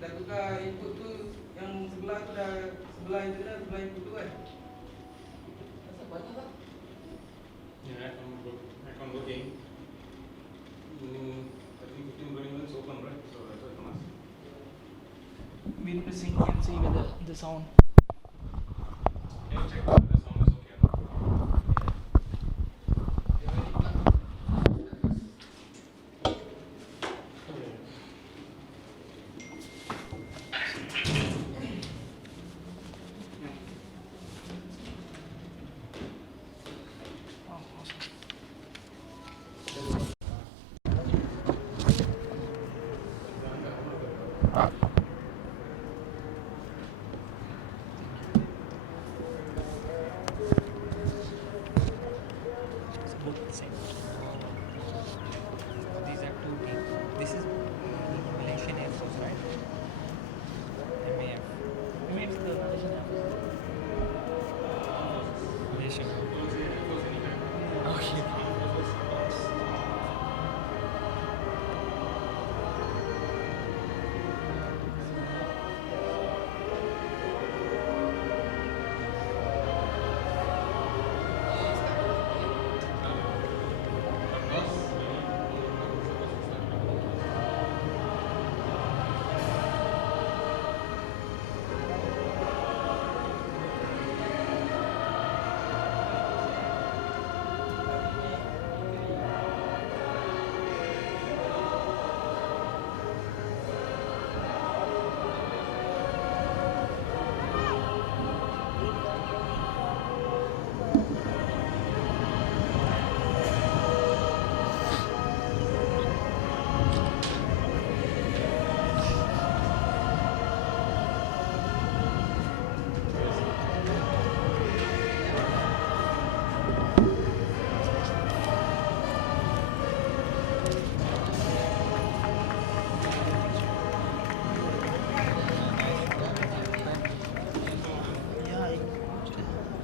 Dah tukar input tu, yang sebelah tu dah sebelah itu dah sebelah input tu kan. Asal banyak tak? Yeah, aircon working. I think 15 running minutes open, right? So that's why Thomas. We'll be seeing and see whether the sound. Can you check whether the sound is okay or not? It's both the same. These are two teams. This is Malaysian Air Force, right? MAF. MAF is the Malaysian Air Force. Malaysian. Okay.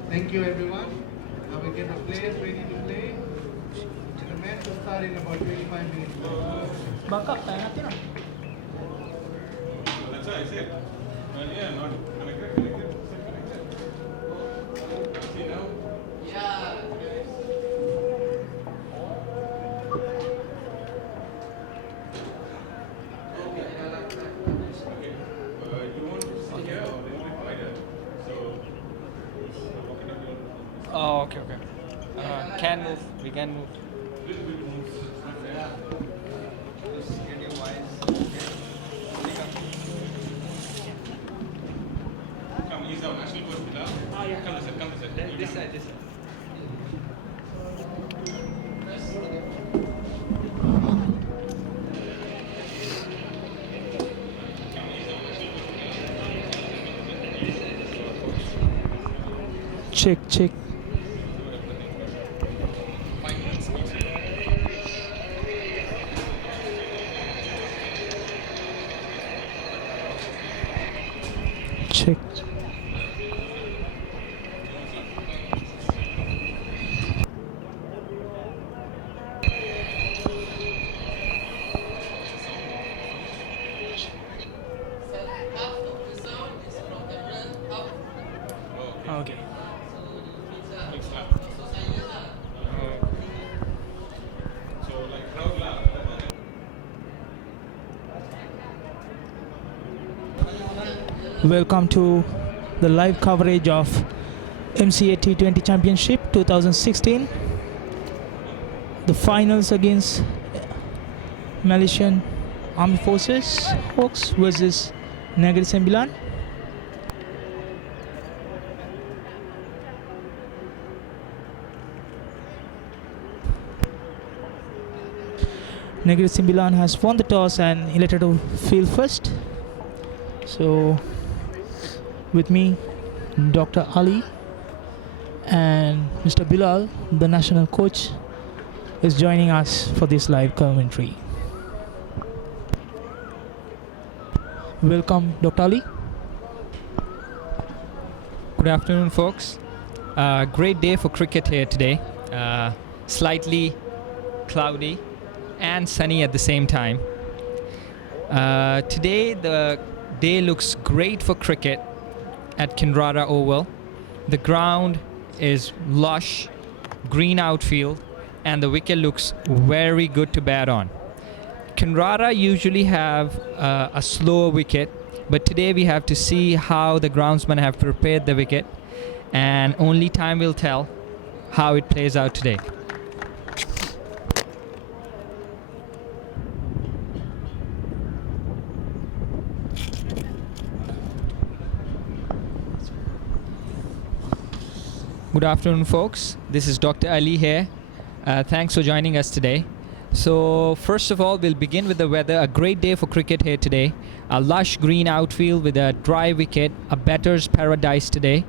Thank you everyone. Now we get the players ready to play. The match will start in about 25 minutes. Backup tayo natin ah. That's why I said. Yeah, not connected. See now? Okay. You want to sit here or you want to fight here? So, walk it up here. Oh, okay. Can move. We can move. Little bit moves. It's not fair. Come, he's our national coach, Bilal. Yeah. Come this side. This side. Check. Check. Okay. Big slap. So, like, crowd laugh. Welcome to the live coverage of MCA T20 Championship 2016. The finals against Malaysian Armed Forces Hawks versus Negeri Sembilan. Negeri Sembilan has won the toss and elected to field first. So, with me, Dr. Ali and Mr. Bilal, the national coach, is joining us for this live commentary. Welcome, Dr. Ali. Good afternoon, folks. Great day for cricket here today. Slightly cloudy, and sunny at the same time. Today the day looks great for cricket at Kinrara Oval. The ground is lush, green outfield, and the wicket looks very good to bat on. Kinrara usually have a slower wicket, but today we have to see how the groundsmen have prepared the wicket, and only time will tell how it plays out today. Good afternoon, folks. This is Dr. Ali here. Thanks for joining us today. So, first of all, we'll begin with the weather. A great day for cricket here today. A lush green outfield with a dry wicket, a batter's paradise today.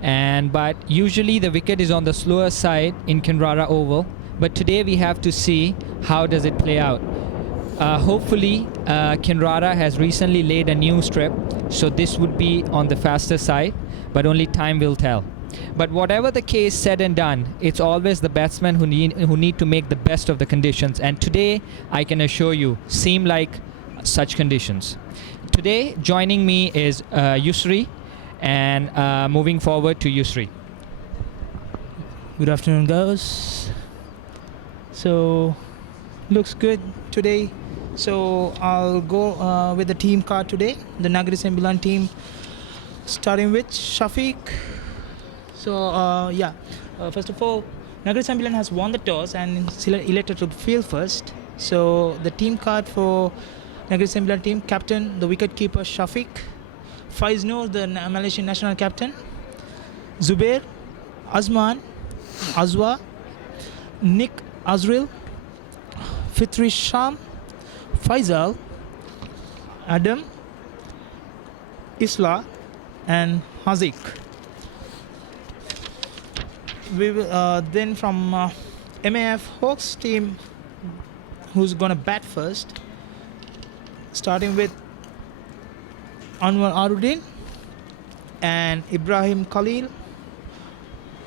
But usually the wicket is on the slower side in Kinrara Oval. But today we have to see how does it play out. Hopefully, Kinrara has recently laid a new strip, so this would be on the faster side, but only time will tell. But whatever the case said and done, it's always the batsmen who need to make the best of the conditions. And today, I can assure you, seem like such conditions. Today, joining me is Yusri, and moving forward to Yusri. Good afternoon, guys. So, looks good today. So, I'll go with the team card today. The Negeri Sembilan team, starting with Shafiq. So, first of all, Negeri Sembilan has won the toss and elected to field first. So, the team card for Negeri Sembilan team: captain, the wicketkeeper Shafiq; Faiz Noor, the Malaysian national captain; Zubair, Azman, Azwa, Nick Azril, Fitri Sham, Faisal, Adam, Isla, and Hazik. We will then from MAF Hawks team, who's gonna bat first, starting with Anwar Aruddin and Ibrahim Khalil,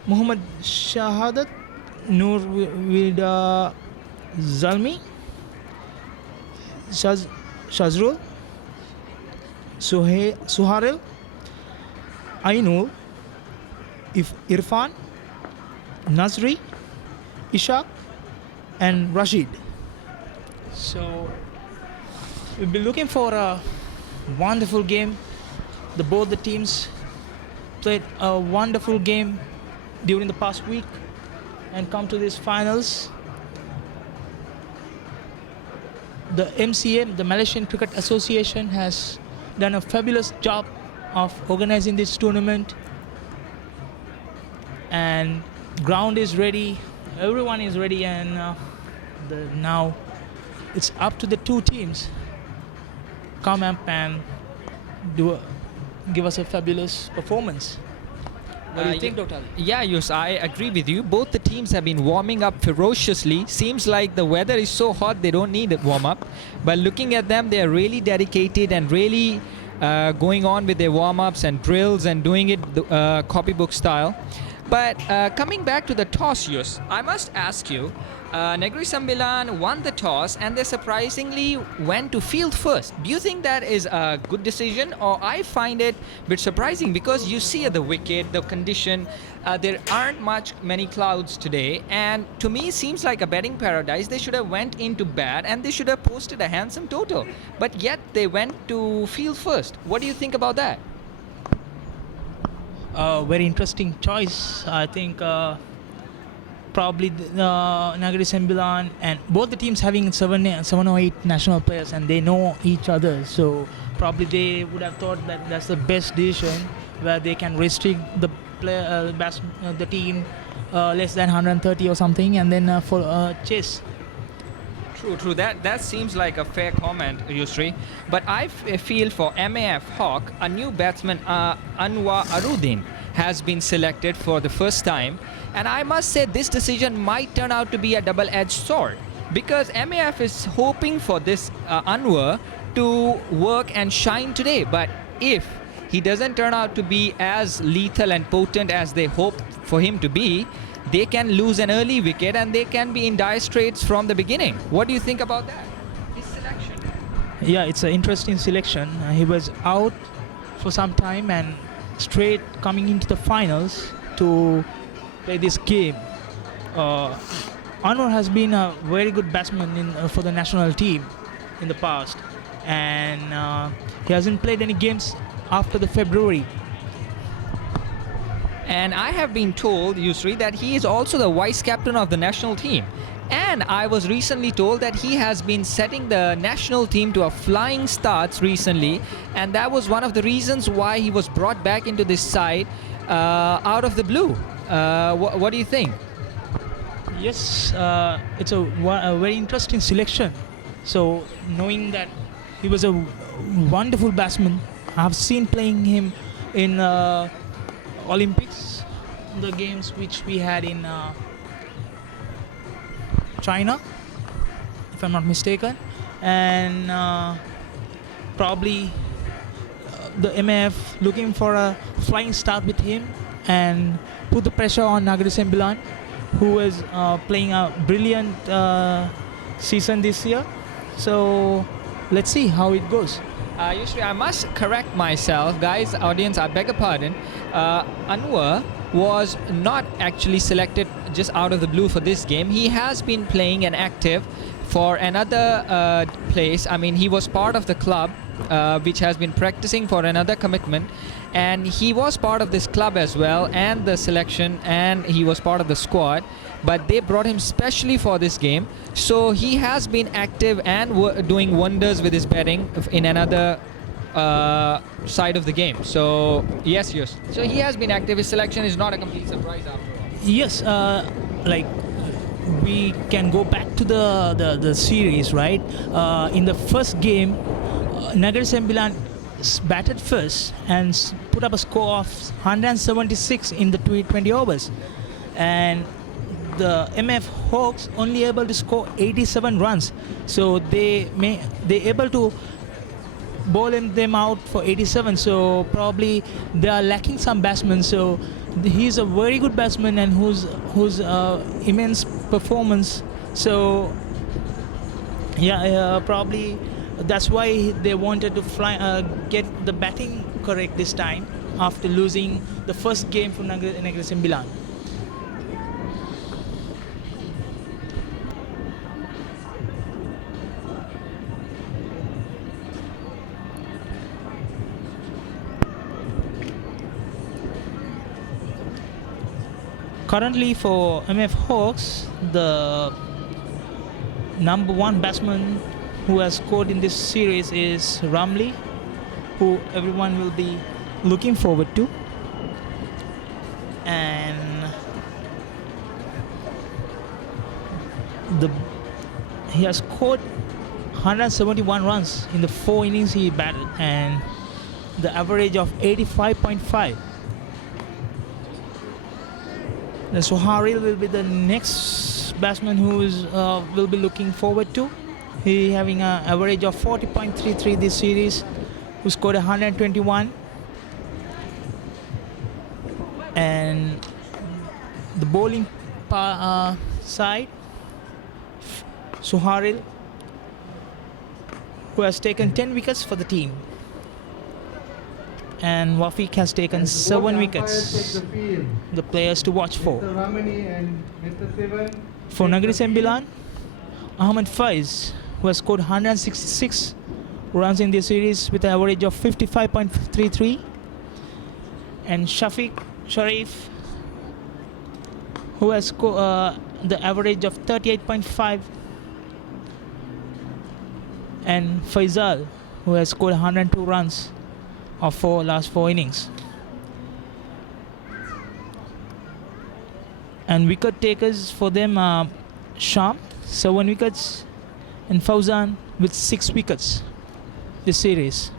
Muhammad Shahadat, Nur Vida Zalmi, Shazrul, Suharil, Ainul, Irfan, Nazri, Ishaq, and Rashid. So we'll be looking for a wonderful game. Both the teams played a wonderful game during the past week and come to these finals. The MCA, the Malaysian Cricket Association, has done a fabulous job of organizing this tournament, and ground is ready, everyone is ready, and now it's up to the two teams come up and give us a fabulous performance. What do you think, Dr. Ali? Yeah, yes, I agree with you. Both the teams have been warming up ferociously. Seems like the weather is so hot they don't need a warm-up. But looking at them, they are really dedicated and really going on with their warm-ups and drills and doing it copybook style. But coming back to the toss, Yus, I must ask you, Negeri Sembilan won the toss and they surprisingly went to field first. Do you think that is a good decision? Or I find it a bit surprising because you see at the wicket, the condition, there aren't many clouds today, and to me seems like a batting paradise. They should have went into bat and they should have posted a handsome total. But yet they went to field first. What do you think about that? Very interesting choice. I think probably Negeri Sembilan and both the teams having seven or eight national players, and they know each other. So probably they would have thought that that's the best decision, where they can restrict the the team less than 130 or something, and then for chase. True. That seems like a fair comment, Yusri. But I feel for MAF Hawk, a new batsman, Anwar Aruddin, has been selected for the first time. And I must say this decision might turn out to be a double-edged sword, because MAF is hoping for this Anwar to work and shine today. But if he doesn't turn out to be as lethal and potent as they hope for him to be, they can lose an early wicket and they can be in dire straits from the beginning. What do you think about that? His selection. Yeah, it's an interesting selection. He was out for some time and straight coming into the finals to play this game. Anwar has been a very good batsman for the national team in the past, and he hasn't played any games after the February. And I have been told, Yusri, that he is also the vice captain of the national team. And I was recently told that he has been setting the national team to a flying starts recently, and that was one of the reasons why he was brought back into this side out of the blue. What do you think? Yes, it's a very interesting selection. So knowing that he was a wonderful batsman, I've seen playing him in Olympics, the games which we had in China, if I'm not mistaken, and probably the MAF looking for a flying start with him and put the pressure on Negeri Sembilan, who is playing a brilliant season this year. So let's see how it goes. Yusri, I must correct myself, guys, audience, I beg your pardon. Anwar was not actually selected just out of the blue for this game. He has been playing and active for another place. I mean, he was part of the club which has been practicing for another commitment, and he was part of this club as well and the selection, and he was part of the squad, but they brought him specially for this game. So he has been active and doing wonders with his batting in another side of the game. So yes. So he has been active. His selection is not a complete surprise after all. Yes, like we can go back to the series, right? In the first game, Negeri Sembilan batted first and put up a score of 176 in the 20 overs, and the MF Hawks only able to score 87 runs. So they able to bowl them out for 87. So probably they are lacking some batsmen. So he's a very good batsman and who's immense performance. So yeah, probably that's why they wanted to get the batting correct this time after losing the first game for Negeri Sembilan. Currently for MF Hawks, the number one batsman who has scored in this series is Ramli, who everyone will be looking forward to. And he has scored 171 runs in the 4 innings he batted, and the average of 85.5. Sohail will be the next batsman who will be looking forward to. He having an average of 40.33 this series, who scored 121. And the bowling side, Sohail, who has taken 10 wickets for the team, and Wafiq has taken 7 wickets. The players to watch for. For Negeri Sembilan, Ahmed Faiz, who has scored 166 runs in this series with an average of 55.33, and Shafiq Sharif, who has scored the average of 38.5, and Faisal, who has scored 102 runs of last 4 innings. And wicket takers for them are Sham, 7 wickets, and Fauzan with 6 wickets this series.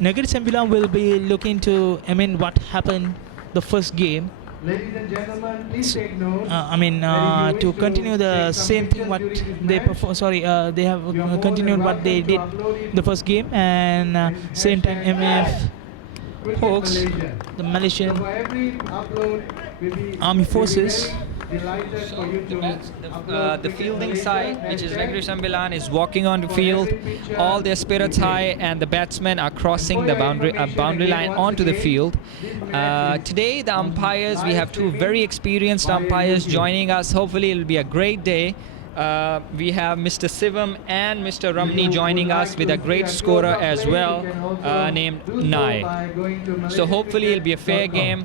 Negeri Sembilan will be looking to, what happened the first game. Ladies and gentlemen, please take note. To continue the same thing what they perform. Sorry, they have continued what they did the first game, and same time MAF Hawks, the Malaysian For every upload, we'll be Army Forces. delighted for you to The fielding side, which is Negeri Sembilan, is walking on the field. All their spirits high, and the batsmen are crossing the boundary line onto the field. Today, the umpires, we have two very experienced umpires joining us. Hopefully, it will be a great day. We have Mr. Sivam and Mr. Ramni joining us with a great scorer as well, named Nai. So hopefully, it'll be a fair game,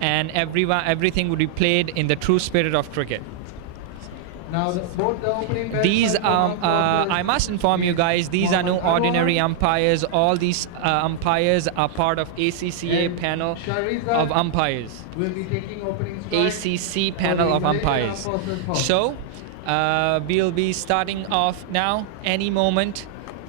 and everything would be played in the true spirit of cricket. Now, both the opening These batsmen I must inform you guys, these are no ordinary umpires. All these umpires are part of ACCA panel of umpires. will be taking opening strike ACC for panel the of Malaysian umpires. Armed Forces Force. So we'll be starting off now. Any moment,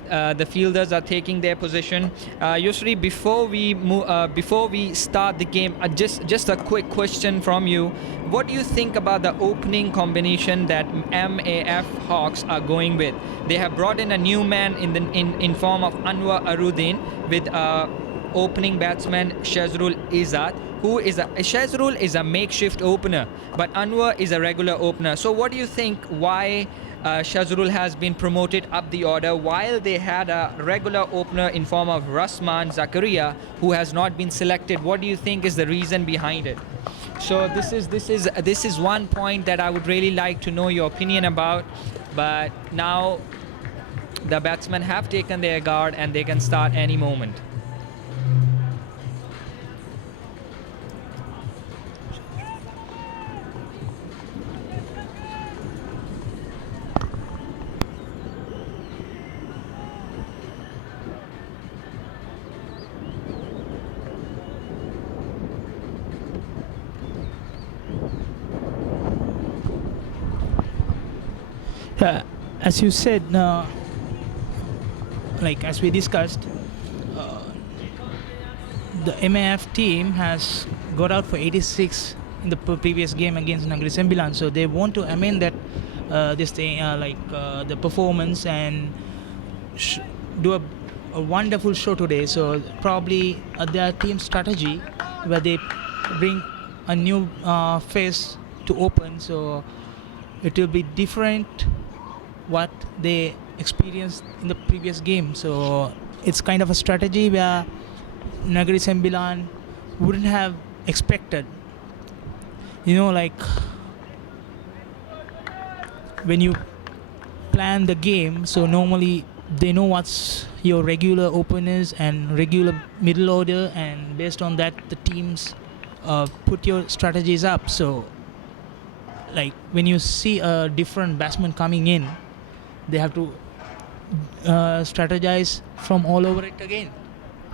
the fielders are taking their position. Usually, before we start the game, just a quick question from you. What do you think about the opening combination that MAF Hawks are going with? They have brought in a new man in form of Anwar Arudin with opening batsman Shazrul Izzat. Shazrul is a makeshift opener, but Anwar is a regular opener. So what do you think why Shazrul has been promoted up the order while they had a regular opener in form of Rasman Zakaria, who has not been selected? What do you think is the reason behind it? So this is one point that I would really like to know your opinion about. But now the batsmen have taken their guard and they can start any moment. As you said, as we discussed, the MAF team has got out for 86 in the previous game against Negeri Sembilan, so they want to amend that this thing, the performance, and do a wonderful show today. So probably their team strategy where they bring a new face to open, so it will be different what they experienced in the previous game. So it's kind of a strategy where Negeri Sembilan wouldn't have expected. When you plan the game, so normally they know what's your regular openers and regular middle order, and based on that the teams put your strategies up. So when you see a different batsman coming in, they have to strategize from all over it again.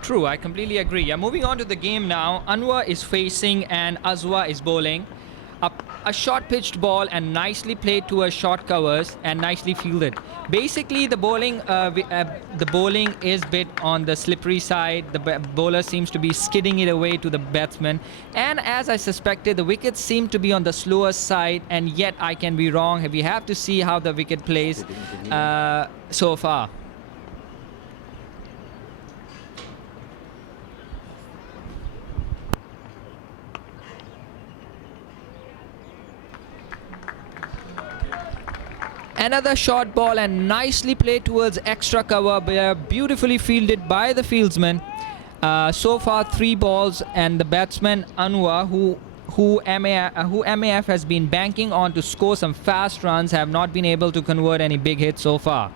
True, I completely agree. Yeah, moving on to the game now. Anwar is facing and Azwa is bowling. A short pitched ball and nicely played towards short covers and nicely fielded. Basically, the bowling is bit on the slippery side. The bowler seems to be skidding it away to the batsman. And as I suspected, the wickets seem to be on the slower side, and yet I can be wrong. We have to see how the wicket plays so far. Another short ball and nicely played towards extra cover, beautifully fielded by the fieldsman. So far 3 balls, and the batsman Anwar, who MAF has been banking on to score some fast runs, have not been able to convert any big hits so far.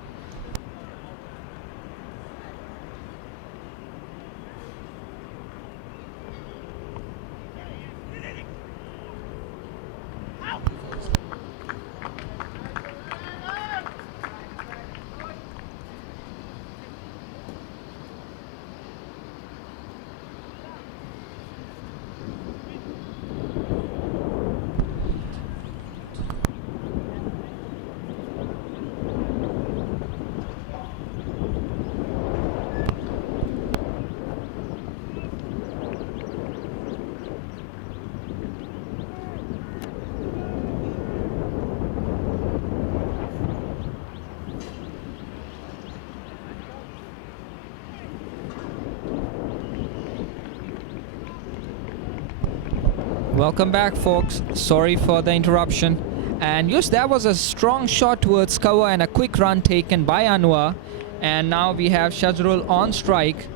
Welcome back, folks. Sorry for the interruption. And yes, that was a strong shot towards cover and a quick run taken by Anwar. And now we have Shazrul on strike.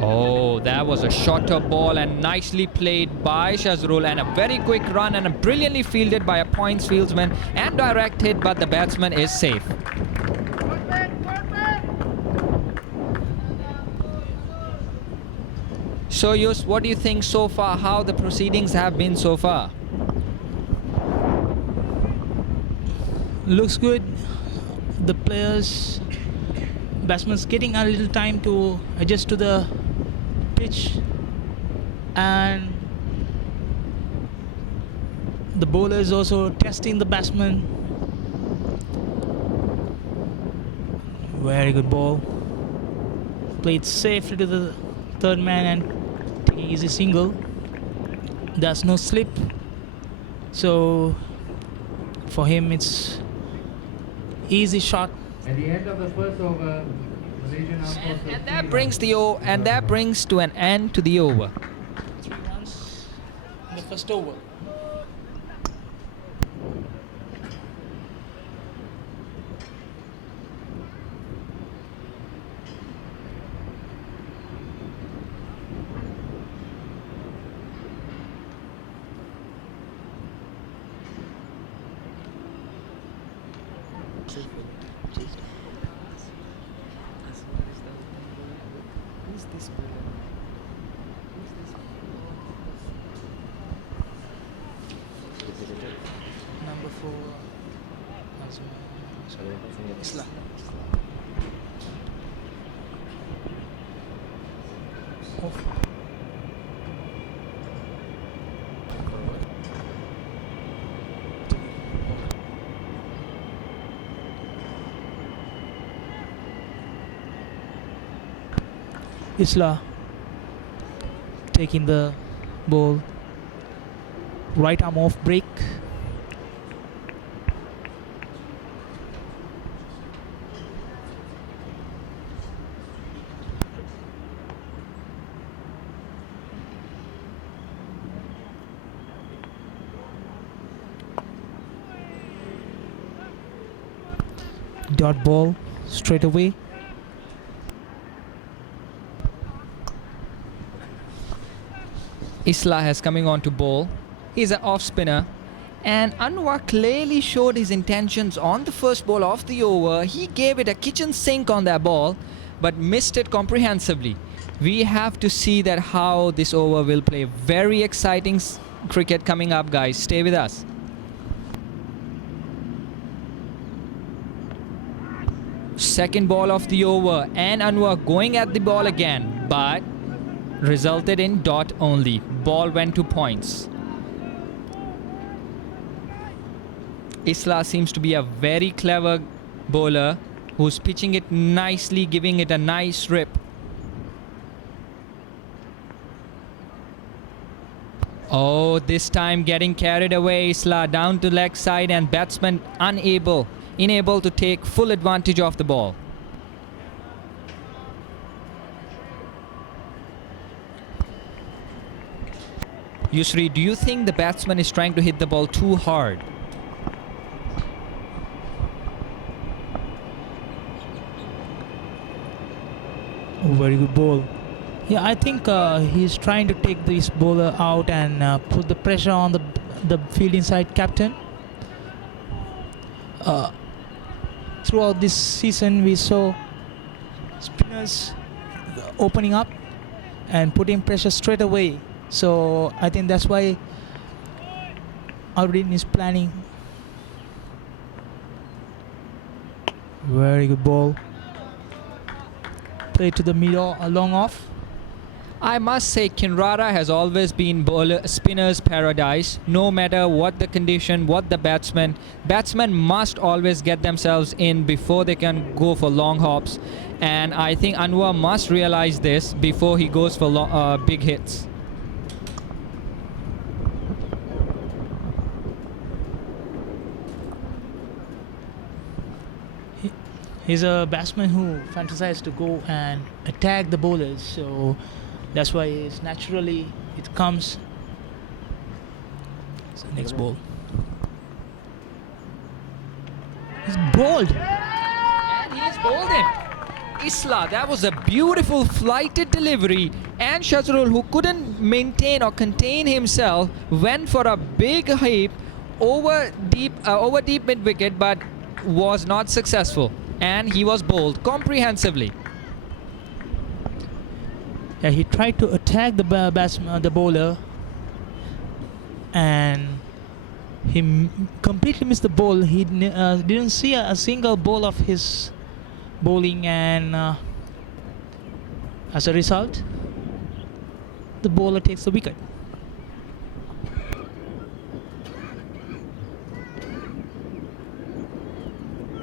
Oh, that was a shorter ball and nicely played by Shazrul, and a very quick run and a brilliantly fielded by a points fieldsman and direct hit, but the batsman is safe. So Yus, what do you think so far? How the proceedings have been so far? Looks good. The players, batsman's getting a little time to adjust to the pitch, and the bowler is also testing the batsman. Very good ball. Played safely to the third man and taking easy single. There's no slip, so for him it's easy shot. At the end of the first over, Malaysian Armed Forces. And that brings to an end to the over. 3 runs in the first over. Number 4. Islam. Off. Isla taking the ball, right arm off break. Dot ball straight away. Isla has coming on to bowl. He's an off spinner, and Anwar clearly showed his intentions on the first ball of the over. He gave it a kitchen sink on that ball, but missed it comprehensively. We have to see that how this over will play. Very exciting cricket coming up, guys. Stay with us. Second ball of the over, and Anwar going at the ball again, but resulted in dot only. Ball went to points. Isla seems to be a very clever bowler who's pitching it nicely, giving it a nice rip. Oh, this time getting carried away. Isla down to leg side, and batsman unable to take full advantage of the ball. Yusri, do you think the batsman is trying to hit the ball too hard? Oh, very good ball. Yeah, I think he's trying to take this bowler out and put the pressure on the fielding side captain. Throughout this season, we saw spinners opening up and putting pressure straight away. So I think that's why Aldrin is planning. Very good ball. Play to the middle, a long off. I must say Kinrara has always been spinner's paradise. No matter what the condition, what the batsmen must always get themselves in before they can go for long hops. And I think Anwar must realize this before he goes for big hits. He's a batsman who fantasizes to go and attack the bowlers. So That's why it's naturally it comes. So next ball. He's bowled. And he's bowled him. Isla, that was a beautiful flighted delivery. And Shazrul, who couldn't maintain or contain himself, went for a big hit over deep mid wicket, but was not successful. And he was bowled comprehensively. Yeah, he tried to attack the bowler, and he completely missed the ball. He didn't see a single ball of his bowling, and as a result, the bowler takes the wicket.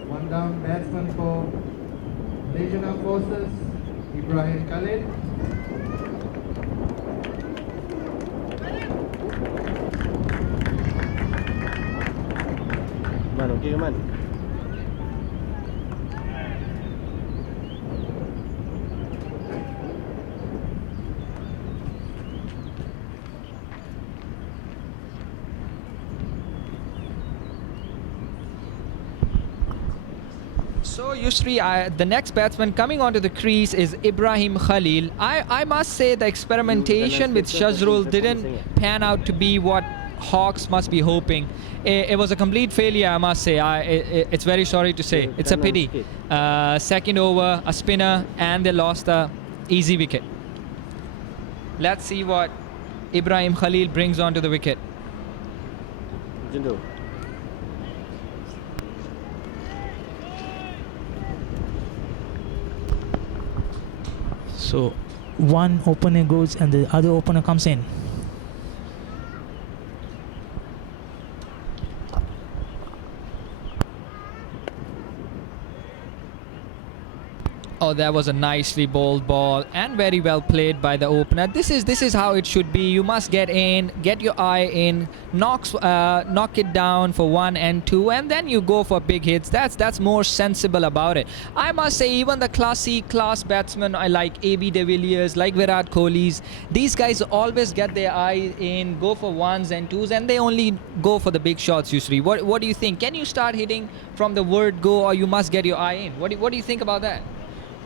One down batsman for Malaysian Armed Forces, Ibrahim Khalil. Man, okey ke Man? So Yusri, the next batsman coming onto the crease is Ibrahim Khalil. I must say the experimentation with Shazrul didn't pan out to be what Hawks must be hoping. It was a complete failure, I must say. It's very sorry to say. It's a pity. Second over, a spinner, and they lost a easy wicket. Let's see what Ibrahim Khalil brings onto the wicket. Macam tu. So one opener goes and the other opener comes in. Oh, that was a nicely bowled ball and very well played by the opener. This is how it should be. You must get in, get your eye in, knock it down for 1 and 2, and then you go for big hits. That's more sensible about it. I must say, even the class batsmen like AB de Villiers, like Virat Kohli's, these guys always get their eye in, go for 1s and 2s, and they only go for the big shots. Yusri, what do you think? Can you start hitting from the word go, or you must get your eye in? What do you think about that?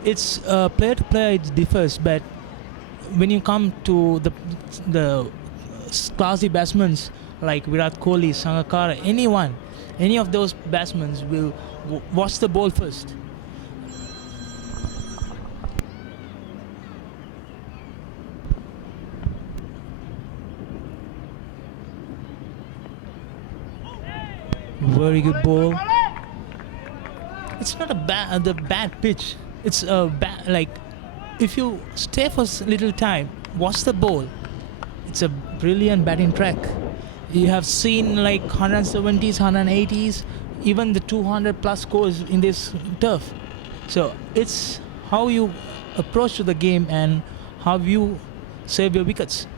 It's player to player, it differs, but when you come to the classy batsmen like Virat Kohli, Sangakkara, any of those batsmen will watch the ball first. Very good ball. It's not a bad pitch. It's like if you stay for a little time, watch the ball. It's a brilliant batting track. You have seen like 170s, 180s, even the 200 plus scores in this turf. So it's how you approach to the game and how you save your wickets.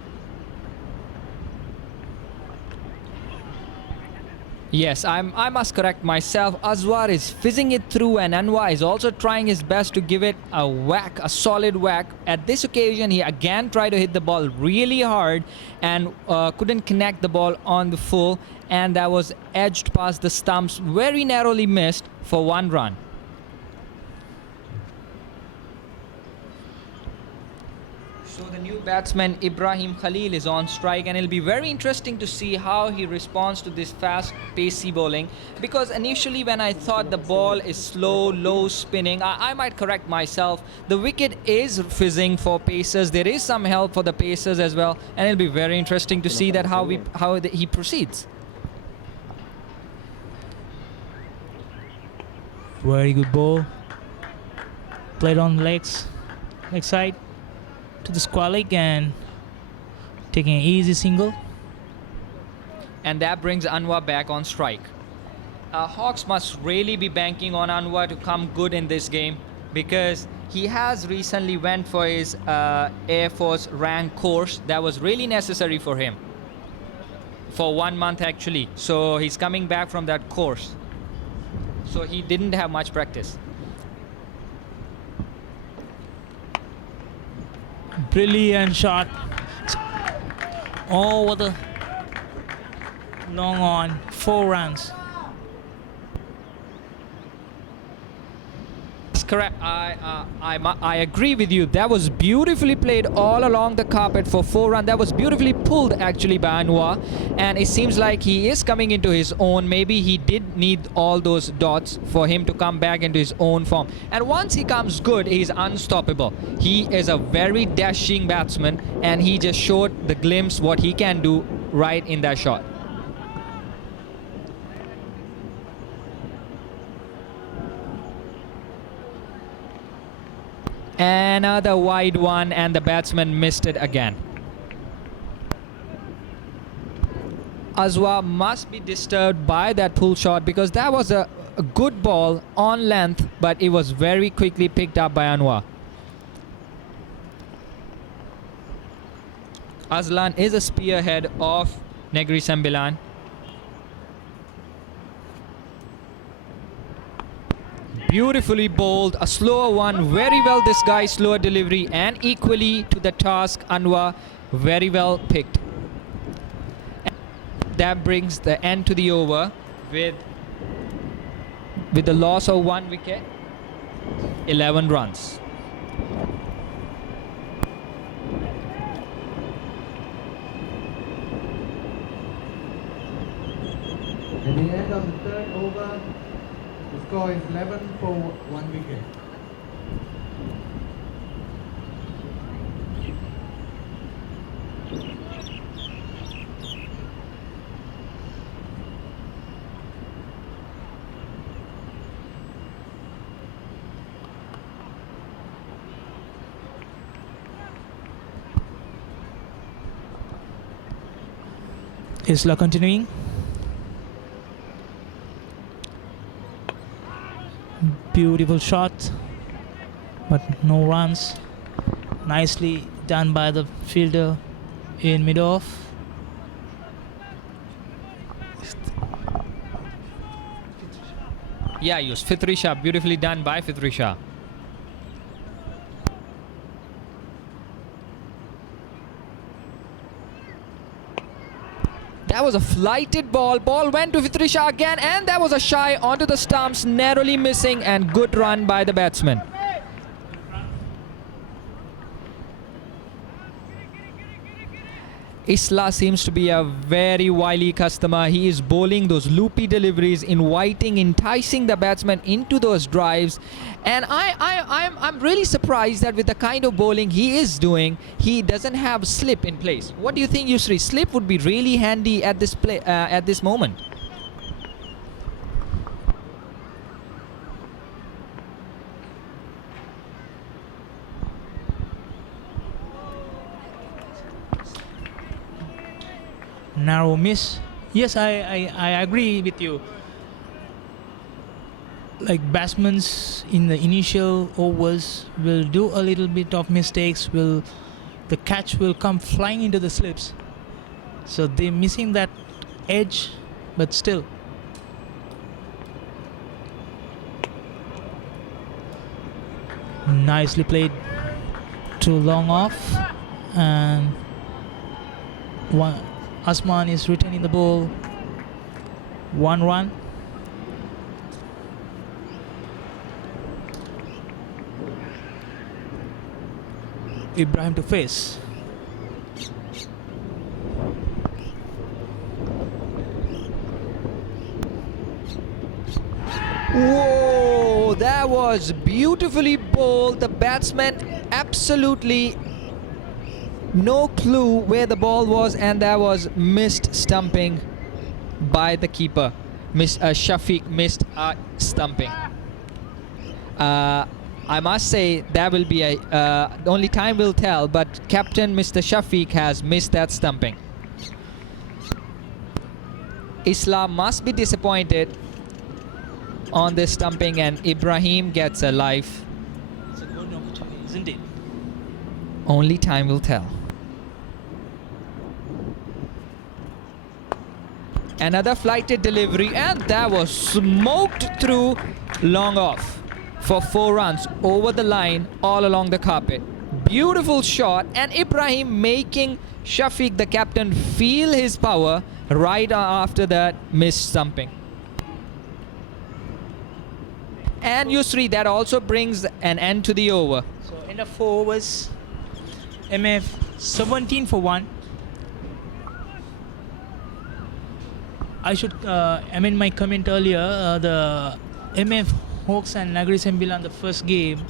Yes, I must correct myself. Azwar is fizzing it through, and Anwar is also trying his best to give it a whack, a solid whack. At this occasion, he again tried to hit the ball really hard and couldn't connect the ball on the full, and that was edged past the stumps, very narrowly missed for 1 run. So the new batsman Ibrahim Khalil is on strike, and it'll be very interesting to see how he responds to this fast, pacey bowling. Because initially when I thought the ball is slow, low spinning, I might correct myself. The wicket is fizzing for pacers. There is some help for the pacers as well, and it'll be very interesting to see that how he proceeds. Very good ball. Played on leg side to the square leg and taking an easy single. And that brings Anwar back on strike. Hawks must really be banking on Anwar to come good in this game, because he has recently went for his Air Force rank course that was really necessary for him for 1 month actually. So he's coming back from that course, so he didn't have much practice. Brilliant shot. Over the long on. 4 runs. That's correct. I agree with you. That was beautifully played all along the carpet for 4 runs. That was beautifully pulled actually by Anwar, and it seems like he is coming into his own. Maybe he did need all those dots for him to come back into his own form. And once he comes good, he's unstoppable. He is a very dashing batsman, and he just showed the glimpse what he can do right in that shot. Another wide one, and the batsman missed it again. Azwa must be disturbed by that pull shot, because that was a good ball on length, but it was very quickly picked up by Anwar. Azlan is a spearhead of Negeri Sembilan. Beautifully bowled, a slower one, very well disguised slower delivery, and equally to the task, Anwar, very well picked. And that brings the end to the over with the loss of 1 wicket, 11 runs. At the end of the third over, the score is 11 for 1 wicket. Isla continuing. Beautiful shot, but no runs. Nicely done by the fielder in mid-off. Yeah, he was Fitri Shah, beautifully done by Fitri Shah. That was a flighted ball. Ball went to Fitri Shah again, and that was a shy onto the stumps, narrowly missing, and good run by the batsman. Isla seems to be a very wily customer. He is bowling those loopy deliveries, inviting, enticing the batsman into those drives. And I'm really surprised that with the kind of bowling he is doing, he doesn't have slip in place. What do you think, Yusri? Slip would be really handy at this moment. Narrow miss. Yes, I agree with you. Like batsmen in the initial overs will do a little bit of mistakes. The catch will come flying into the slips. So they're missing that edge, but still. Nicely played. Too long off, and Asman is retaining the ball. 1 run. Ibrahim to face. Whoa, that was beautifully bowled. The batsman absolutely no clue where the ball was, and that was missed stumping by the keeper. Shafiq missed stumping. I must say that will be only time will tell, but Captain Mr. Shafiq has missed that stumping. Islam must be disappointed on this stumping, and Ibrahim gets a life. It's a golden opportunity, isn't it? Only time will tell. Another flighted delivery, and that was smoked through long off for 4 runs over the line all along the carpet. beautiful shot, and Ibrahim making Shafiq, the captain, feel his power right after that missed stumping. And Yusri, that also brings an end to the over. So end of 4 overs, MF 17 for 1. I should amend my comment earlier. The MF Hawks and Negeri Sembilan, the first game,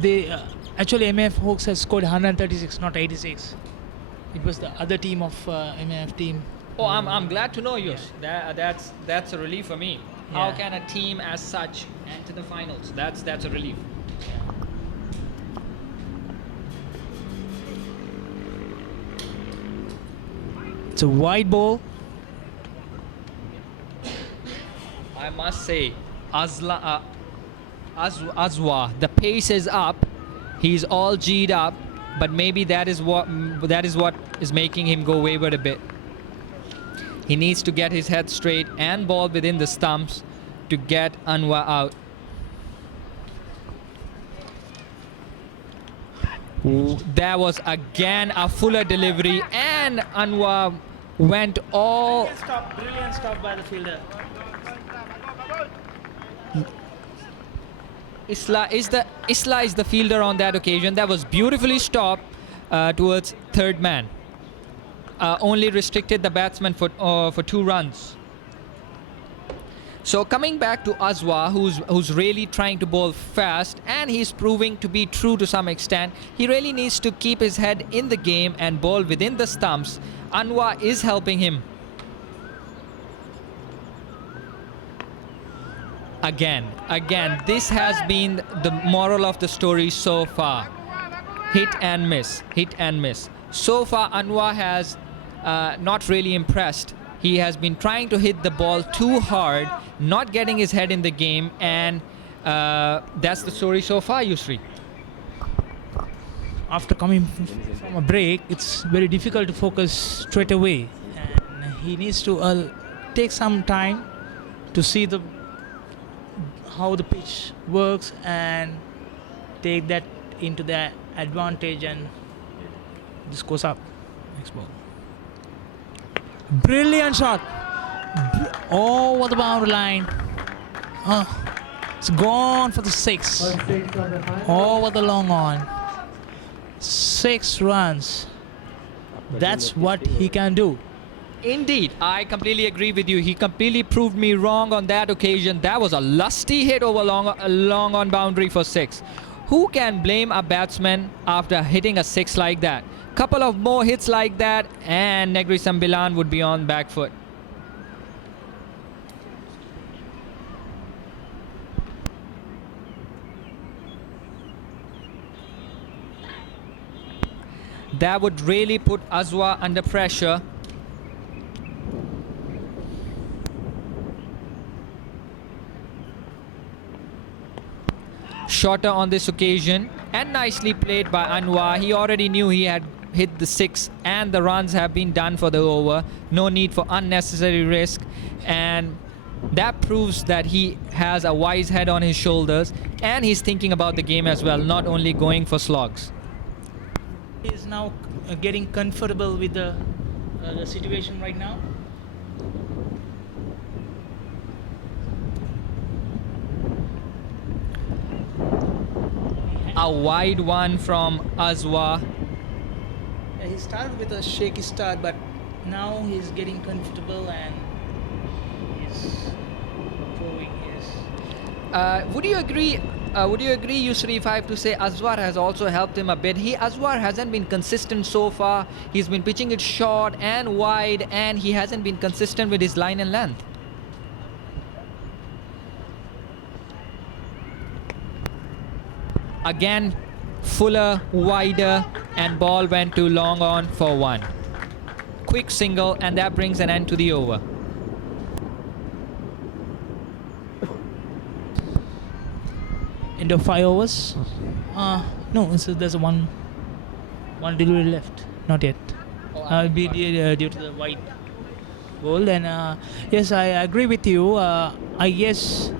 they actually MF Hawks has scored 136, not 86. It was the other team of MF team. Oh, I'm glad to know, Yus. That's a relief for me. How Yeah. can a team as such enter the finals? That's a relief. It's a wide ball. I must say, Azwa, the pace is up. He's all G'd up, but maybe that is what is making him go wayward a bit. He needs to get his head straight and ball within the stumps to get Anwar out. There was again a fuller delivery, and Anwar went all. Brilliant stop by the fielder. Isla is the fielder on that occasion. That was beautifully stopped towards third man. Only restricted the batsman for 2 runs. So coming back to Azwa, who's really trying to bowl fast, and he's proving to be true to some extent. He really needs to keep his head in the game and bowl within the stumps. Anwar is helping him. Again, this has been the moral of the story so far. Hit and miss, hit and miss. So far, Anwar has not really impressed. He has been trying to hit the ball too hard, not getting his head in the game, and that's the story so far, Yusri. After coming from a break, it's very difficult to focus straight away, and he needs to take some time to see how the pitch works and take that into the advantage, and this goes up. Next ball. Brilliant shot. Over the boundary line. It's gone for the 6. Over the long on. 6 runs. That's what he can do. Indeed, I completely agree with you. He completely proved me wrong on that occasion. That was a lusty hit over long on boundary for 6. Who can blame a batsman after hitting a 6 like that? Couple of more hits like that, and Negeri Sembilan would be on back foot. That would really put Azwa under pressure. Shorter on this occasion, and nicely played by Anwar. He already knew he had hit the 6, and the runs have been done for the over. No need for unnecessary risk, and that proves that he has a wise head on his shoulders, and he's thinking about the game as well, not only going for slogs. He is now getting comfortable with the situation right now. A wide one from Azwa. He started with a shaky start, but now he's getting comfortable and he's throwing his. Would you agree, Yusri, if I have to say Azwar has also helped him a bit? Azwar hasn't been consistent so far. He's been pitching it short and wide, and he hasn't been consistent with his line and length. Again, fuller, wider, and ball went to long on for 1. Quick single, and that brings an end to the over. End of 5 overs. No, so there's one delivery left. Not yet. Be due to the white ball. And yes, I agree with you. I guess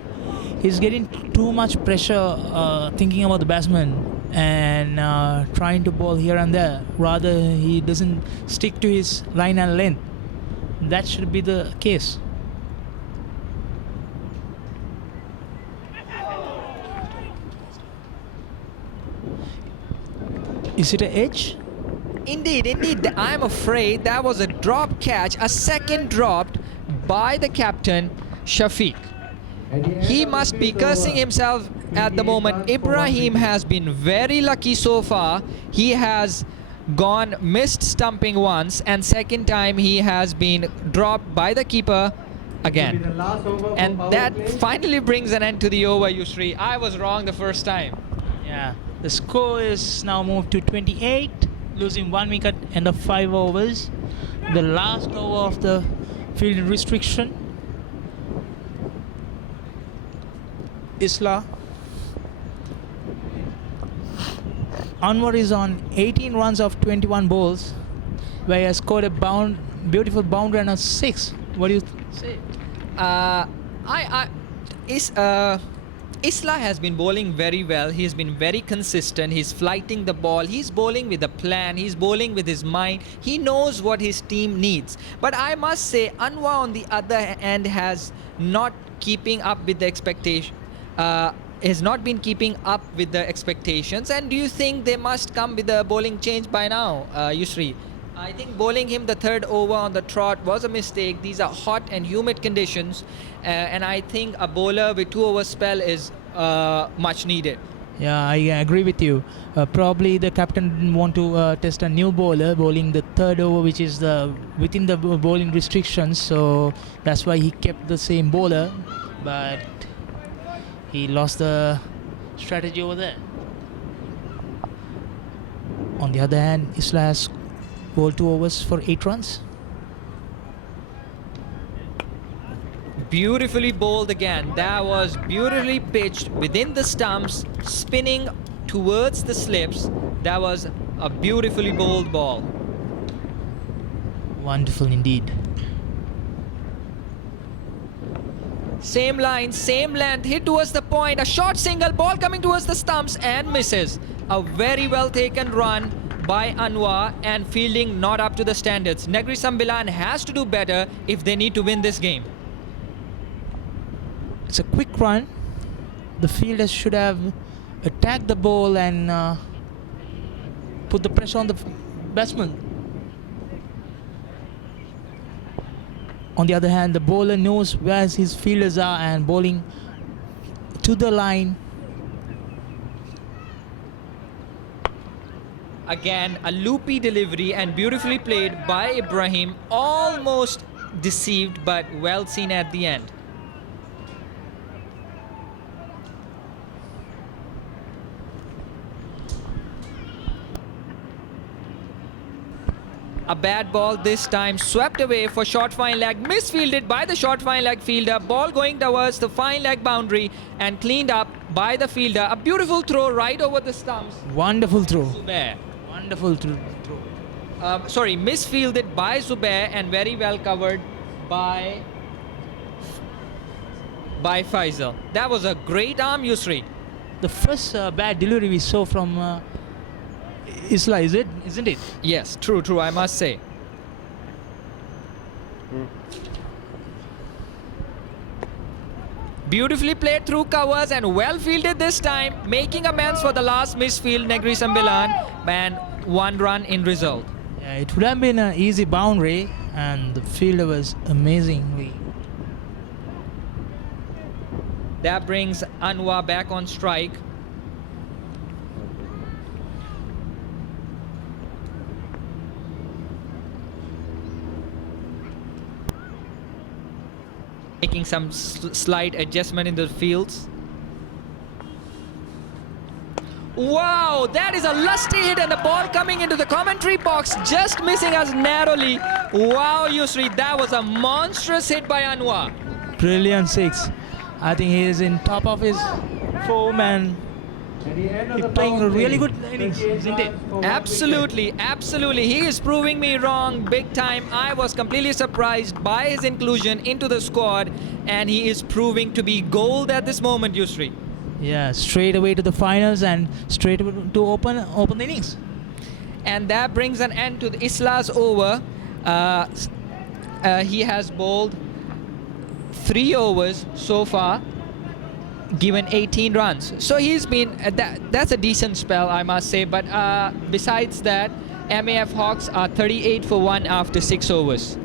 he's getting too much pressure thinking about the batsman, and trying to bowl here and there. Rather, he doesn't stick to his line and length. That should be the case. Is it an edge? Indeed, indeed. I'm afraid that was a drop catch, a second dropped by the captain, Shafiq. He must be cursing himself at the moment. Ibrahim has been very lucky so far. He has missed stumping once, and second time he has been dropped by the keeper again. And that finally brings an end to the over, Yusri. I was wrong the first time. Yeah. The score is now moved to 28, losing 1 wicket end of 5 overs. The last over of the field restriction. Isla. Anwar is on 18 runs of 21 balls, where he has scored a beautiful boundary and a 6. What do you say? Isla has been bowling very well. He's been very consistent. He's flighting the ball. He's bowling with a plan. He's bowling with his mind. He knows what his team needs. But I must say, Anwar on the other hand has not keeping up with the expectation. Has not been keeping up with the expectations. And do you think they must come with a bowling change by now, Yusri? I think bowling him the third over on the trot was a mistake. These are hot and humid conditions, and I think a bowler with 2 over spell is much needed. Yeah, I agree with you. Probably the captain didn't want to test a new bowler bowling the third over, which is within the bowling restrictions. So that's why he kept the same bowler, but he lost the strategy over there. On the other hand, Isla has bowled 2 overs for 8 runs. Beautifully bowled again. That was beautifully pitched within the stumps, spinning towards the slips. That was a beautifully bowled ball. Wonderful indeed. Same line, same length, hit towards the point. A short single, ball coming towards the stumps and misses. A very well taken run by Anwar, and fielding not up to the standards. Negeri Sembilan has to do better if they need to win this game. It's a quick run. The fielder should have attacked the ball and put the pressure on the batsman. On the other hand, the bowler knows where his fielders are and bowling to the line. Again, a loopy delivery and beautifully played by Ibrahim. Almost deceived, but well seen at the end. A bad ball this time, swept away for short fine leg, misfielded by the short fine leg fielder. Ball going towards the fine leg boundary and cleaned up by the fielder. A beautiful throw right over the stumps. Wonderful throw. Zubair. Wonderful throw. Misfielded by Zubair and very well covered by Faisal. That was a great arm, Yusri. The first bad delivery we saw from Isla, isn't it? Yes, true, I must say. Beautifully played through covers and well fielded this time, making amends for the last misfield. Negeri Sembilan, and 1 run in result. Yeah, it would have been an easy boundary, and the fielder was amazingly. That brings Anwar back on strike. Making some slight adjustment in the fields. Wow, that is a lusty hit, and the ball coming into the commentary box, just missing us narrowly. Wow, Yusri, that was a monstrous hit by Anwar. Brilliant 6. I think he is in top of his form and he's playing a really good innings, isn't it? Absolutely. He is proving me wrong big time. I was completely surprised by his inclusion into the squad, and he is proving to be gold at this moment, Yusri. Yeah, straight away to the finals and straight away to open the innings. And that brings an end to the Isla's over. He has bowled 3 overs so far, given 18 runs. So he's been that's a decent spell, I must say. But besides that, MAF Hawks are 38 for 1 after 6 overs.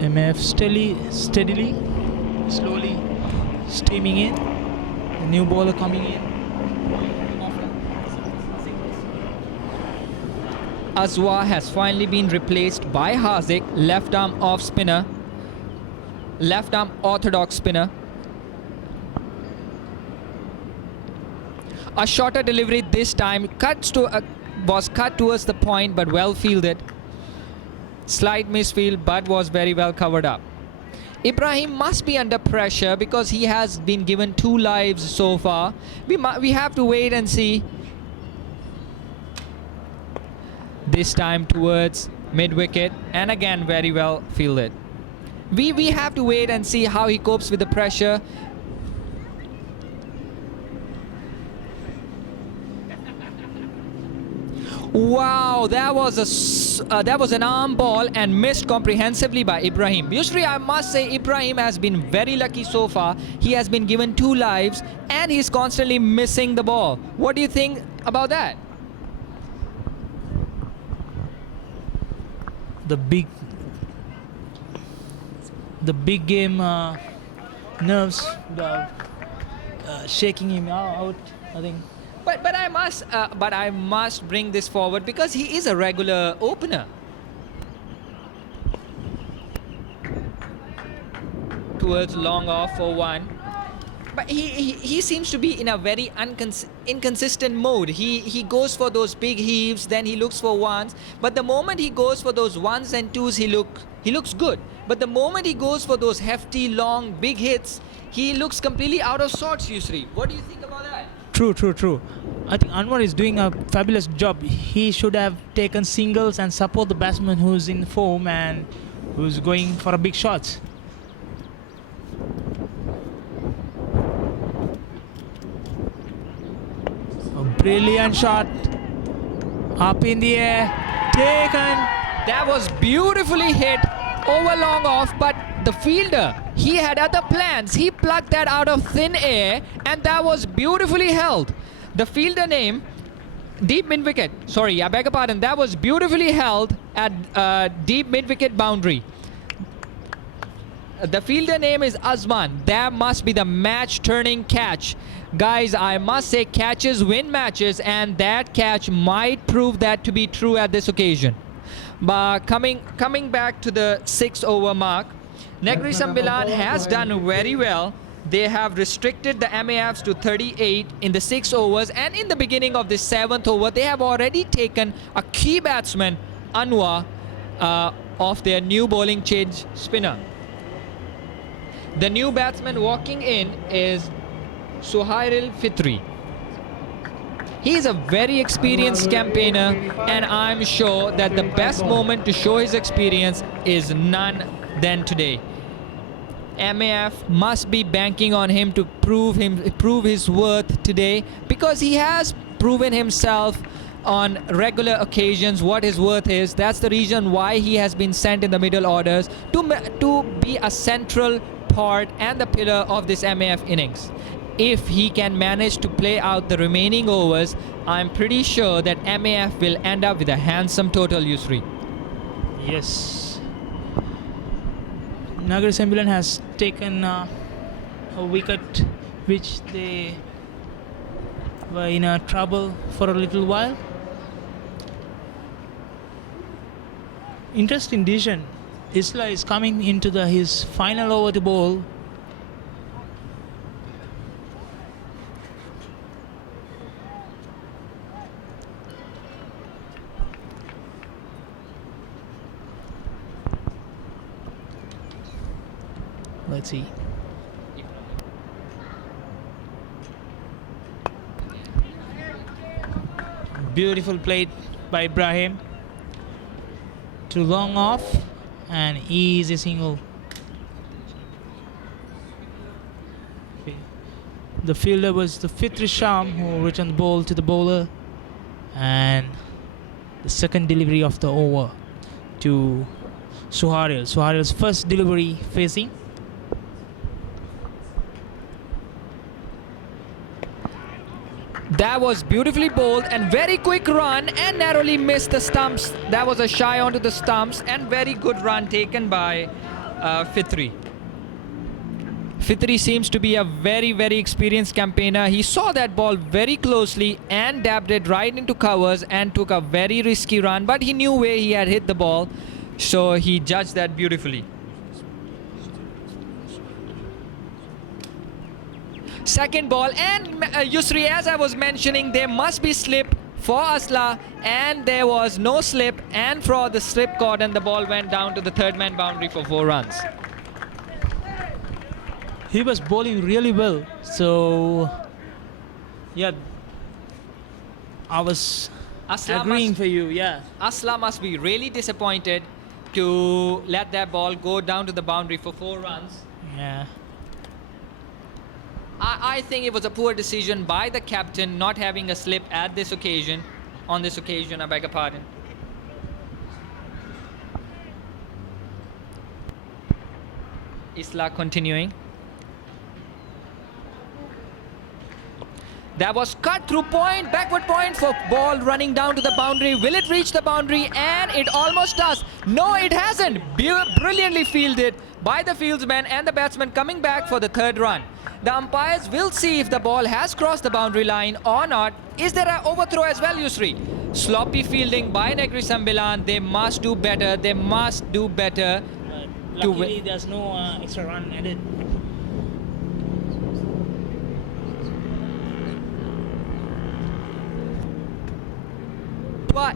MF steadily, slowly steaming in. The new bowler coming in. Azwa has finally been replaced by Haziq, left arm off spinner, left arm orthodox spinner. A shorter delivery this time, was cut towards the point but well fielded. Slight misfield but was very well covered up. Ibrahim must be under pressure because he has been given 2 lives so far. We have to wait and see. This time towards mid-wicket, and again very well fielded. We have to wait and see how he copes with the pressure. Wow, that was an arm ball and missed comprehensively by Ibrahim. Usually I must say Ibrahim has been very lucky so far. He has been given 2 lives and he's constantly missing the ball. What do you think about that? The big game nerves shaking him out, I think. But I must bring this forward because he is a regular opener. Towards long off for 1. But he seems to be in a very inconsistent mode. He goes for those big heaves, then he looks for ones. But the moment he goes for those ones and twos, he looks good. But the moment he goes for those hefty, long, big hits, he looks completely out of sorts, Yusri. What do you think about that? True. I think Anwar is doing a fabulous job. He should have taken singles and support the batsman who's in form and who's going for a big shots. A brilliant shot. Up in the air. Taken. That was beautifully hit over long off, but the fielder, he had other plans. He plucked that out of thin air and that was beautifully held. The fielder name, deep mid-wicket. Sorry, I beg your pardon. That was beautifully held at deep mid-wicket boundary. The fielder name is Azman. That must be the match-turning catch. Guys, I must say catches win matches and that catch might prove that to be true at this occasion. But coming back to the 6 over mark, Negeri Sembilan has done very well. They have restricted the MAFs to 38 in the 6 overs, and in the beginning of the 7th over, they have already taken a key batsman, Anwar, off their new bowling change spinner. The new batsman walking in is Suhairil Fitri. He is a very experienced campaigner, and I'm sure that the best moment to show his experience is none than today. MAF must be banking on him to prove his worth today, because he has proven himself on regular occasions what his worth is. That's the reason why he has been sent in the middle orders to be a central part and the pillar of this MAF innings. If he can manage to play out the remaining overs, I'm pretty sure that MAF will end up with a handsome total, Yusri. Yes. Negeri Sembilan has taken a wicket which they were in trouble for a little while. Interesting decision. Isla is coming into his final over to bowl. Let's see. Beautiful play by Ibrahim. to long off, and easy single. The fielder was the Fitri Sham who returned the ball to the bowler, and the second delivery of the over to Suhail. Suhail's first delivery facing. That was beautifully bowled and very quick run and narrowly missed the stumps. That was a shy onto the stumps and very good run taken by Fitri. Fitri seems to be a very, very experienced campaigner. He saw that ball very closely and dabbed it right into covers and took a very risky run, but he knew where he had hit the ball, so he judged that beautifully. Second ball, and Yusri, as I was mentioning, there must be slip for Asla, and there was no slip, and for the slip caught and the ball went down to the third man boundary for 4 runs. He was bowling really well, so yeah, I was agreeing for you. Yeah, Asla must be really disappointed to let that ball go down to the boundary for 4 runs. yeah. I think it was a poor decision by the captain not having a slip at this occasion. On this occasion, I beg your pardon. Isla continuing. That was cut through point, backward point for ball running down to the boundary. Will it reach the boundary? And it almost does. No, it hasn't. Brilliantly fielded by the fieldsman and the batsman coming back for the 3rd run. The umpires will see if the ball has crossed the boundary line or not. Is there an overthrow as well, Yusri? Sloppy fielding by Negeri Sembilan. They must do better. They must do better. to Luckily, win. there's no extra run added.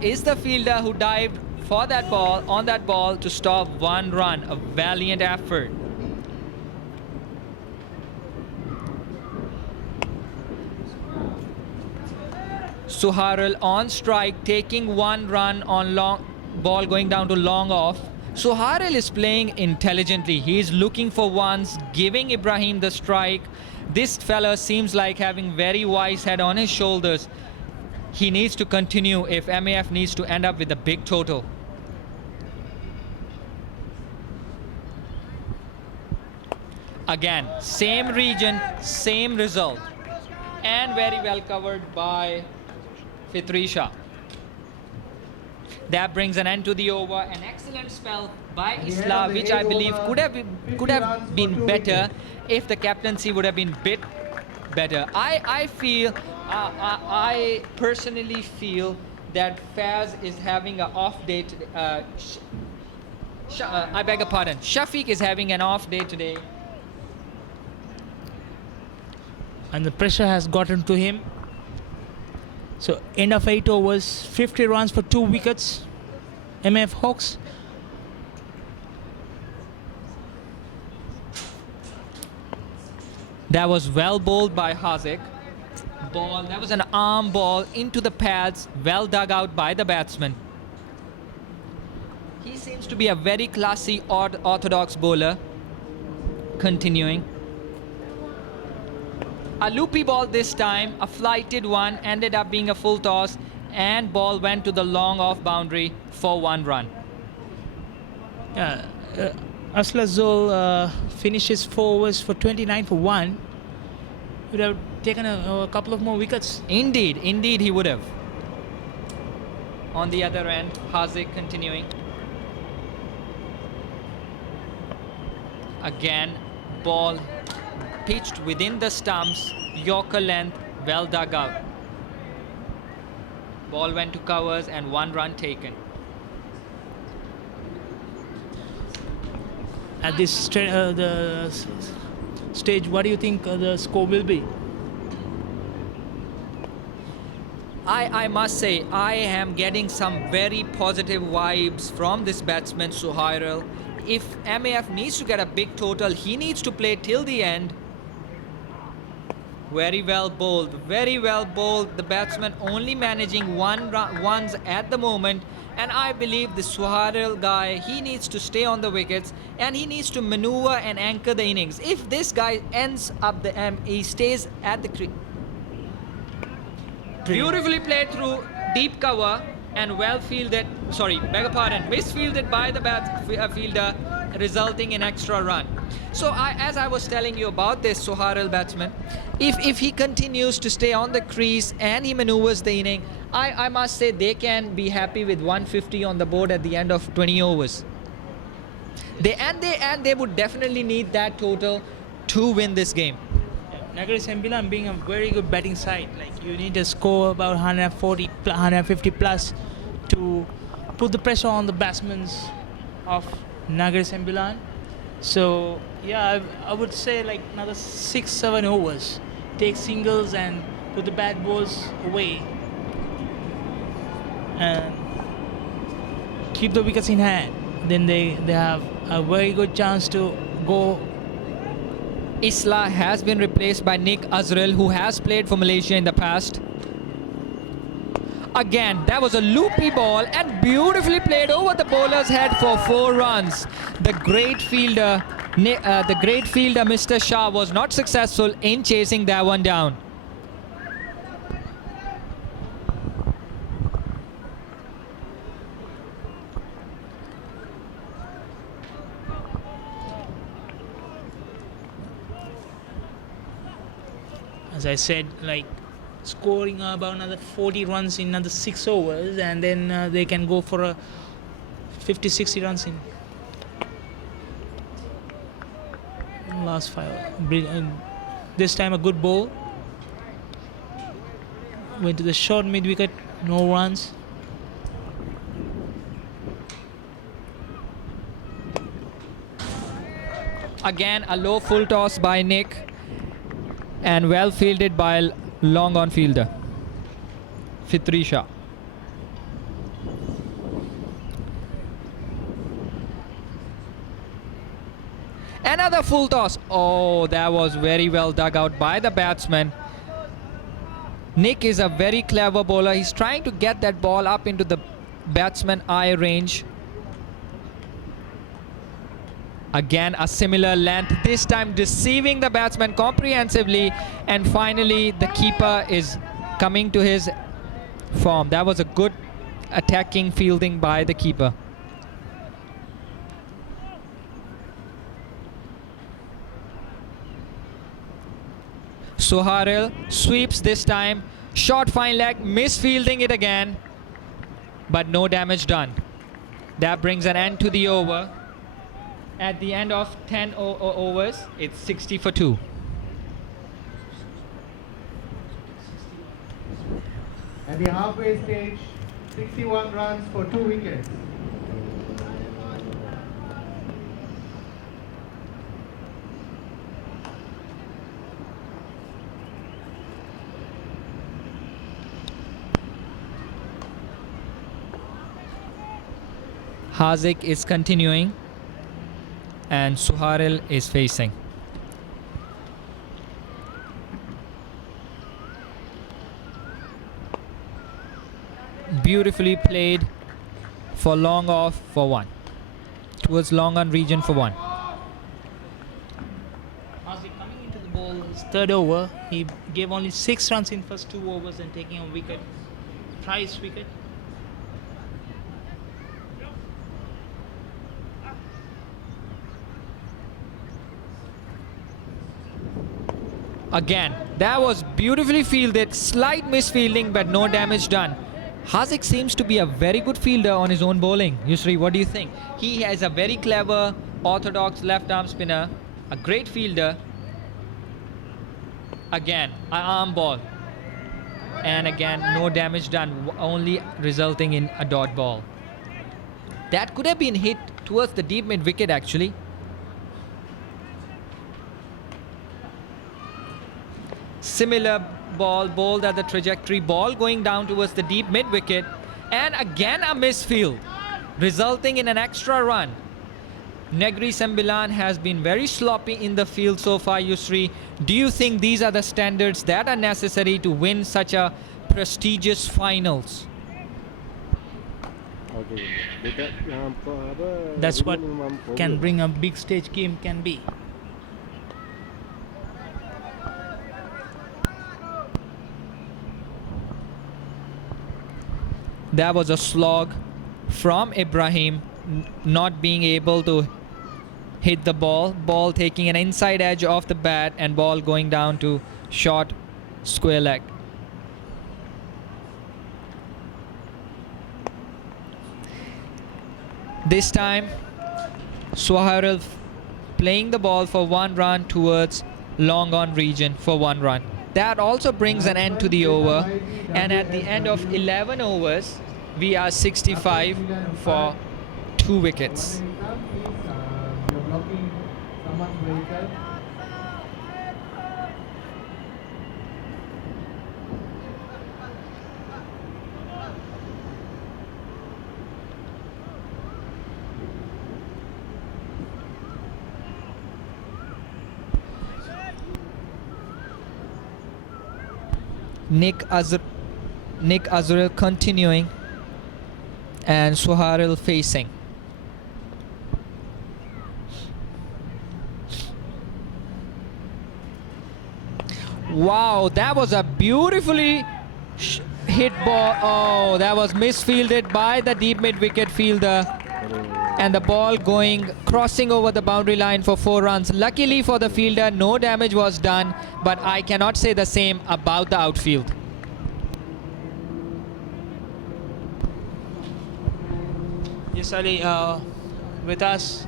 Is the fielder who dived for that ball, on that ball, to stop 1 run. A valiant effort. Suhail on strike, taking 1 run on long ball going down to long off. Suhail is playing intelligently. He is looking for ones, giving Ibrahim the strike. This fella seems like having very wise head on his shoulders. He needs to continue if MAF needs to end up with a big total. Again, same region, same result. And very well covered by Fitri Shah. That brings an end to the over. An excellent spell by Isla, which I believe could have been better if the captaincy would have been bit better. I personally feel that Faz is having an off day today. I beg your pardon. Shafiq is having an off day today. And the pressure has gotten to him. So end of 8 overs, 50 runs for 2 wickets. MF Hawks. That was well bowled by Haziq. That was an arm ball into the pads, well dug out by the batsman. He seems to be a very classy, orthodox bowler. Continuing. A loopy ball this time, a flighted one, ended up being a full toss, and ball went to the long off boundary for 1 run. Asla Zol finishes 4 overs for 29 for 1. Would have taken a couple of more wickets. Indeed, he would have. On the other end, Haziq continuing. Again, ball pitched within the stumps, Yorker length, well dug out. Ball went to covers and 1 run taken. At this stage, what do you think the score will be? I must say, I am getting some very positive vibes from this batsman, Suhail. If MAF needs to get a big total, he needs to play till the end. Very well bowled. Very well bowled. The batsman only managing ones at the moment. And I believe the Suharil guy, he needs to stay on the wickets and he needs to maneuver and anchor the innings. If this guy ends up he stays at the crease. Beautifully played through deep cover and well fielded. Sorry, beg your pardon. Misfielded by the fielder, resulting in extra run. So as I was telling you about this Suharil batsman, if he continues to stay on the crease and he maneuvers the inning, I must say they can be happy with 150 on the board at the end of 20 overs. They would definitely need that total to win this game. Negeri Sembilan being a very good batting side, like you need to score about 140, 150 plus to put the pressure on the batsmen of Negeri Sembilan. So yeah, I would say like another 6-7 overs. Take singles and put the bad balls away and keep the wickets in hand. Then they have a very good chance to go. Isla has been replaced by Nick Azril, who has played for Malaysia in the past. Again, that was a loopy ball and beautifully played over the bowler's head for 4 runs. The great fielder, Mr. Shah, was not successful in chasing that one down. As I said, like scoring about another 40 runs in another 6 overs, and then they can go for a 50-60 runs in last 5. This time a good ball went to the short mid wicket, no runs. Again, a low full toss by Nick and well fielded by long on fielder Fitri Shah. Another full toss. Oh, that was very well dug out by the batsman. Nick is a very clever bowler. He's trying to get that ball up into the batsman eye range. Again, a similar length, this time deceiving the batsman comprehensively, and finally the keeper is coming to his form. That was a good attacking fielding by the keeper. Suharil sweeps this time, short fine leg, misfielding it again, but no damage done. That brings an end to the over. At the end of 10 overs, it's 60 for 2. At the halfway stage, 61 runs for 2 wickets. Haziq is continuing and Suharil is facing. Beautifully played for long off for 1. Towards long on region for 1. Coming into the ball, his 3rd over, he gave only 6 runs in first 2 overs and taking a wicket, thrice wicket. Again, that was beautifully fielded, slight misfielding but no damage done. Haziq seems to be a very good fielder on his own bowling. Yusri, what do you think? He has a very clever, orthodox left arm spinner, a great fielder. Again, an arm ball. And again, no damage done, only resulting in a dot ball. That could have been hit towards the deep mid wicket actually. Similar ball bowled at the trajectory, ball going down towards the deep mid wicket, and again a misfield, resulting in an extra run. Negeri Sembilan has been very sloppy in the field so far, Yusri. Do you think these are the standards that are necessary to win such a prestigious finals? Okey. Dekat apa? That's what memang can problem. bring a big stage game can be. That was a slog from Ibrahim, not being able to hit the ball. Ball taking an inside edge off the bat and ball going down to short square leg. This time, Suhail playing the ball for 1 run towards long on region for 1 run. That also brings an end to the over, and at the end of 11 overs, we are 65 for 2 wickets. You're blocking someone's vehicle. Nick Azuril continuing and Suhail facing. Wow, that was a beautifully hit ball. Oh, that was misfielded by the deep mid wicket fielder. And the ball crossing over the boundary line for 4 runs. Luckily for the fielder, no damage was done, but I cannot say the same about the outfield. Yes, Ali, with us,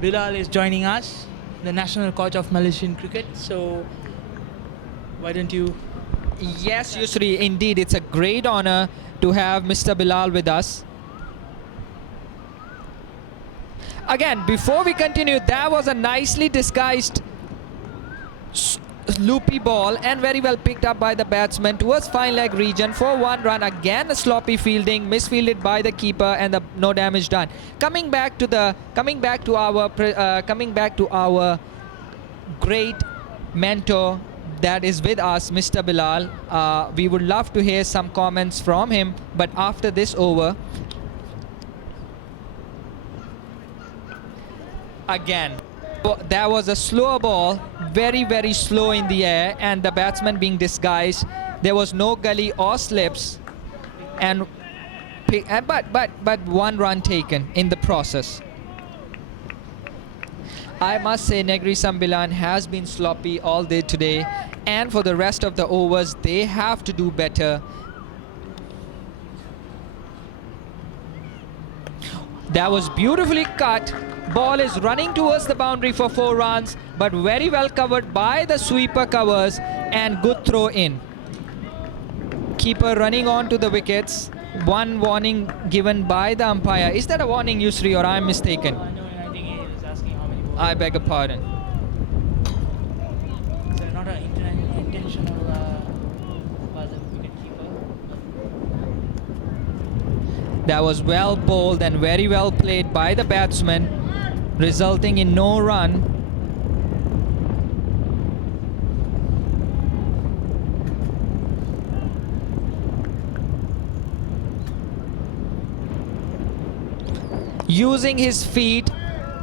Bilal is joining us, the national coach of Malaysian cricket. So, why don't you? Yes, Yusri, indeed, it's a great honor to have Mr. Bilal with us. Again, before we continue, that was a nicely disguised loopy ball and very well picked up by the batsman towards fine leg region for 1 run. Again, a sloppy fielding, misfielded by the keeper, and no damage done. Coming back to our great mentor that is with us, Mr. Bilal. We would love to hear some comments from him, but after this over. Again, that was a slower ball, very, very slow in the air, and the batsman being disguised. There was no gully or slips, and but 1 run taken in the process. I must say Negeri Sembilan has been sloppy all day today, and for the rest of the overs they have to do better. That was beautifully cut. Ball is running towards the boundary for 4 runs, but very well covered by the sweeper covers, and good throw in. Keeper running on to the wickets. 1 warning given by the umpire. Is that a warning, Yusri, or I'm mistaken? I think he is asking how many balls. I beg your pardon. So not an intentional by the wicket keeper. That was well bowled and very well played by the batsman, resulting in no run. Using his feet,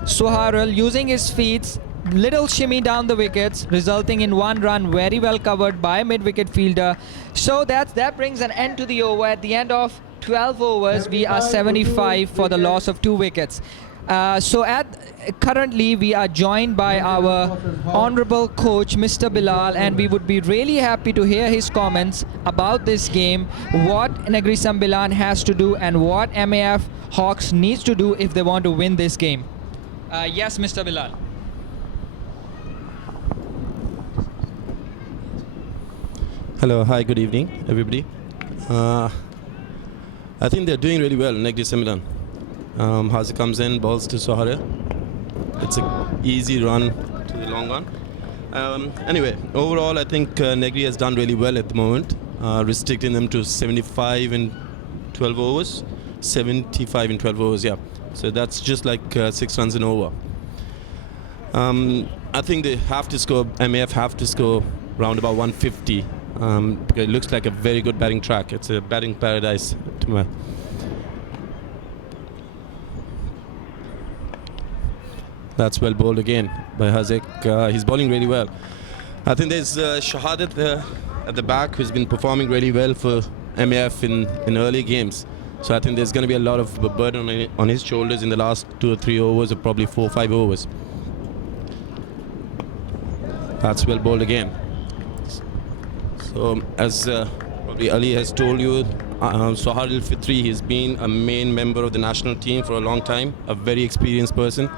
Suhail using his feet, little shimmy down the wickets, resulting in 1 run, very well covered by mid-wicket fielder. So that brings an end to the over. At the end of 12 overs, we are 75 for the loss of 2 wickets. Currently we are joined by our honorable coach, Mr. Bilal, and we would be really happy to hear his comments about this game, what Negeri Sembilan has to do and what MAF Hawks needs to do if they want to win this game. Yes, Mr. Bilal. Hello, hi, good evening, everybody. I think they're doing really well, Negeri Sembilan. Hazi comes in, balls to Suhail. It's an easy run to the long run. Anyway, overall, I think Negeri has done really well at the moment, restricting them to 75 in 12 overs. 75 in 12 overs, yeah. So that's just like 6 runs in over. I think they have to score. MAF have to score round about 150 because it looks like a very good batting track. It's a batting paradise to me. That's well bowled again by Haziq. He's bowling really well. I think there's Shahadat at the back who's been performing really well for MAF in early games. So I think there's going to be a lot of burden on his shoulders in the last 2 or 3 overs, or probably 4 or 5 overs. That's well bowled again. So as probably Ali has told you, Sohail Al-Fitri, he's been a main member of the national team for a long time, a very experienced person.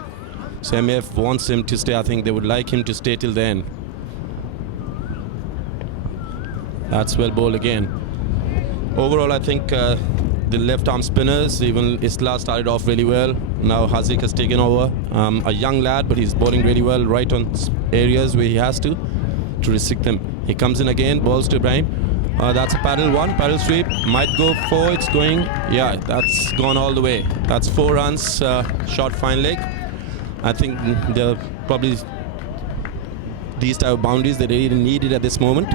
So MF wants him to stay. I think they would like him to stay till the end. That's well bowled again. Overall, I think the left arm spinners, even Isla started off really well. Now Haziq has taken over. A young lad, but he's bowling really well right on areas where he has to restrict them. He comes in again, balls to Ibrahim. That's a paddle sweep. Might go 4, it's going. Yeah, that's gone all the way. That's 4 runs, short fine leg. I think they're probably these type of boundaries that they really needed at this moment.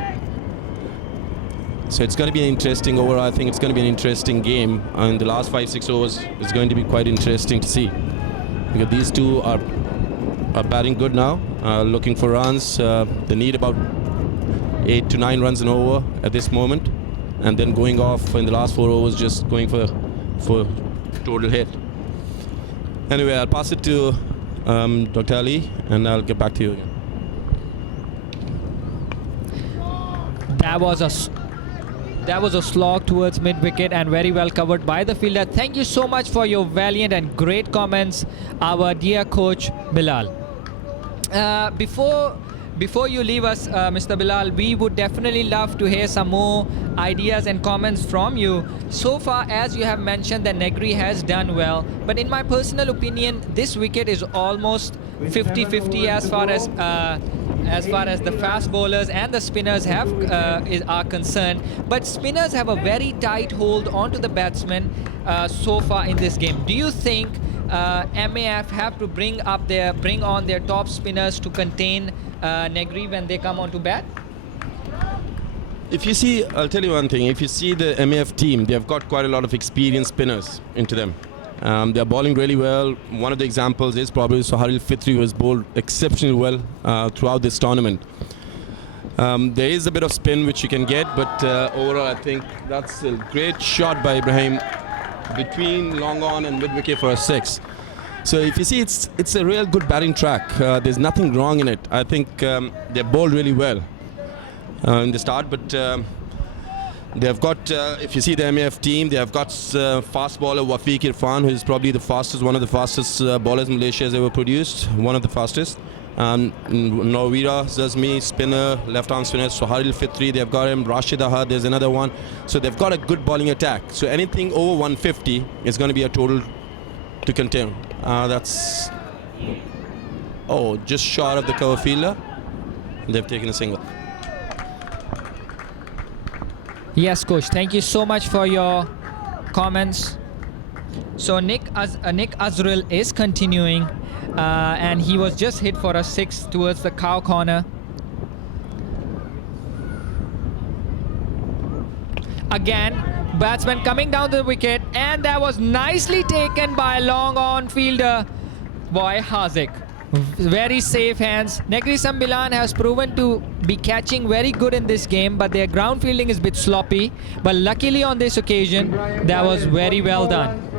So it's going to be an interesting over. I think it's going to be an interesting game. And the last 5-6 overs is going to be quite interesting to see. Because these two are batting good now, looking for runs. They need about 8 to 9 runs an over at this moment. And then going off in the last 4 overs, just going for total hit. Anyway, I'll pass it to Dr. Ali, and I'll get back to you again. That was a slog towards mid-wicket and very well covered by the fielder. Thank you so much for your valiant and great comments, our dear coach Bilal. Before you leave us, Mr. Bilal, we would definitely love to hear some more ideas and comments from you. So far, as you have mentioned, that Negeri has done well, but in my personal opinion, this wicket is almost 50-50 as far as the fast bowlers and the spinners are concerned. But spinners have a very tight hold onto the batsmen so far in this game. Do you think MAF have to bring on their top spinners to contain Negeri when they come onto bat? If you see, I'll tell you one thing. If you see the MAF team, they've got quite a lot of experienced spinners into them. They're bowling really well. One of the examples is probably Sohail Al-Fitri, who has bowled exceptionally well throughout this tournament. There is a bit of spin which you can get, but overall I think that's a great shot by Ibrahim between long on and mid wicket for a 6. So if you see, it's a real good batting track. There's nothing wrong in it. I think they bowled really well in the start, but they've got, if you see the MAF team, they have got fast bowler Wafiq Irfan, who is probably one of the fastest bowlers Malaysia has ever produced, one of the fastest. Norvira Zazmi, spinner, left arm spinner, Sohail Al-Fitri, they've got him, Rashid Ahad, there's another one. So they've got a good bowling attack. So anything over 150 is going to be a total to contain. That's just short of the cover fielder. They've taken a single. Yes, coach. Thank you so much for your comments. So Nick Azril is continuing, and he was just hit for a 6 towards the cow corner. Again, batsman coming down the wicket, and that was nicely taken by long on fielder boy Haziq. Very safe hands. Negeri Sembilan has proven to be catching very good in this game, but their ground fielding is a bit sloppy. But luckily on this occasion, that was very well done.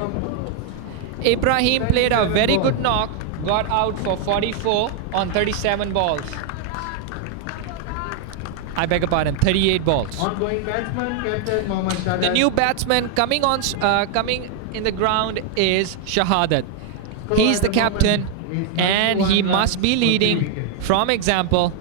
Ibrahim played a very good knock, got out for 44 on 37 balls. I beg your pardon, 38 balls. Ongoing batsman, Captain Mohammad Shahadat. The new batsman coming in the ground is Shahadat. He's the captain, and he must be leading from example.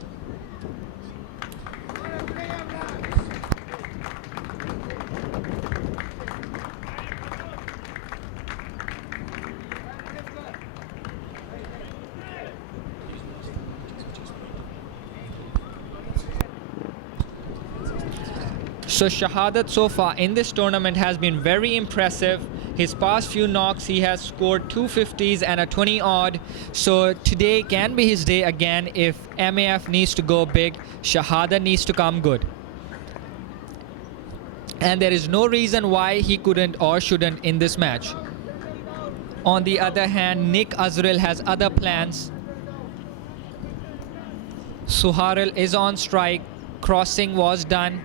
So Shahadat so far in this tournament has been very impressive. His past few knocks, he has scored 250s and a 20 odd. So today can be his day again. If MAF needs to go big, Shahada needs to come good. And there is no reason why he couldn't or shouldn't in this match. On the other hand, Nick Azril has other plans. Suharil is on strike. Crossing was done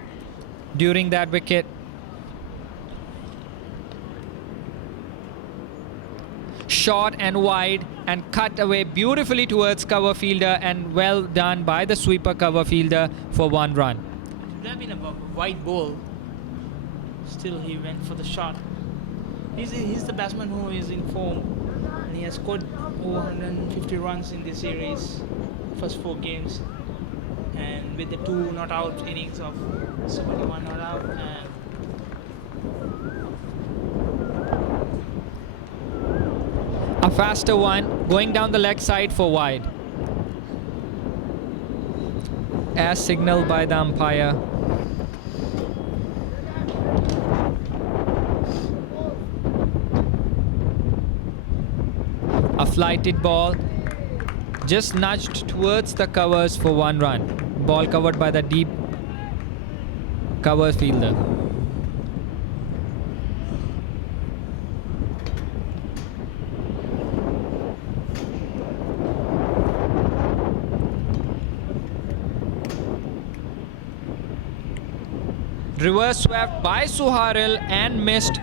during that wicket. Short and wide and cut away beautifully towards cover fielder, and well done by the sweeper cover fielder for 1 run. It would have been a wide ball. Still, he went for the shot. He's the batsman who is in form, and he has scored over 150 runs in this series, first 4 games, and with the 2 not out innings of 71 not out. And a faster one going down the leg side for wide, as signaled by the umpire. A flighted ball, just nudged towards the covers for 1 run. Ball covered by the deep cover fielder. Reverse swept by Suharil and missed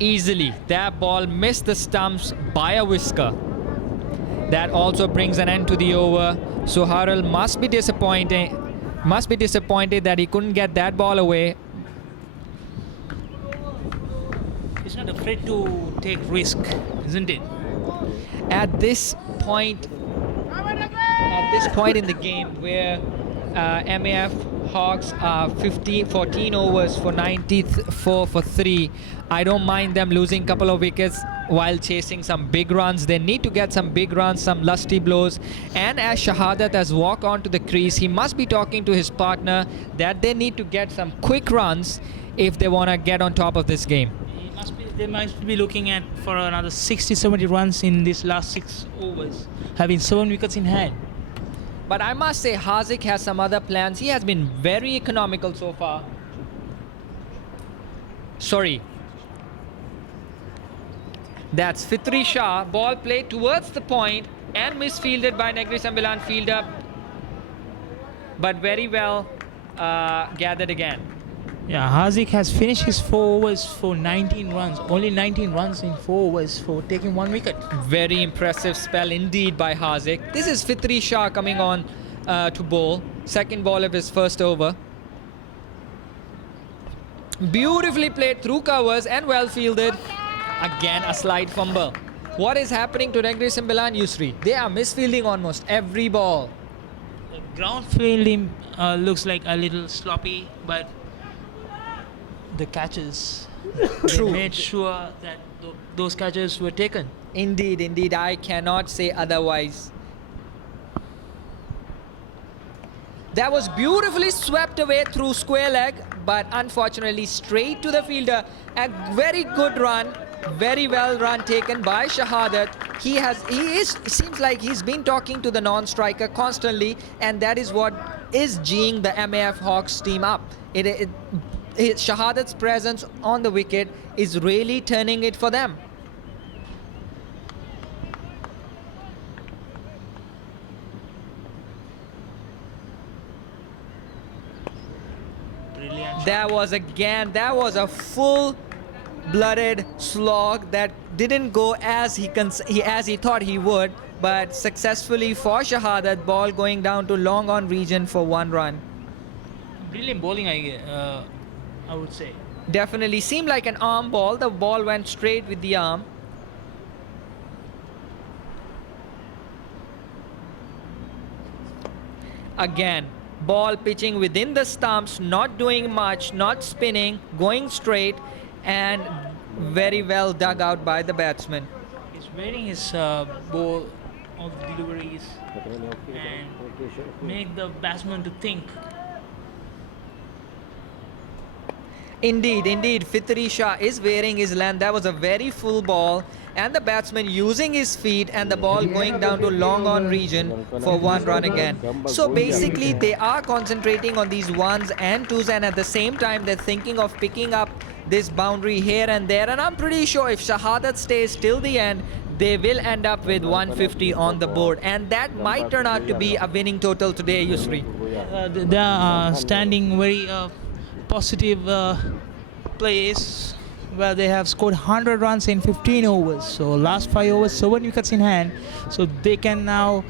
easily. That ball missed the stumps by a whisker. That also brings an end to the over. Suharil must be disappointed that he couldn't get that ball away. he's not afraid to take risk, isn't it? At this point in the game where MAF Hawks are 14 overs for 94 for 3, I don't mind them losing a couple of wickets while chasing some big runs. They need to get some big runs, some lusty blows. And as Shahadat has walked onto the crease, he must be talking to his partner that they need to get some quick runs if they want to get on top of this game. They must be looking at for another 60-70 runs in these last 6 overs, having 7 wickets in hand. But I must say, Haziq has some other plans. He has been very economical so far. Sorry. That's Fitri Shah. Ball played towards the point and misfielded by Negeri Sembilan fielder. But very well gathered again. Yeah, Haziq has finished his 4 overs for 19 runs. Only 19 runs in 4 overs for taking 1 wicket. Very impressive spell indeed by Haziq. This is Fitri Shah coming on to bowl. Second ball of his first over. Beautifully played through covers and well fielded. Again, a slight fumble. What is happening to Negeri Sembilan, Yusri? They are misfielding almost every ball. The ground fielding looks like a little sloppy, but the catches, they made sure that those catches were taken. Indeed, indeed. I cannot say otherwise. That was beautifully swept away through square leg, but unfortunately straight to the fielder. A very good run, very well run taken by Shahadat. Seems like he's been talking to the non-striker constantly, and that is what is geeing the MAF Hawks team up. Shahadat's presence on the wicket is really turning it for them. Brilliant. That was a full-blooded slog that didn't go as he thought he would, but successfully for Shahadat. Ball going down to long on region for 1 run. Brilliant bowling, I would say. Definitely seemed like an arm ball. The ball went straight with the arm. Again, ball pitching within the stumps, not doing much, not spinning, going straight, and very well dug out by the batsman. He's wearing his ball of deliveries and make the batsman to think. Indeed, Fitri Shah is wearing his length. That was a very full ball, and the batsman using his feet, and the ball going down to long on region for 1 run again. So basically, they are concentrating on these ones and twos, and at the same time, they're thinking of picking up this boundary here and there. And I'm pretty sure if Shahadat stays till the end, they will end up with 150 on the board, and that might turn out to be a winning total today, Yusri. They are standing very positive place where they have scored 100 runs in 15 overs. So last 5 overs, 7 wickets in hand. So they can now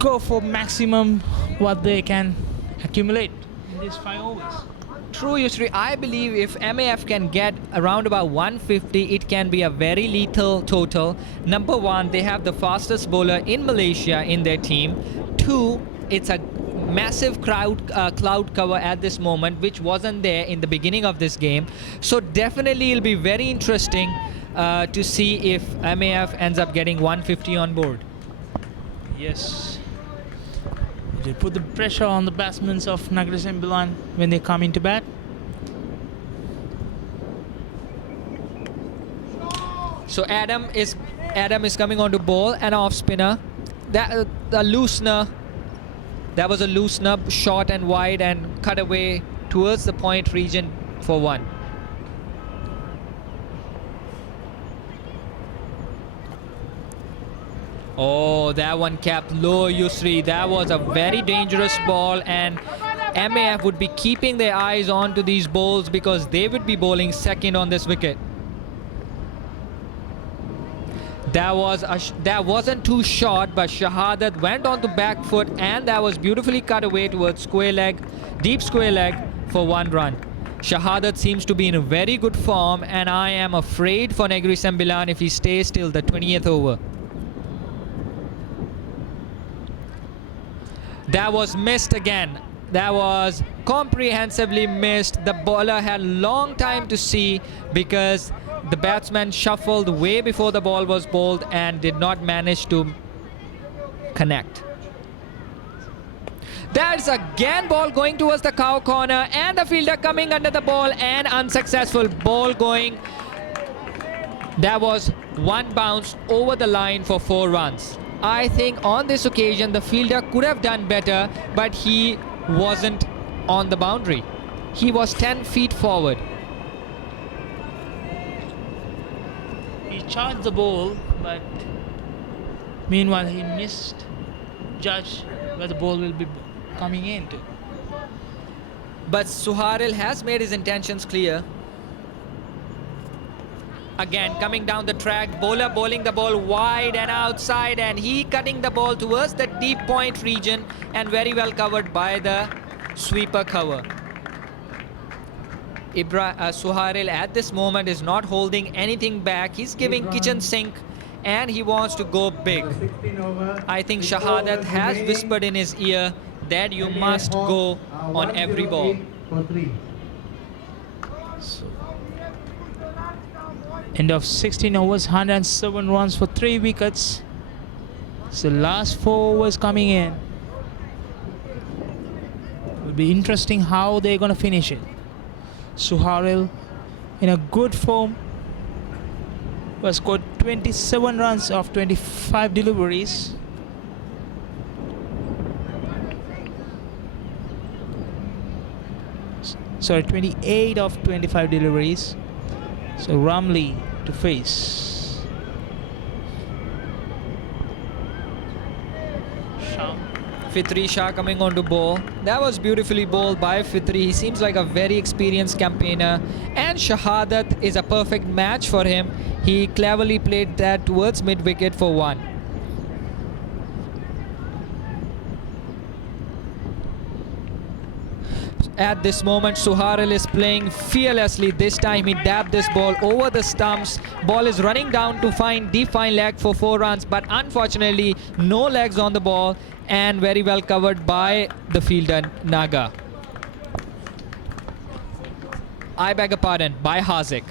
go for maximum what they can accumulate in these 5 overs. True, Yusri. I believe if MAF can get around about 150, it can be a very lethal total. Number one, they have the fastest bowler in Malaysia in their team. Two, it's a massive cloud cover at this moment, which wasn't there in the beginning of this game. So definitely it'll be very interesting to see if MAF ends up getting 150 on board. Yes. They put the pressure on the batsmen of Negeri Sembilan when they come into bat. So Adam is coming on to bowl, an off spinner. That a loosener. That was a loosener, short and wide and cut away towards the point region for 1. Oh, that one capped low, Yusri. That was a very dangerous ball, and MAF would be keeping their eyes on to these bowls because they would be bowling second on this wicket. That wasn't too short, but Shahadat went on to back foot, and that was beautifully cut away towards square leg, deep square leg for 1 run. Shahadat seems to be in a very good form, and I am afraid for Negeri Sembilan if he stays till the 20th over. That was missed again. That was comprehensively missed. The bowler had long time to see because the batsman shuffled way before the ball was bowled and did not manage to connect. That's again ball going towards the cow corner, and the fielder coming under the ball, and unsuccessful ball going. That was 1 bounce over the line for 4 runs. I think on this occasion the fielder could have done better, but he wasn't on the boundary. He was 10 feet forward. He charged the ball, but meanwhile he missed judge where the ball will be coming into. But Suhail has made his intentions clear. Again, coming down the track, bowler bowling the ball wide and outside, and he cutting the ball towards the deep point region, and very well covered by the sweeper cover. Suhail at this moment is not holding anything back. He's giving kitchen sink, and he wants to go big. I think Shahadat has whispered in his ear that you must go on every ball. End of 16 overs, 107 runs for 3 wickets. So last 4 overs coming in. Will be interesting how they're going to finish it. Suhail in a good form was scored 27 runs of 25 deliveries. Sorry, 28 of 25 deliveries. So Ramli to face. Shah. Fitri Shah coming on to bowl. That was beautifully bowled by Fitri. He seems like a very experienced campaigner. And Shahadat is a perfect match for him. He cleverly played that towards mid-wicket for 1. At this moment, Suhail is playing fearlessly. This time he dabbed this ball over the stumps. Ball is running down to find deep fine leg for 4 runs, but unfortunately no legs on the ball, and very well covered by the fielder Naga. I beg a pardon, by Hazik.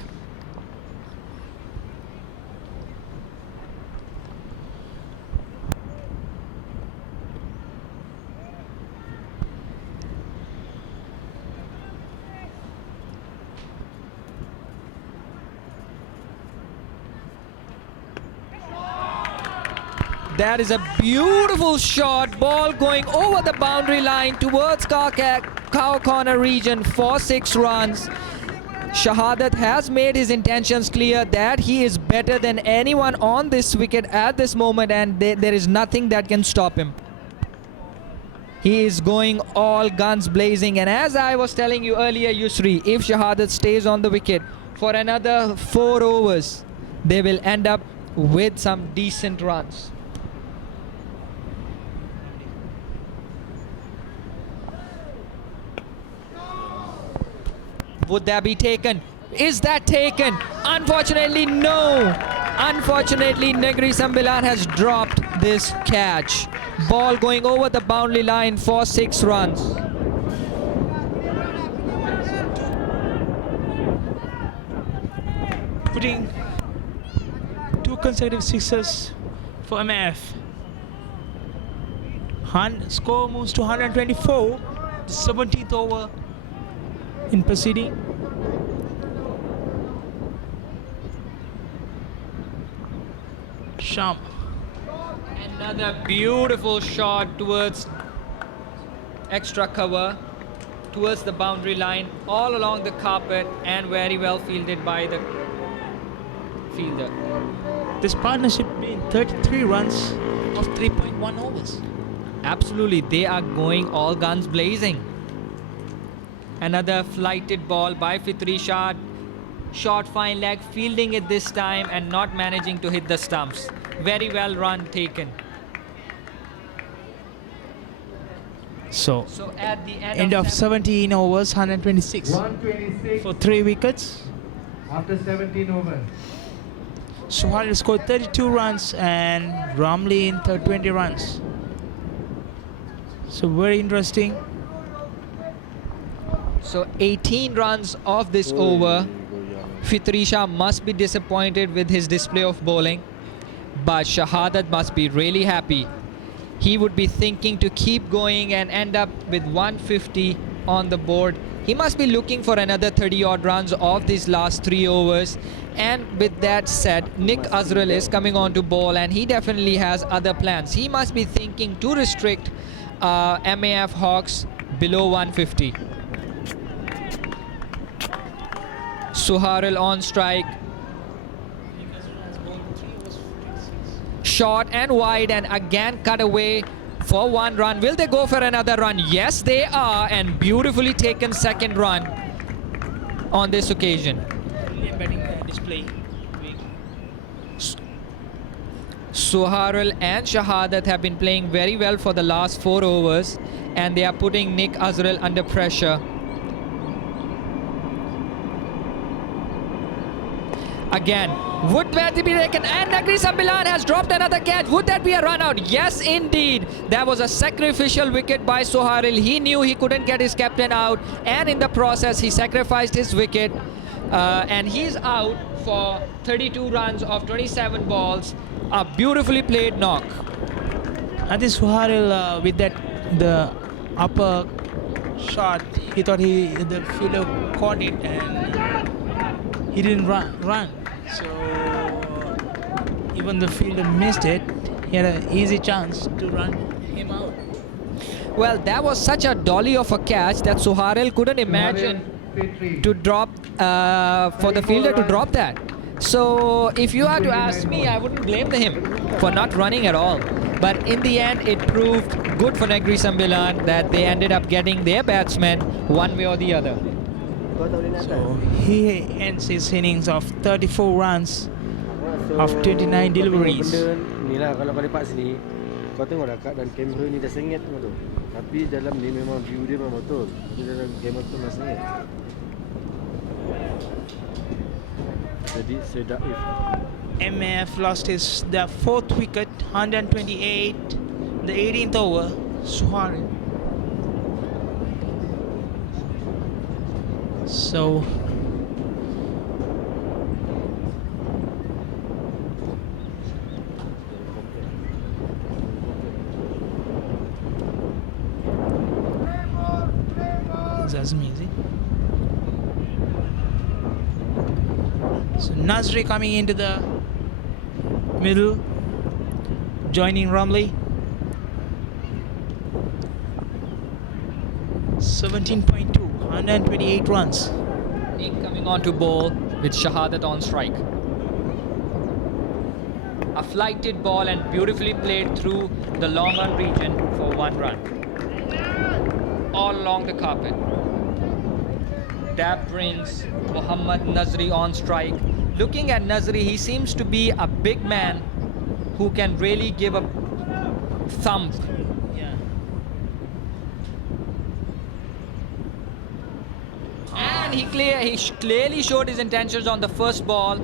That is a beautiful shot. Ball going over the boundary line towards cow corner region for 6 runs. Shahadat has made his intentions clear that he is better than anyone on this wicket at this moment, and there is nothing that can stop him. He is going all guns blazing, and as I was telling you earlier, Yusri, if Shahadat stays on the wicket for another 4 overs, they will end up with some decent runs. Would that be taken? Is that taken? Unfortunately, no. Unfortunately, Negeri Sembilan has dropped this catch. Ball going over the boundary line for 6 runs. Putting 2 consecutive sixes for MF. Score moves to 124. The 17th over in proceeding. Sham. Another beautiful shot towards extra cover, towards the boundary line, all along the carpet, and very well fielded by the fielder. This partnership being 33 runs of 3.1 overs. Absolutely, they are going all guns blazing. Another flighted ball by Fitri Shah. Short fine leg, fielding it this time and not managing to hit the stumps. Very well run taken. So at the end of 17 overs, 126 126 for 3 wickets. after 17 overs. Suhail scored 32 runs and Ramli in 20 runs. So very interesting. So 18 runs off this over. Fitri Shah must be disappointed with his display of bowling, but Shahadat must be really happy. He would be thinking to keep going and end up with 150 on the board. He must be looking for another 30 odd runs off these last 3 overs. And with that said, Nick Azrul is coming on to bowl, and he definitely has other plans. He must be thinking to restrict MAF Hawks below 150. Suharil on strike. Short and wide, and again cut away for 1 run. Will they go for another run? Yes, they are, and beautifully taken second run on this occasion. Batting display. Suharil and Shahadat have been playing very well for the last 4 overs, and they are putting Nick Azrul under pressure. Again, would that be taken? And Negeri Sembilan has dropped another catch. Would that be a run out? Yes, indeed. That was a sacrificial wicket by Suharil. He knew he couldn't get his captain out, and in the process, he sacrificed his wicket. And he's out for 32 runs of 27 balls. A beautifully played knock. I think Suhail with the upper shot, he thought the fielder caught it and he didn't run. So even the fielder missed it. He had an easy chance to run him out. Well, that was such a dolly of a catch that Suharil couldn't imagine to drop for the fielder to drop that. So if you are to ask me, I wouldn't blame him for not running at all. But in the end, it proved good for Negeri Sembilan that they ended up getting their batsmen one way or the other. So he ends his innings of 34 runs of 29 deliveries. Ni lah kalau kau lepak sini, kau tengok dah dalam kamera ni dah sengit semua tu. Tapi dalam ni memang view dia memang betul. Tapi dalam kamera tu dah sengit. Jadi sedap if MF lost the 4th wicket, 128, the 18th over, Suhail. So that's amazing. So Nazri coming into the middle. joining Ramli. 17.2, 128 runs. Nick coming on to bowl with Shahadat on strike. A flighted ball and beautifully played through the long on region for 1 run. All along the carpet. That brings Mohammad Nazri on strike. Looking at Nazri, he seems to be a big man who can really give a thump. Yeah. And he clearly showed his intentions on the first ball.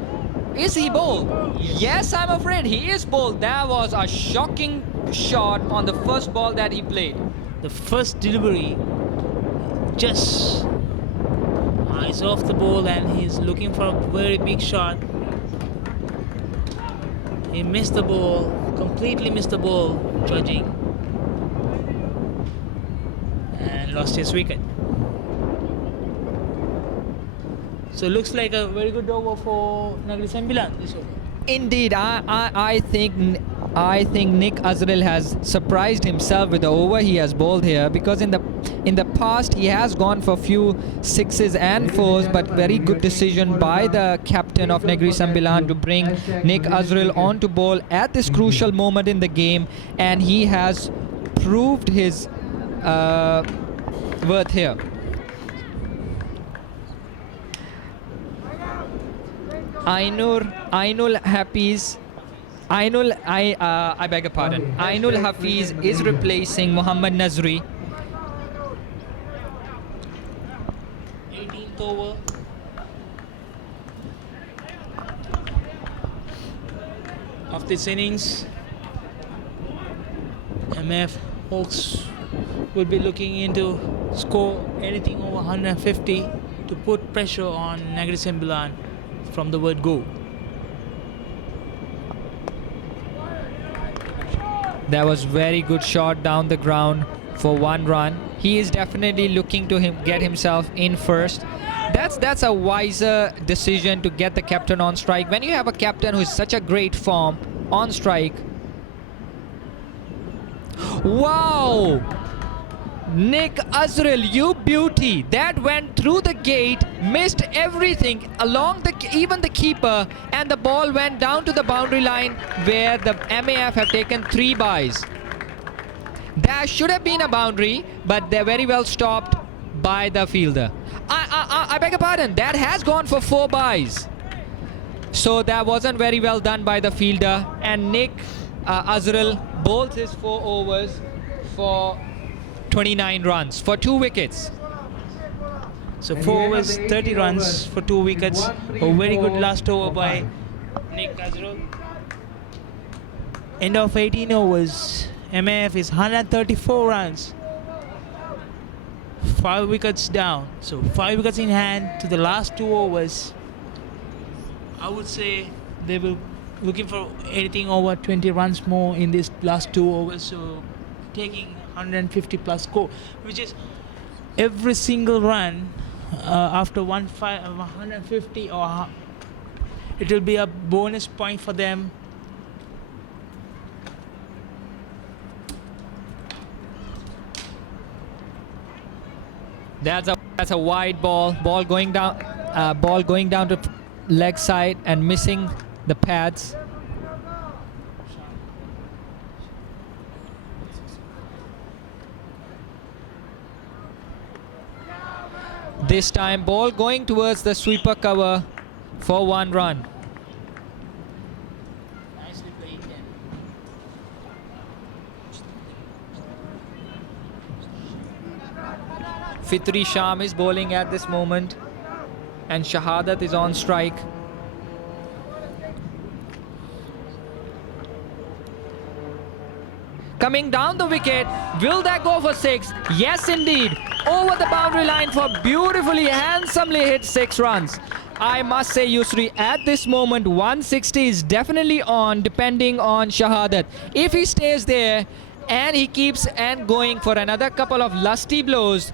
Is he bowled? Yes, I'm afraid he is bowled. That was a shocking shot on the first ball that he played. The first delivery, just eyes off the ball, and he's looking for a very big shot. He missed the ball, completely missed the ball, judging, and lost his wicket. So looks like a very good over for Negeri Sembilan this over. Indeed, I think Nick Azril has surprised himself with the over he has bowled here, because in the past he has gone for few sixes and fours, but very good decision by the captain of Negeri Sembilan to bring Nick Azril on to bowl at this crucial moment in the game, and he has proved his worth here. Ainul Hafiz. I beg your pardon. Ainul Hafiz is replacing Mohammad Nazri. 18th over. Of this innings, MF Hawks will be looking into score anything over 150 to put pressure on Negeri Sembilan from the word go. That was very good shot down the ground for 1 run. He is definitely looking to get himself in first. That's a wiser decision to get the captain on strike. When you have a captain who is such a great form on strike. Wow! Nick Azril, you beauty. That went through the gate, missed everything along even the keeper, and the ball went down to the boundary line where the MAF have taken 3 byes. That should have been a boundary, but they're very well stopped by the fielder. I beg your pardon, that has gone for 4 byes. So that wasn't very well done by the fielder, and Nick Azril bowled his 4 overs for 29 runs for 2 wickets. So 4 overs, 30 runs for 2 wickets. A very good last over by Nick Azril. End of 18 overs. MAF is 134 runs. 5 wickets down. So 5 wickets in hand to the last 2 overs. I would say they will looking for anything over 20 runs more in these last 2 overs. So taking 150 plus score, which is every single run after 150, or it will be a bonus point for them. That's a wide ball going down to leg side and missing the pads. This time ball going towards the sweeper cover for 1 run. Nicely played then. Fitri Sham is bowling at this moment, and Shahadat is on strike. Coming down the wicket, will that go for 6? Yes indeed, over the boundary line for beautifully, handsomely hit 6 runs. I must say, Yusri, at this moment 160 is definitely on, depending on Shahadat. If he stays there and he keeps going for another couple of lusty blows,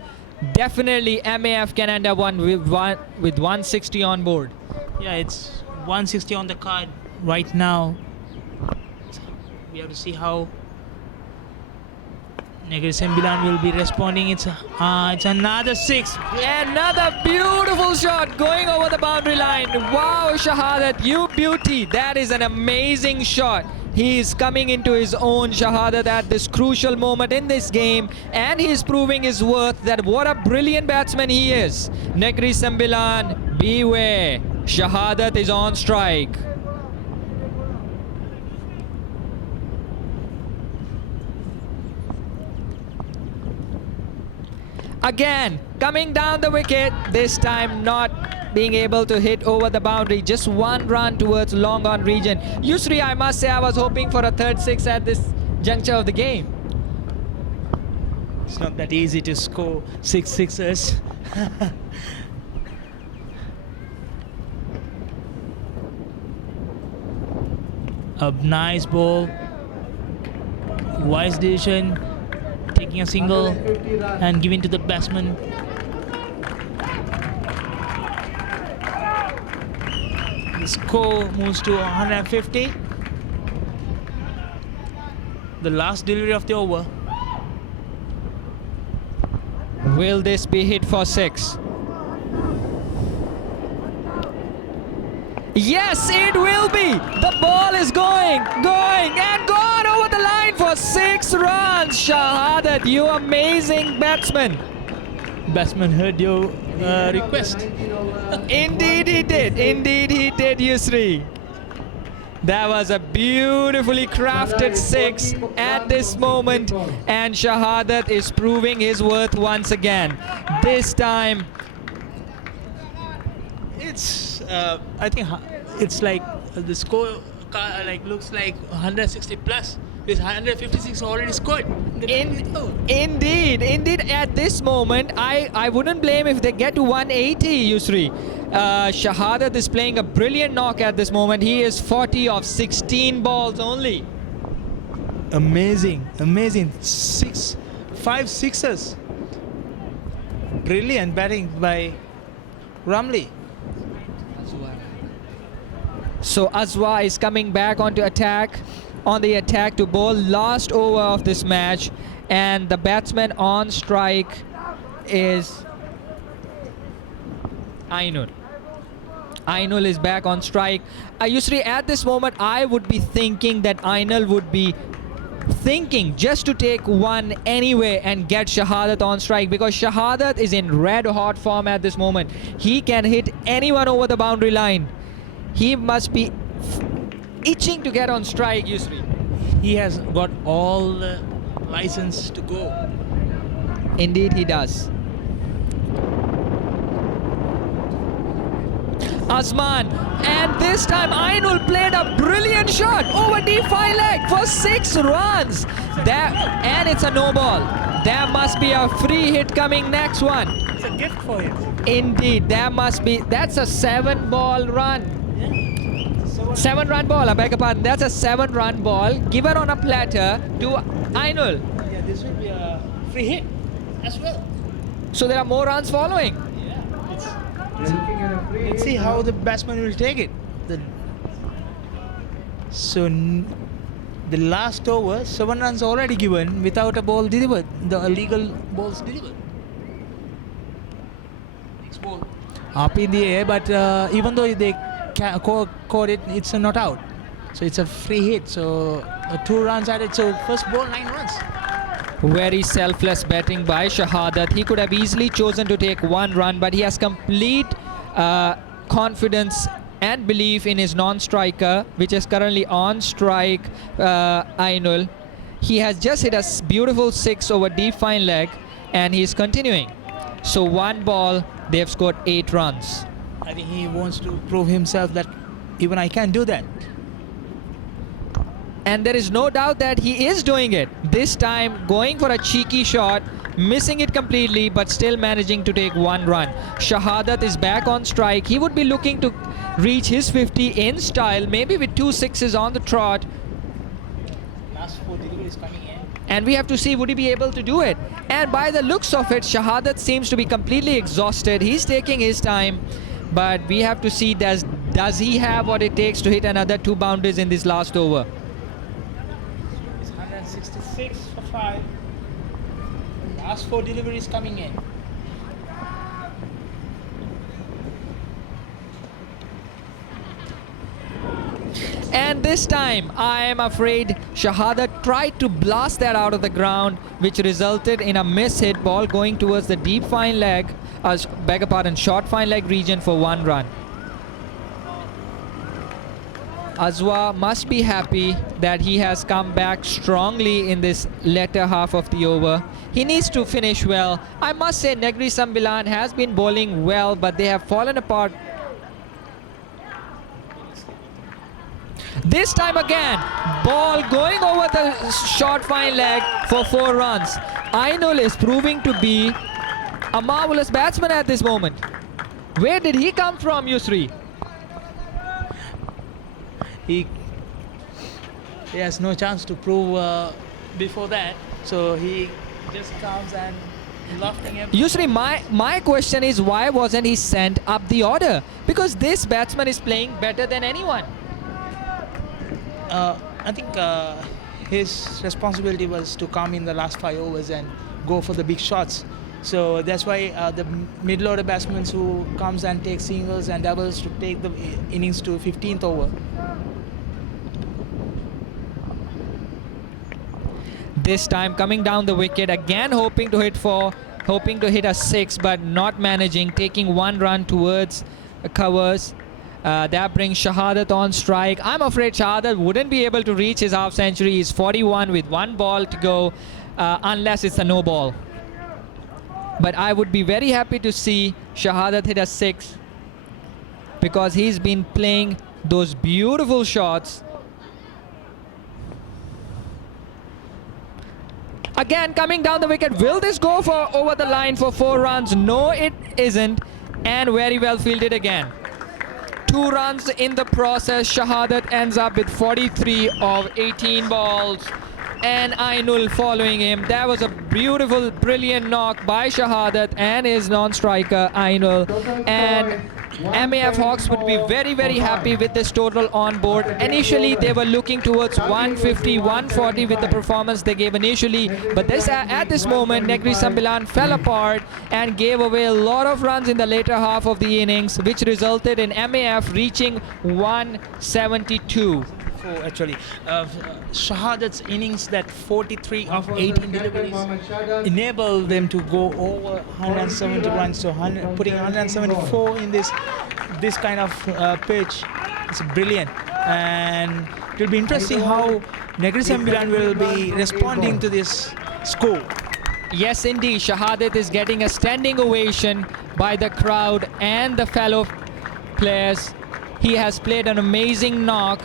definitely MAF can end up with 160 on board. Yeah, it's 160 on the card right now. We have to see how Negeri Sembilan will be responding. It's another 6. Another beautiful shot going over the boundary line. Wow, Shahadat, you beauty. That is an amazing shot. He is coming into his own, Shahadat, at this crucial moment in this game, and he is proving his worth, that what a brilliant batsman he is. Negeri Sembilan, beware. Shahadat is on strike. Again, coming down the wicket, this time not being able to hit over the boundary. Just one run towards long on region. Yusri, I must say, I was hoping for a third 6 at this juncture of the game. It's not that easy to score 6 sixes. A nice ball. Wise decision. Taking a single 150 runs. and giving to the batsman. The score moves to 150. The last delivery of the over. Will this be hit for 6? Yes, it will be. The ball is going, and gone over the line for 6 runs. Shahadat, you amazing batsman. Batsman heard your request. 19 over. Indeed he did. Indeed he did, Yusri. That was a beautifully crafted 6 at this moment, and Shahadat is proving his worth once again. This time, It's I think it's like the score like looks like 160 plus. It's 156 already scored. indeed, at this moment, I wouldn't blame if they get to 180, Yusri. Shahadat is playing a brilliant knock at this moment. He is 40 of 16 balls only. Amazing. 5 sixes. Brilliant batting by Ramli. So Azwa is coming back on the attack to bowl last over of this match, and the batsman on strike is Ainul. Ainul is back on strike. Yusri, at this moment, I would be thinking that Ainul would be thinking just to take one anyway and get Shahadat on strike, because Shahadat is in red hot form at this moment. He can hit anyone over the boundary line. He must be itching to get on strike, Yusri. He has got all the license to go. Indeed he does. Azman, and this time Ainul played a brilliant shot over deep fine leg for 6 runs. And it's a no ball. There must be a free hit coming next one. It's a gift for him. Indeed, there must be. That's a 7-ball run. 7-run ball, I beg your pardon. That's a 7-run ball given on a platter to Ainul. Yeah, this will be a free hit as well. So there are more runs following. They're looking at a free Let's see hit how now. the batsman will take it. The last over, 7 runs already given without a ball delivered. The illegal balls delivered. Next ball. Up in the air, but even though they caught it, it's not out. So it's a free hit. So 2 runs added. So first ball, 9 runs. Very selfless batting by Shahadat. He could have easily chosen to take 1 run, but he has complete confidence and belief in his non-striker, which is currently on strike, Ainul. He has just hit a beautiful 6 over deep fine leg, and he's continuing. So 1 ball, they have scored 8 runs. I think he wants to prove himself that even I can do that. And there is no doubt that he is doing it. This time going for a cheeky shot, missing it completely, but still managing to take 1 run. Shahadat is back on strike. He would be looking to reach his 50 in style, maybe with 2 sixes on the trot. Last 4 deliveries coming in. And we have to see, would he be able to do it? And by the looks of it, Shahadat seems to be completely exhausted. He's taking his time, but we have to see, does he have what it takes to hit another 2 boundaries in this last over? 6 for 5. Last 4 deliveries coming in. And this time, I am afraid Shahadat tried to blast that out of the ground, which resulted in a miss-hit ball going towards the deep fine leg, beg your pardon, short fine leg region for 1 run. Azwa must be happy that he has come back strongly in this latter half of the over. He needs to finish well. I must say Negeri Sembilan has been bowling well, but they have fallen apart. This time again, ball going over the short fine leg for 4 runs. Ainul is proving to be a marvelous batsman at this moment. Where did he come from, Yusri? He has no chance to prove before that, so he just comes and lofting him. Yusri, my question is, why wasn't he sent up the order? Because this batsman is playing better than anyone. I think his responsibility was to come in the last 5 overs and go for the big shots. So that's why the middle order batsman who comes and takes singles and doubles to take the innings to 15th over. This time coming down the wicket again, hoping to hit a 6, but not managing, taking 1 run towards covers. That brings Shahadat on strike. I'm afraid Shahadat wouldn't be able to reach his half century. He's 41 with 1 ball to go, unless it's a no ball. But I would be very happy to see Shahadat hit a 6, because he's been playing those beautiful shots. Again coming down the wicket. Will this go for over the line for 4 runs? No, it isn't. And very well fielded again. 2 runs in the process. Shahadat ends up with 43 of 18 balls. And Ainul following him. That was a beautiful, brilliant knock by Shahadat and his non-striker Ainul. And MAF Hawks would be very, very happy with this total on board. Initially, they were looking towards 150, 140 with the performance they gave initially. But at this moment, Negeri Sembilan fell apart and gave away a lot of runs in the later half of the innings, which resulted in MAF reaching 172. Actually, Shahadat's innings, that 43 of 18 deliveries, enabled them to go over 170 runs. So putting 174 in this kind of pitch is brilliant, and it will be interesting how Negeri Sembilan will be responding to this score. Yes, indeed. Shahadat is getting a standing ovation by the crowd and the fellow players. He has played an amazing knock.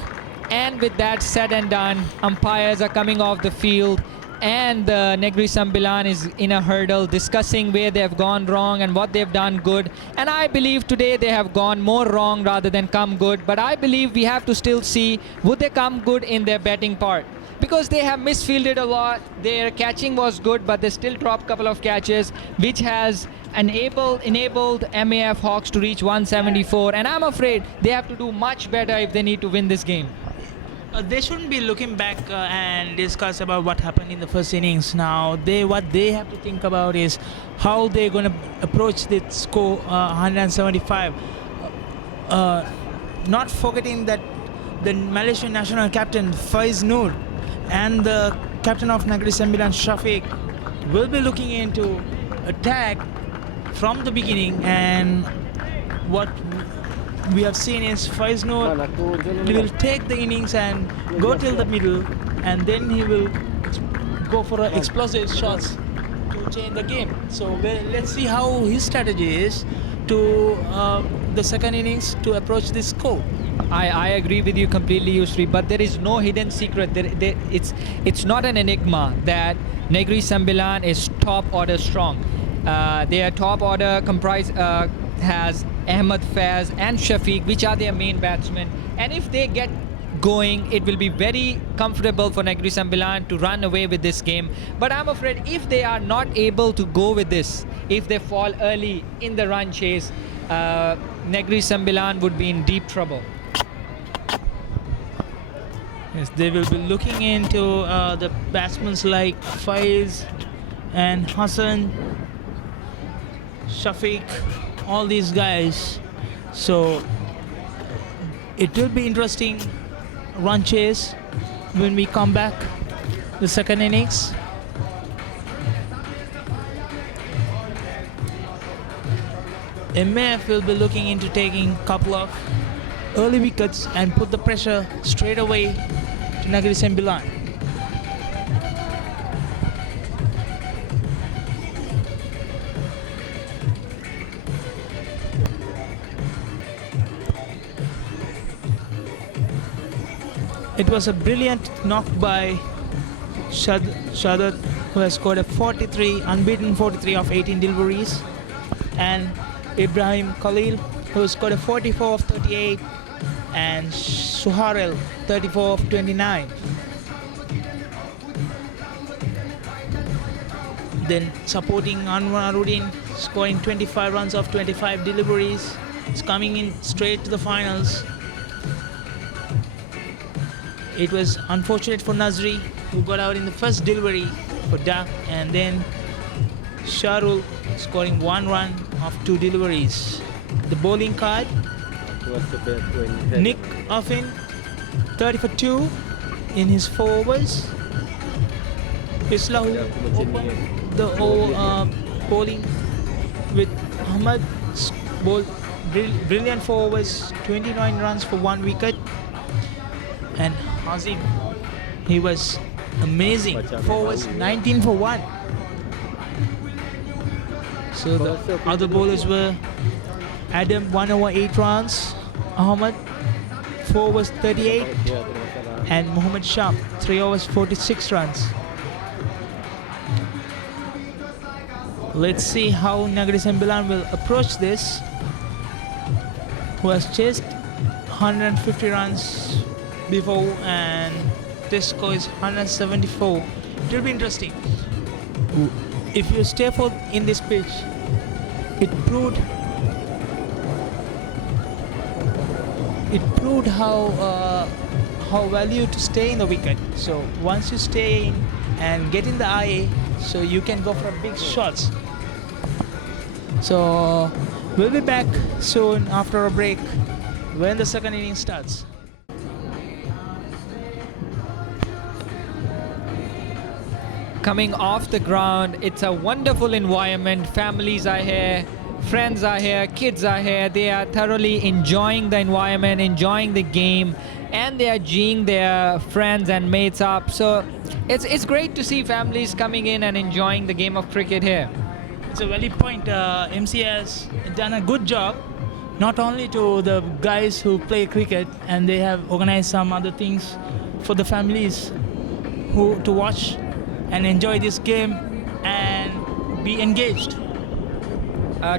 And with that said and done, umpires are coming off the field, and Negeri Sembilan is in a hurdle discussing where they have gone wrong and what they've done good. And I believe today they have gone more wrong rather than come good. But I believe we have to still see, would they come good in their batting part? Because they have misfielded a lot. Their catching was good, but they still dropped a couple of catches, which has enabled MAF Hawks to reach 174. And I'm afraid they have to do much better if they need to win this game. They shouldn't be looking back and discuss about what happened in the first innings. Now, what they have to think about is how they're going to approach this score 175. Not forgetting that the Malaysian national captain Faiz Noor and the captain of Negeri Sembilan Shafiq will be looking into attack from the beginning, and what we have seen is Faiz Noor will take the innings and go till the middle, and then he will go for explosive shots to change the game. So let's see how his strategy is to the second innings to approach this score. I agree with you completely, Yusri, but there is no hidden secret. It's not an enigma that Negeri Sembilan is top order strong. Their top order has Ahmed Faiz and Shafiq, which are their main batsmen. And if they get going, it will be very comfortable for Negeri Sembilan to run away with this game. But I'm afraid if they are not able to go with this, if they fall early in the run chase, Negeri Sembilan would be in deep trouble. Yes, they will be looking into the batsmen like Faiz and Hassan, Shafiq, all these guys. So it will be interesting run chase when we come back the second innings. MAF will be looking into taking a couple of early wickets and put the pressure straight away to Negeri Sembilan. It was a brilliant knock by Shadat, who has scored a 43, unbeaten 43 of 18 deliveries, and Ibrahim Khalil, who scored a 44 of 38, and Suharel 34 of 29. Then supporting Anwaruddin, scoring 25 runs of 25 deliveries, is coming in straight to the finals. It was unfortunate for Nazri, who got out in the first delivery for duck, and then Sharul scoring 1 run of 2 deliveries. The bowling card, Nick Affin 30 for 2 in his 4 overs. Islahu opened the bowling with Ahmad bowled brilliant 4 overs, 29 runs for 1 wicket. And Hazim, he was amazing, 4 overs, 19 for 1. So the other bowlers were Adam 1 over 8 runs, Ahmad 4 overs 38, and Muhammad Sham 3 overs 46 runs. Let's see how Negeri Sembilan will approach this, who has chased 150 runs before, and this score is 174. It will be interesting. If you stay for in this pitch, it proved how value to stay in the wicket. So once you stay in and get in the IA, so you can go for big shots. So we'll be back soon after a break when the second inning starts. Coming off the ground, it's a wonderful environment. Families are here, friends are here, kids are here. They are thoroughly enjoying the environment, enjoying the game, and they are geeing their friends and mates up. So it's great to see families coming in and enjoying the game of cricket here. It's a valid point. MC has done a good job, not only to the guys who play cricket, and they have organized some other things for the families who to watch and enjoy this game and be engaged.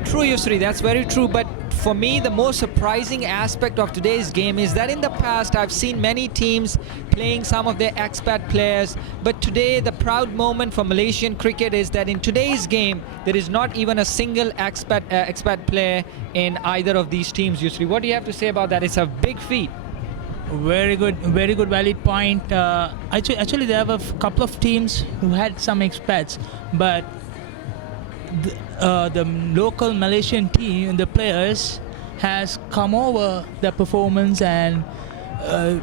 True, Yusri, that's very true. But for me, the most surprising aspect of today's game is that in the past, I've seen many teams playing some of their expat players. But today, the proud moment for Malaysian cricket is that in today's game, there is not even a single expat player in either of these teams, Yusri. What do you have to say about that? It's a big feat. Very good, valid point. Actually, there have a couple of teams who had some expats, but the local Malaysian team, the players, has come over their performance and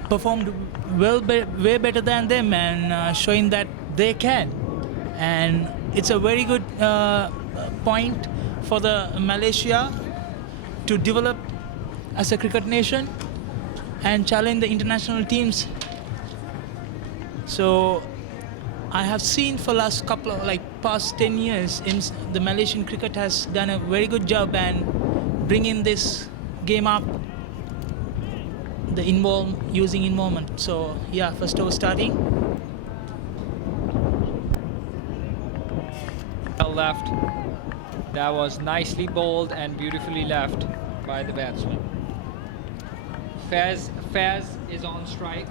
performed way better than them, and showing that they can. And it's a very good point for the Malaysia to develop as a cricket nation and challenge the international teams. So I have seen for last couple of past 10 years, the Malaysian cricket has done a very good job and bringing this game up, using involvement. So yeah, first over starting. Well left. That was nicely bowled and beautifully left by the batsman. Faz is on strike.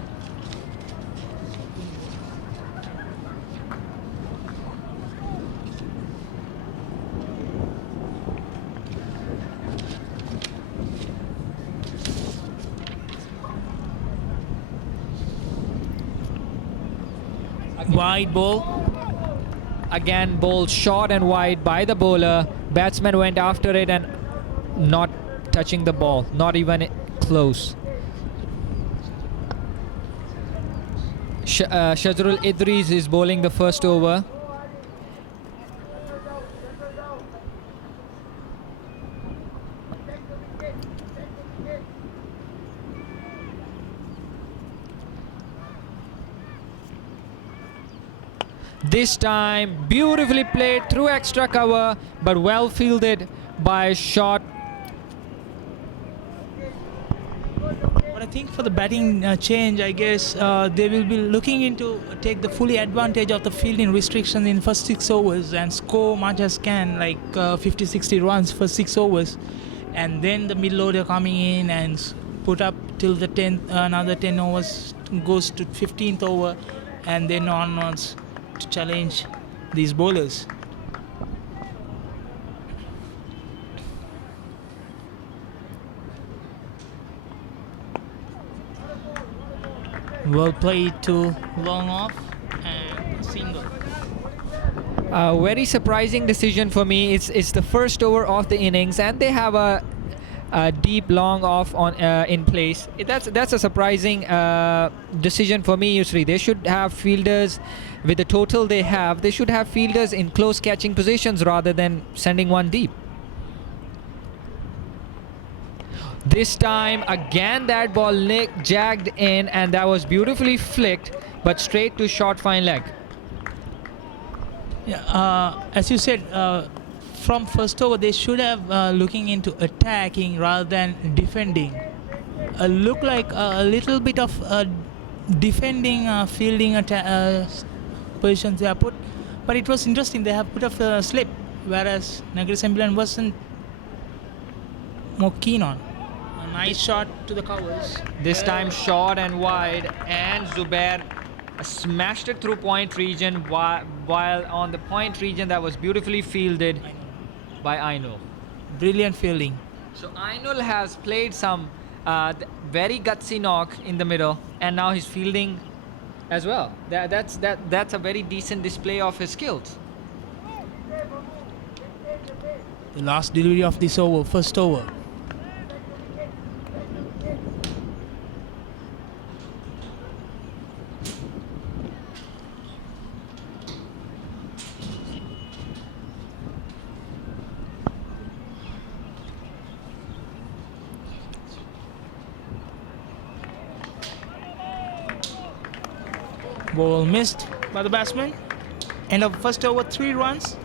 Wide ball. Again, ball short and wide by the bowler. Batsman went after it and not touching the ball, not even close. Shazrul Idris is bowling the first over. This time, beautifully played through extra cover, but well fielded by a shot. But I think for the batting change, I guess they will be looking into take the fully advantage of the fielding restrictions in first 6 overs and score much as can, like 50-60 runs for 6 overs, and then the middle order coming in and put up till the 10th, another 10 overs goes to 15th over, and then onwards to challenge these bowlers. Well played to long off and single. A very surprising decision for me. It's the first over of the innings, and they have a deep long off on in place. That's a surprising decision for me, Yusri. They should have fielders with the total they have. They should have fielders in close catching positions rather than sending one deep. This time again that ball jagged in, and that was beautifully flicked, but straight to short fine leg. Yeah, as you said, from first over they should have looking into attacking rather than defending. Look like a little bit of defending fielding positions they have put, but it was interesting. They have put up a slip, whereas Negeri Sembilan wasn't more keen on. A nice shot to the covers. This time short and wide, and Zubair smashed it through point region, while on the point region that was beautifully fielded by Ainul. Brilliant fielding. So Ainul has played some very gutsy knock in the middle, and now he's fielding as well. That's a very decent display of his skills. The last delivery of this over, first over. Ball missed by the batsman. End of first over, 3 runs.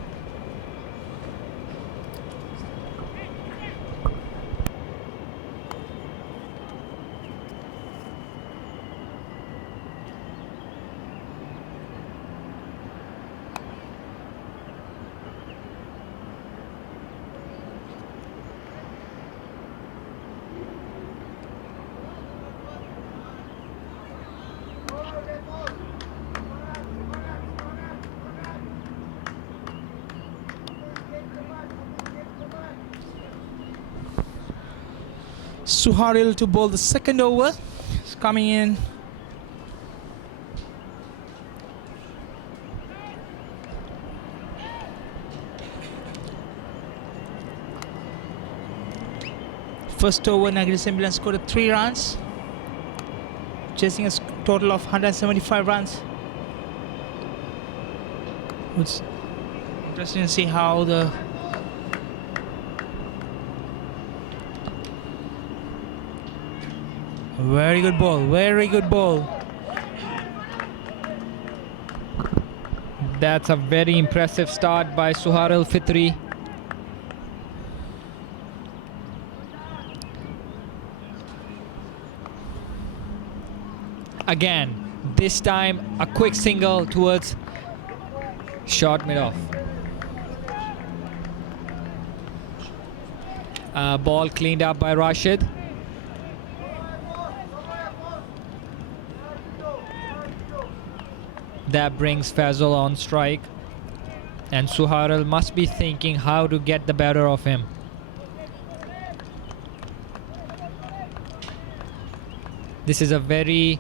Suharil to bowl the second over. It's coming in. First over, Negeri Sembilan scored 3 runs, chasing a total of 175 runs. It's interesting to see how the very good ball, very good ball. That's a very impressive start by Suharil Fitri. Again, this time a quick single towards short mid-off. Ball cleaned up by Rashid. That brings Fazal on strike, and Suharil must be thinking how to get the better of him. This is a very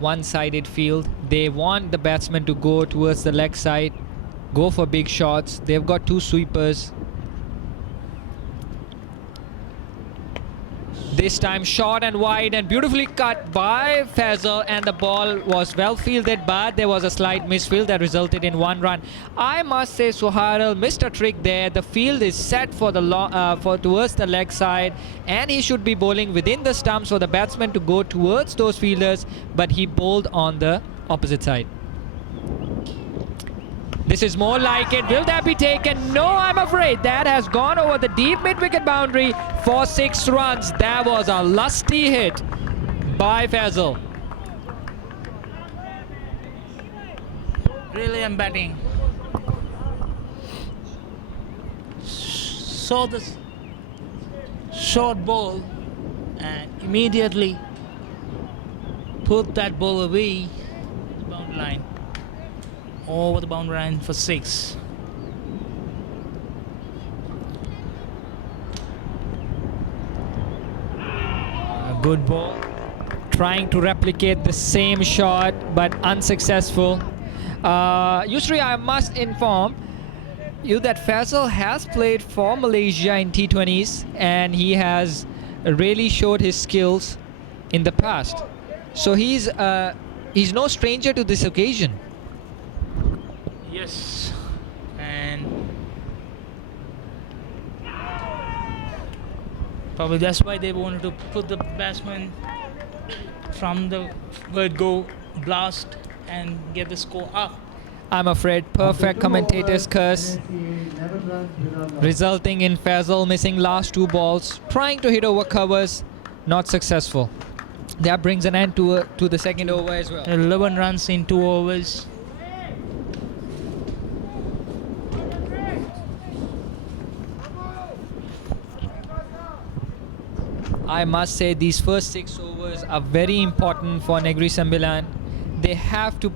one-sided field. They want the batsman to go towards the leg side, go for big shots. They've got two sweepers. This time short and wide and beautifully cut by Faisal, and the ball was well fielded, but there was a slight misfield that resulted in 1 run. I must say Suhail missed a trick there. The field is set for the towards the leg side, and he should be bowling within the stumps for the batsman to go towards those fielders, but he bowled on the opposite side. This is more like it. Will that be taken? No, I'm afraid that has gone over the deep mid-wicket boundary for 6 runs. That was a lusty hit by Faisal. Brilliant batting. Saw this short ball and immediately put that ball away the boundary line. Over the boundary line for 6. A good ball. Trying to replicate the same shot, but unsuccessful. Yusri, I must inform you that Faisal has played for Malaysia in T20s, and he has really showed his skills in the past. So he's no stranger to this occasion. Yes, and probably that's why they wanted to put the batsman from the word go blast and get the score up. I'm afraid perfect commentator's curse, resulting in Faisal missing last 2 balls, trying to hit over covers, not successful. That brings an end to the second over as well. 11 runs in 2 overs. I must say these first 6 overs are very important for Negeri Sembilan. They have to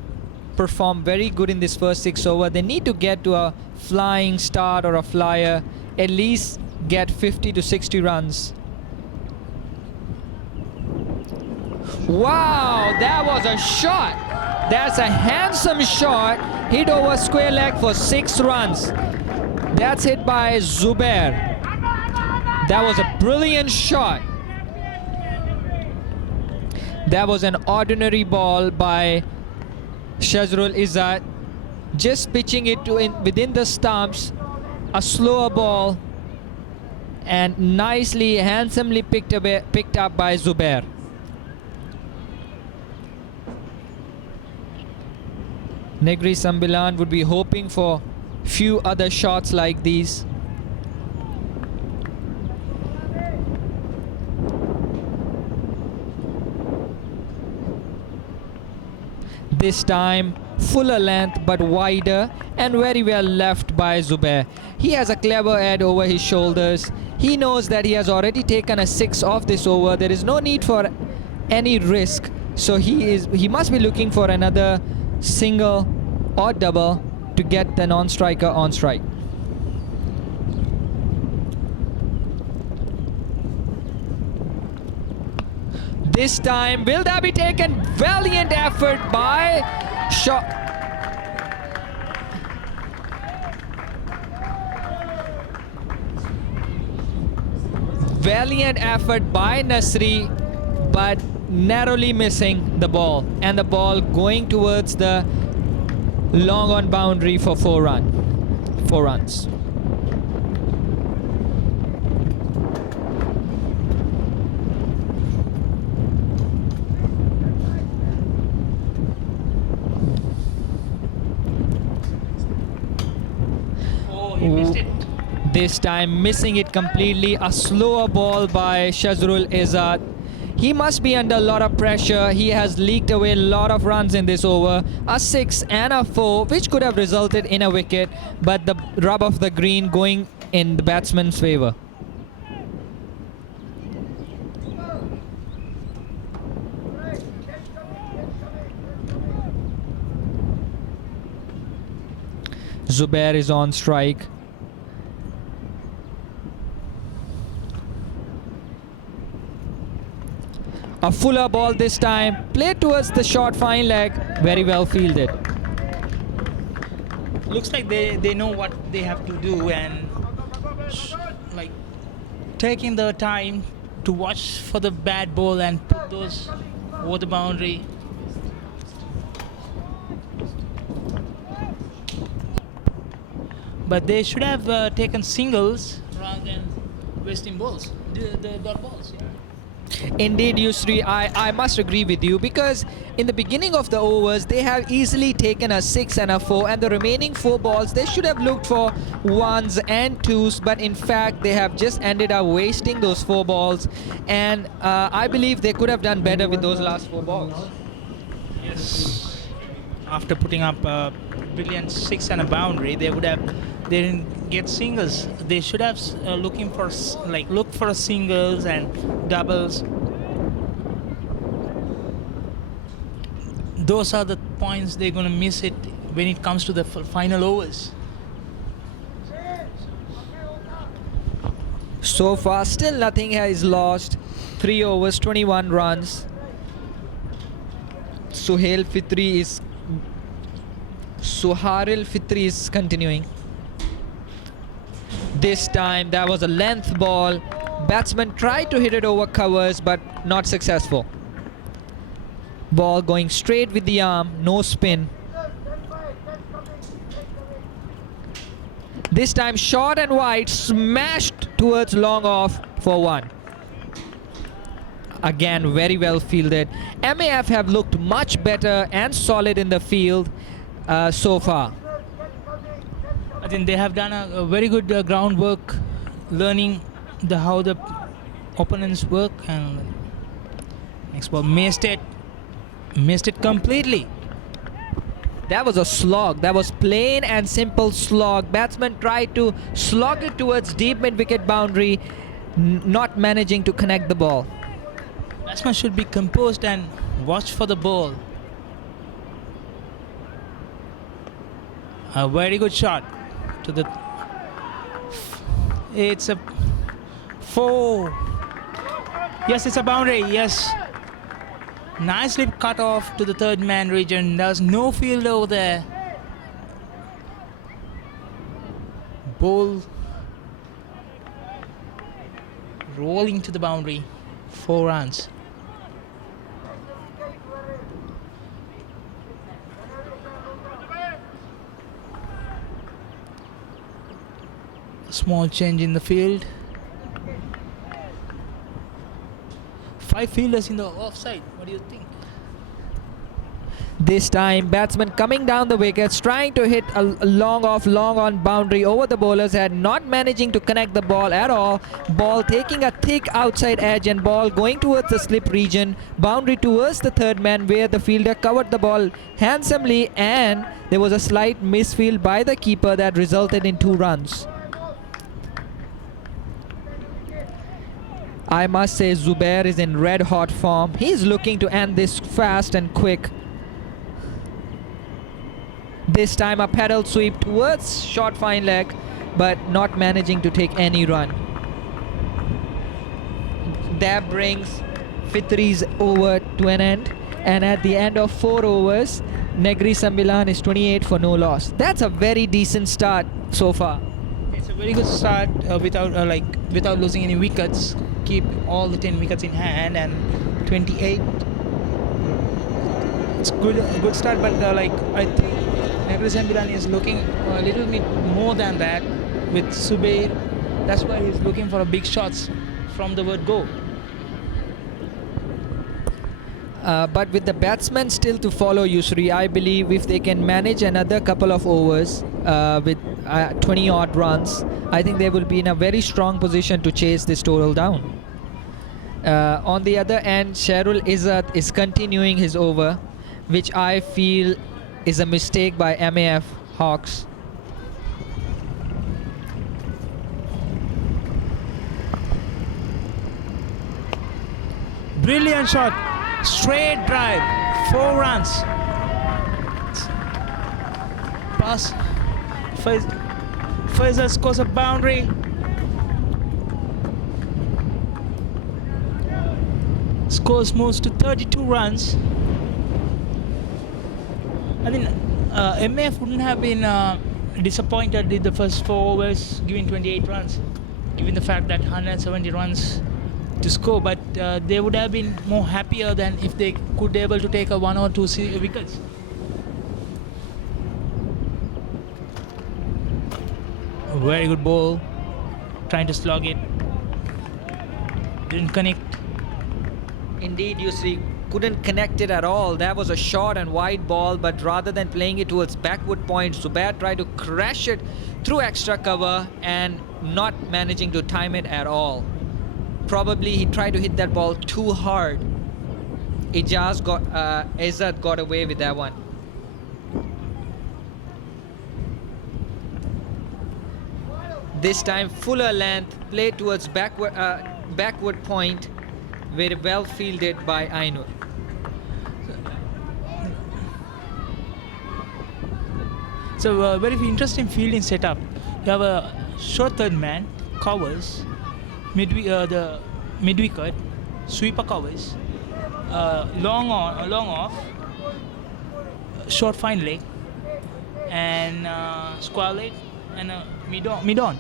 perform very good in this first 6 overs. They need to get to a flying start or a flyer, at least get 50 to 60 runs. Wow, that was a shot. That's a handsome shot. Hit over square leg for 6 runs. That's hit by Zubair. That was a brilliant shot. That was an ordinary ball by Shazrul Izzat, just pitching it within the stumps, a slower ball, and nicely, handsomely picked up by Zubair. Negeri Sembilan would be hoping for few other shots like these. This time fuller length but wider and very well left by Zubair. He has a clever head over his shoulders. He knows that he has already taken a 6 off this over. There is no need for any risk. So he must be looking for another single or double to get the non-striker on strike. This time, will that be taken? Valiant effort by Valiant effort by Nasri, but narrowly missing the ball, and the ball going towards the long on boundary for 4 runs. Missed it. This time missing it completely. A slower ball by Shazrul Izzat. He must be under a lot of pressure. He has leaked away a lot of runs in this over. A 6 and a 4, which could have resulted in a wicket, but the rub of the green going in the batsman's favour. Zubair is on strike. A fuller ball this time, played towards the short fine leg, very well fielded. Looks like they know what they have to do, and like taking the time to watch for the bad ball and put those over the boundary. But they should have taken singles rather than wasting balls, the dot balls. Yeah. Indeed, Yusri, I must agree with you, because in the beginning of the overs, they have easily taken a 6 and a 4, and the remaining 4 balls, they should have looked for 1s and 2s, but in fact, they have just ended up wasting those 4 balls, and I believe they could have done better with those last 4 balls. Yes. After putting up a brilliant 6 and a boundary, they didn't get singles. They should have look for singles and doubles. Those are the points they're gonna miss it when it comes to the final overs. So far, still nothing is lost. 3 overs, 21 runs. Suharil Fitri is continuing. This time there was a length ball. Batsman tried to hit it over covers, but not successful. Ball going straight with the arm, no spin. This time short and wide, smashed towards long off for 1. Again, very well fielded. MAF have looked much better and solid in the field so far. I think they have done a very good groundwork, learning how the opponents work, and next ball missed it completely. That was a slog. That was plain and simple slog. Batsman tried to slog it towards deep mid-wicket boundary, not managing to connect the ball. Batsman should be composed and watch for the ball. A very good shot to the. It's a 4. Yes, it's a boundary. Yes. Nicely cut off to the third man region. There's no field over there. Ball rolling to the boundary. 4 runs. Small change in the field. 5 fielders in the offside. What do you think? This time, batsman coming down the wickets, trying to hit a long on boundary over the bowler's head, not managing to connect the ball at all. Ball taking a thick outside edge, and ball going towards the slip region. Boundary towards the third man, where the fielder covered the ball handsomely, and there was a slight misfield by the keeper that resulted in 2 runs. I must say, Zubair is in red hot form. He's looking to end this fast and quick. This time a pedal sweep towards short fine leg, but not managing to take any run. That brings Fitri's over to an end, and at the end of 4 overs, Negeri Sembilan is 28 for no loss. That's a very decent start so far. It's a very good start without losing any wickets. Keep all the 10 wickets in hand, and 28. It's a good start, but I think Negeri Sembilan is looking a little bit more than that with Zubair. That's why he's looking for a big shots from the word go. But with the batsmen still to follow, Yusri, I believe if they can manage another couple of overs with 20 odd runs, I think they will be in a very strong position to chase this total down. On the other end, Sharul Izzat is continuing his over, which I feel is a mistake by MAF Hawks. Brilliant shot, straight drive, 4 runs. Pass. Faisal scores a boundary. scores moves to 32 runs. I mean, MAF wouldn't have been disappointed with the first 4 overs giving 28 runs, given the fact that 170 runs to score, but they would have been more happier than if they could able to take a 1 or 2 wickets. A very good ball, trying to slog it, didn't connect. Indeed, Yusri couldn't connect it at all. That was a short and wide ball, but rather than playing it towards backward point, Zubair tried to crash it through extra cover and not managing to time it at all. Probably he tried to hit that ball too hard. Izzat got away with that one. This time fuller length, played towards backward point, very well fielded by Ainur. So a very interesting fielding setup. You have a short third man, covers, the mid wicket, sweeper covers, long off, short fine leg, and square leg, and mid on.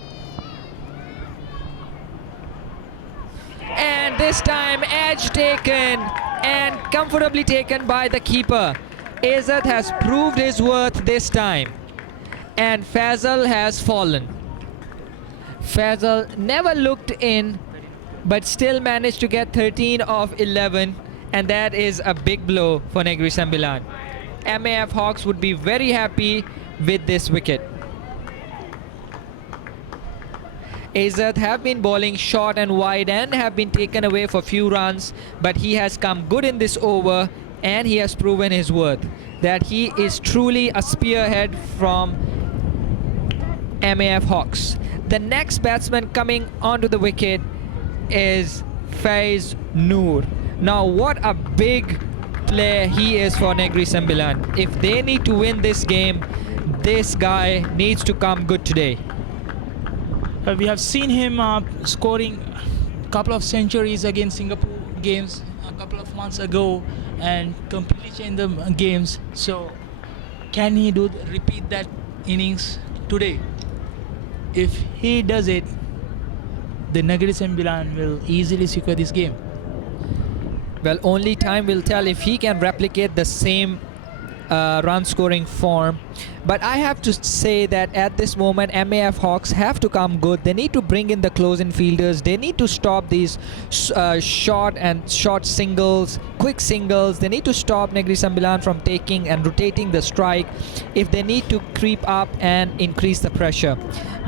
And this time edge taken and comfortably taken by the keeper. Izzat has proved his worth this time, and Faisal has fallen. Faisal never looked in, but still managed to get 13 of 11, and that is a big blow for Negeri Sembilan. MAF Hawks would be very happy with this wicket. Izzat have been bowling short and wide and have been taken away for few runs, but he has come good in this over and he has proven his worth, that he is truly a spearhead from MAF Hawks. The next batsman coming onto the wicket is Faiz Noor. Now what a big player he is for Negeri Sembilan. If they need to win this game, this guy needs to come good today. We have seen him scoring a couple of centuries against Singapore games a couple of months ago and completely changed the games. So can he repeat that innings today? If he does it, the Negeri Sembilan will easily secure this game. Well, only time will tell if he can replicate the same run scoring form. But I have to say that at this moment MAF Hawks have to come good. They need to bring in the close-in fielders. They need to stop these short singles, quick singles. They need to stop Negeri Sembilan from taking and rotating the strike if they need to creep up and increase the pressure.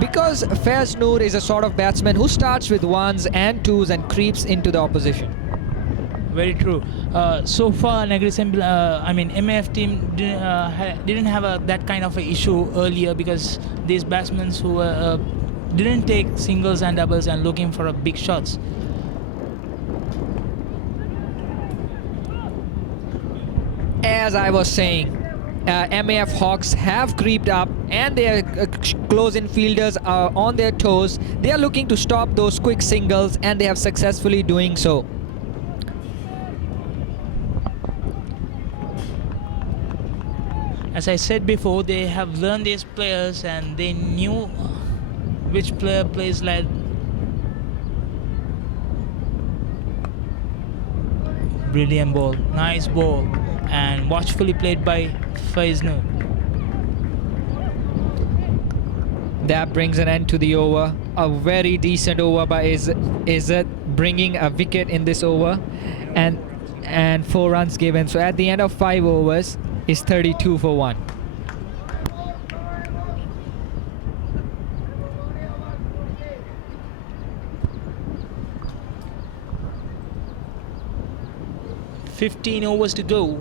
Because Faiz Noor is a sort of batsman who starts with ones and twos and creeps into the opposition. Very true. So far, Negeri Sembilan, MAF team didn't have that kind of an issue earlier because these batsmen who didn't take singles and doubles and looking for a big shots. As I was saying, MAF Hawks have creeped up and their close-in fielders are on their toes. They are looking to stop those quick singles and they have successfully doing so. As I said before, they have learned these players and they knew which player plays like. Brilliant ball, nice ball, and watchfully played by Faiz Noor. That brings an end to the over. A very decent over by Izzat, bringing a wicket in this over and 4 runs given. So at the end of 5 overs is 32 for 1. $15 overs to go.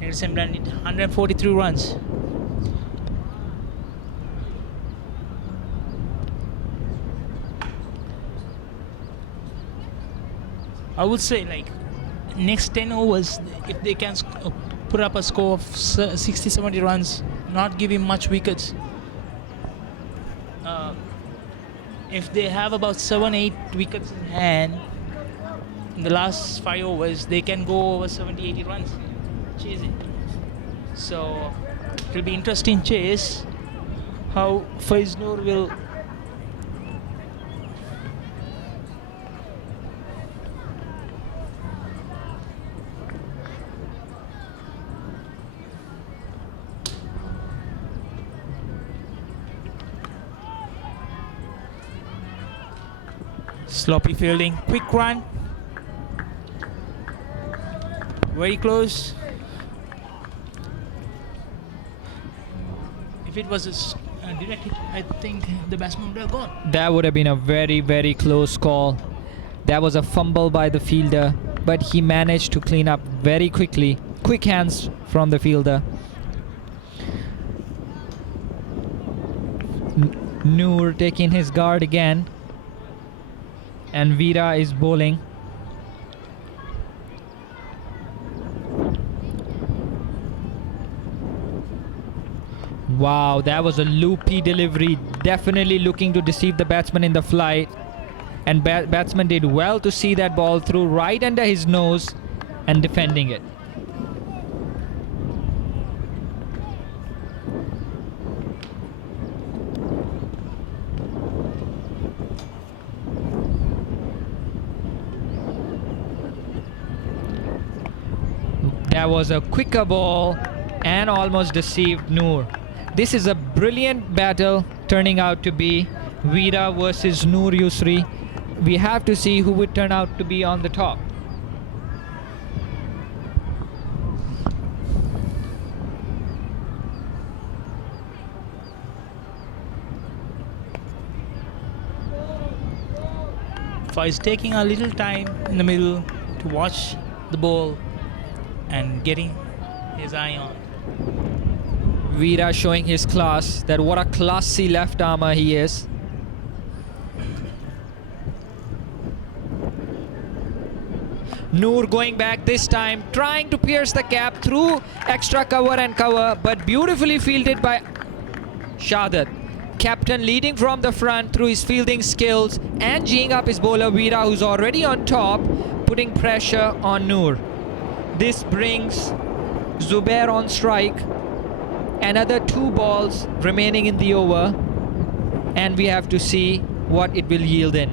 Negeri Sembilan need 143 runs. I would say like next 10 overs, if they can put up a score of 60-70 runs, not giving much wickets. If they have about 7-8 wickets in hand, in the last 5 overs, they can go over 70-80 runs chasing. So it will be interesting chase how Faiznur will sloppy fielding, quick run, very close. If it was a direct hit, I think the batsman would have gone. That would have been a very, very close call. That was a fumble by the fielder, but he managed to clean up very quickly. Quick hands from the fielder. Noor taking his guard again, and Veera is bowling. Wow, that was a loopy delivery, definitely looking to deceive the batsman in the flight, and batsman did well to see that ball through right under his nose and defending it. That was a quicker ball and almost deceived Noor. This is a brilliant battle turning out to be Veera versus Noor Yusri. We have to see who would turn out to be on the top. Faiz taking a little time in the middle to watch the ball and getting his eye on. Veera showing his class, that what a classy left armer he is. Noor going back this time, trying to pierce the cap through extra cover and cover, but beautifully fielded by Shahadat. Captain leading from the front through his fielding skills and geeing up his bowler Veera, who's already on top, putting pressure on Noor. This brings Zubair on strike. Another 2 balls remaining in the over, and we have to see what it will yield in.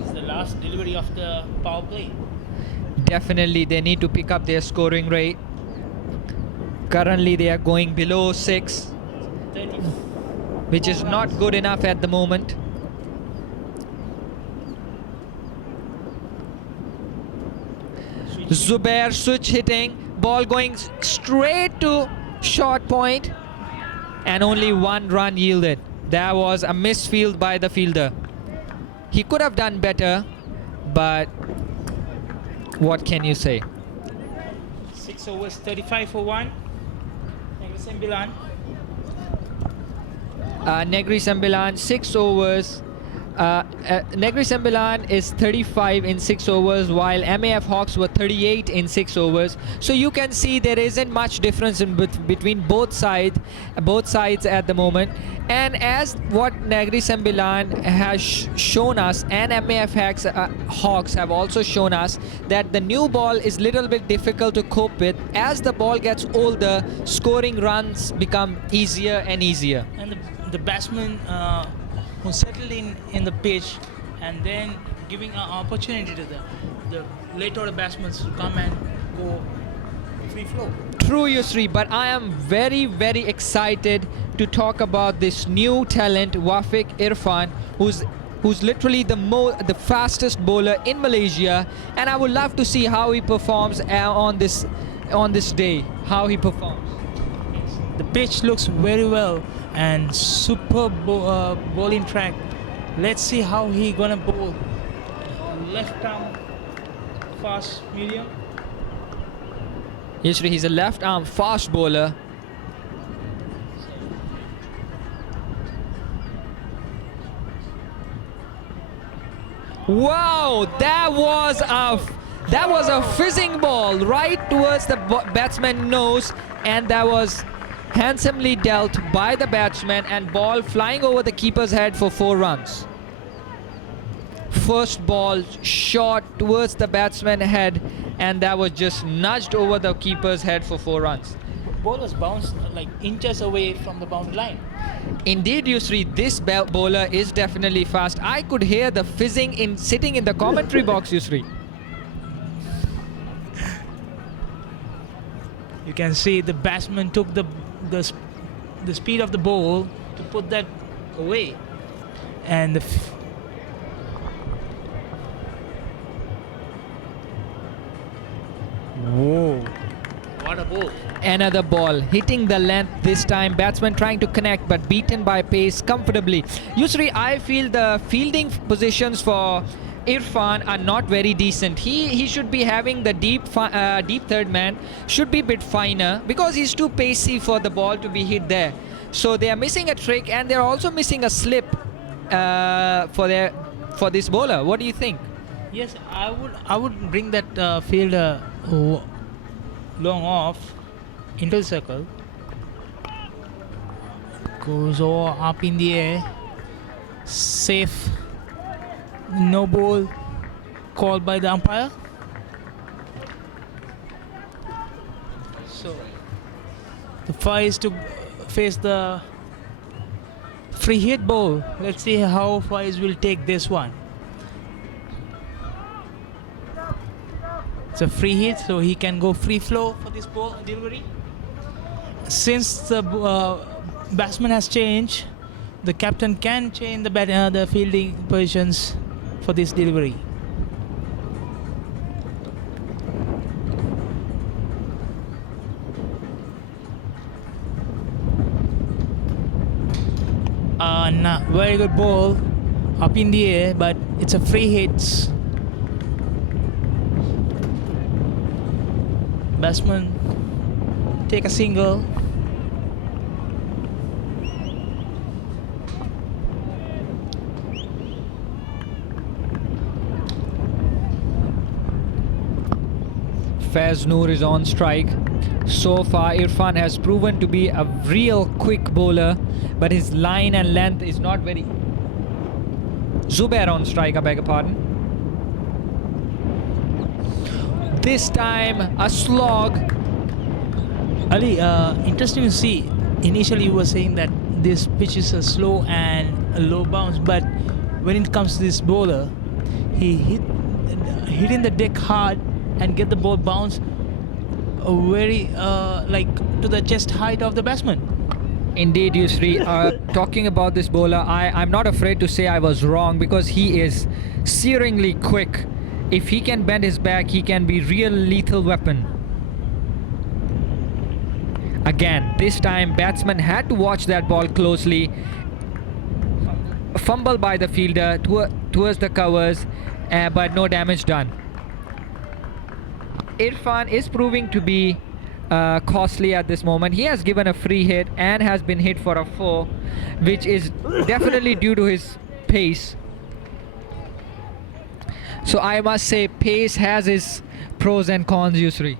It's the last delivery of the power play. Definitely they need to pick up their scoring rate. Currently they are going below 6, 30. which is not good enough at the moment. Zubair switch hitting, ball going straight to short point, and only 1 run yielded. That was a misfield by the fielder. He could have done better, but what can you say? 6 overs, 35 for 1. Sembilan. Negeri Sembilan, 6 overs. Negeri Sembilan is 35 in 6 overs, while MAF Hawks were 38 in 6 overs. So you can see there isn't much difference in between both sides at the moment. And as what Negeri Sembilan has shown us, and MAF Hawks have also shown us, that the new ball is little bit difficult to cope with. As the ball gets older, scoring runs become easier and easier. And the batsman who settled in the pitch, and then giving an opportunity to the late order batsmen to come and go free flow. True, Yusri, but I am very, very excited to talk about this new talent, Wafiq Irfan, who's literally the fastest bowler in Malaysia, and I would love to see how he performs on this day. How he performs. The pitch looks very well and superb bowling track. Let's see how he gonna bowl. Left arm fast medium. Yusri, he's a left arm fast bowler. Wow, that was a fizzing ball right towards the batsman's nose, and that was handsomely dealt by the batsman, and ball flying over the keeper's head for 4 runs. First ball shot towards the batsman's head, and that was just nudged over the keeper's head for 4 runs. Ball was bounced like inches away from the boundary line. Indeed, Yusri, this bowler is definitely fast. I could hear the fizzing in sitting in the commentary box, Yusri. You can see the batsman took the speed of the ball to put that away, and whoa, what a ball! Another ball hitting the length this time. Batsman trying to connect but beaten by pace comfortably. Yusri, I feel the fielding positions for Irfan are not very decent. He should be having the deep third man, should be a bit finer because he's too pacey for the ball to be hit there. So they are missing a trick, and they're also missing a slip for this bowler. What do you think? Yes, I would bring that fielder long off into the circle. Goes all up in the air. Safe. No ball called by the umpire. So the fire is to face the free hit ball. Let's see how Faiz will take this one. It's a free hit, so he can go free flow for this ball delivery. Since the batsman has changed, the captain can change the fielding positions for this delivery. Very good ball up in the air, but it's a free hit. Batsman take a single. Faiz Noor is on strike. So far, Irfan has proven to be a real quick bowler, but his line and length is not very. Zubair on strike, I beg your pardon. This time, a slog. Ali, interesting to see. Initially, you were saying that this pitch is a slow and a low bounce, but when it comes to this bowler, he hitting the deck hard and get the ball bounce very like to the chest height of the batsman. Indeed, Yusri. Talking about this bowler, I'm not afraid to say I was wrong because he is searingly quick. If he can bend his back, he can be real lethal weapon. Again, this time batsman had to watch that ball closely. Fumble by the fielder towards the covers, but no damage done. Irfan is proving to be costly at this moment. He has given a free hit and has been hit for a 4, which is definitely due to his pace. So I must say pace has its pros and cons, Yusri.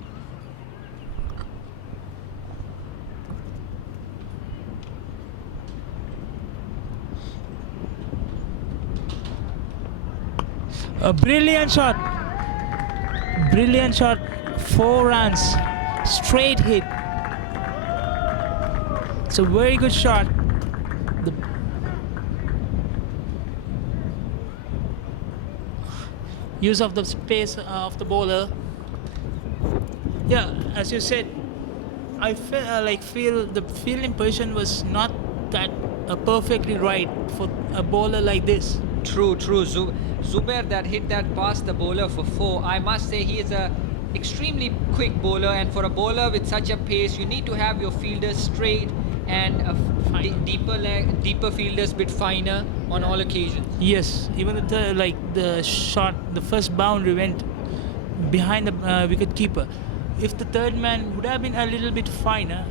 A brilliant shot. Brilliant shot. 4 runs. Straight hit. It's a very good shot. The use of the space of the bowler. Yeah, as you said, I feel the fielding position was not that perfectly right for a bowler like this. True. Zubair that hit that past the bowler for 4. I must say he is a extremely quick bowler, and for a bowler with such a pace, you need to have your fielders straight and deeper fielders bit finer on all occasions. Yes, even the shot, the first boundary went behind the wicket keeper. If the third man would have been a little bit finer,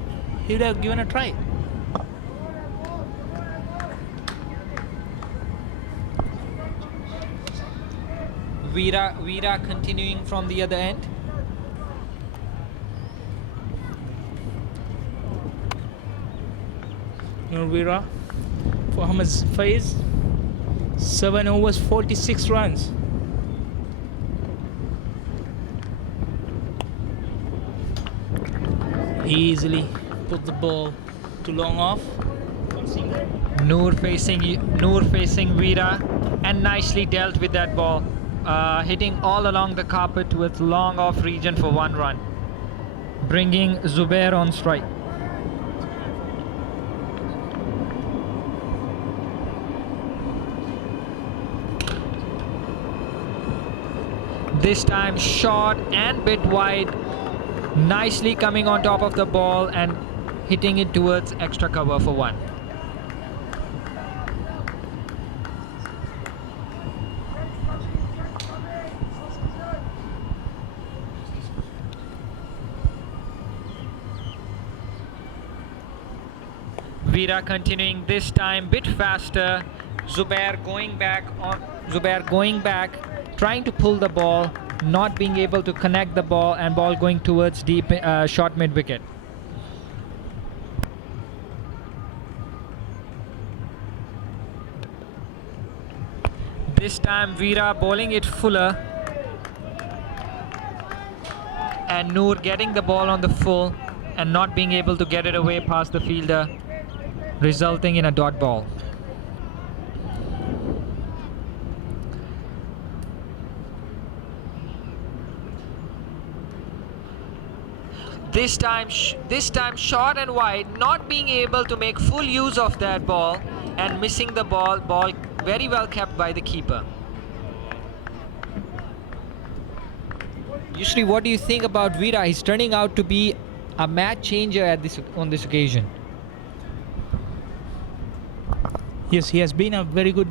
he would have given a try. Veera continuing from the other end. Veera for Ahmed Faiz. 7 overs, 46 runs. Easily put the ball to long off. Noor facing Veera, and nicely dealt with that ball, hitting all along the carpet with long off region for 1 run, bringing Zubair on strike. This time short and bit wide, nicely coming on top of the ball and hitting it towards extra cover for 1. Veera continuing this time bit faster. Zubair going back, trying to pull the ball, not being able to connect the ball, and ball going towards deep short mid wicket. This time Veera bowling it fuller, and Noor getting the ball on the full and not being able to get it away past the fielder, resulting in a dot ball. This time short and wide, not being able to make full use of that ball and missing the ball very well kept by the keeper. Usually, what do you think about Veera? He's turning out to be a match changer on this occasion. Yes, he has been a very good.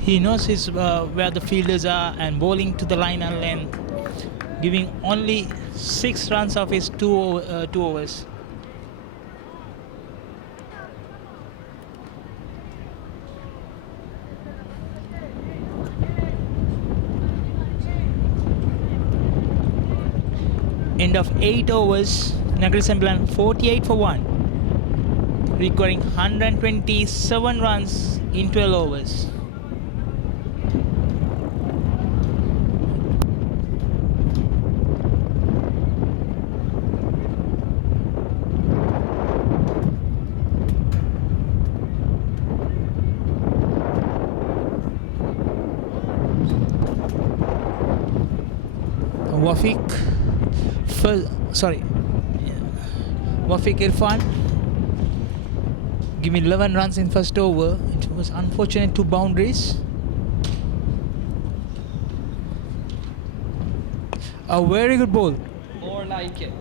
He knows where the fielders are and bowling to the line and length, giving only 6 runs of his 2 overs. End of 8 overs, Negeri Sembilan 48 for 1, requiring 127 runs in 12 overs. Wafiq Irfan giving 11 runs in first over. It was unfortunate 2 boundaries. A very good ball. More like it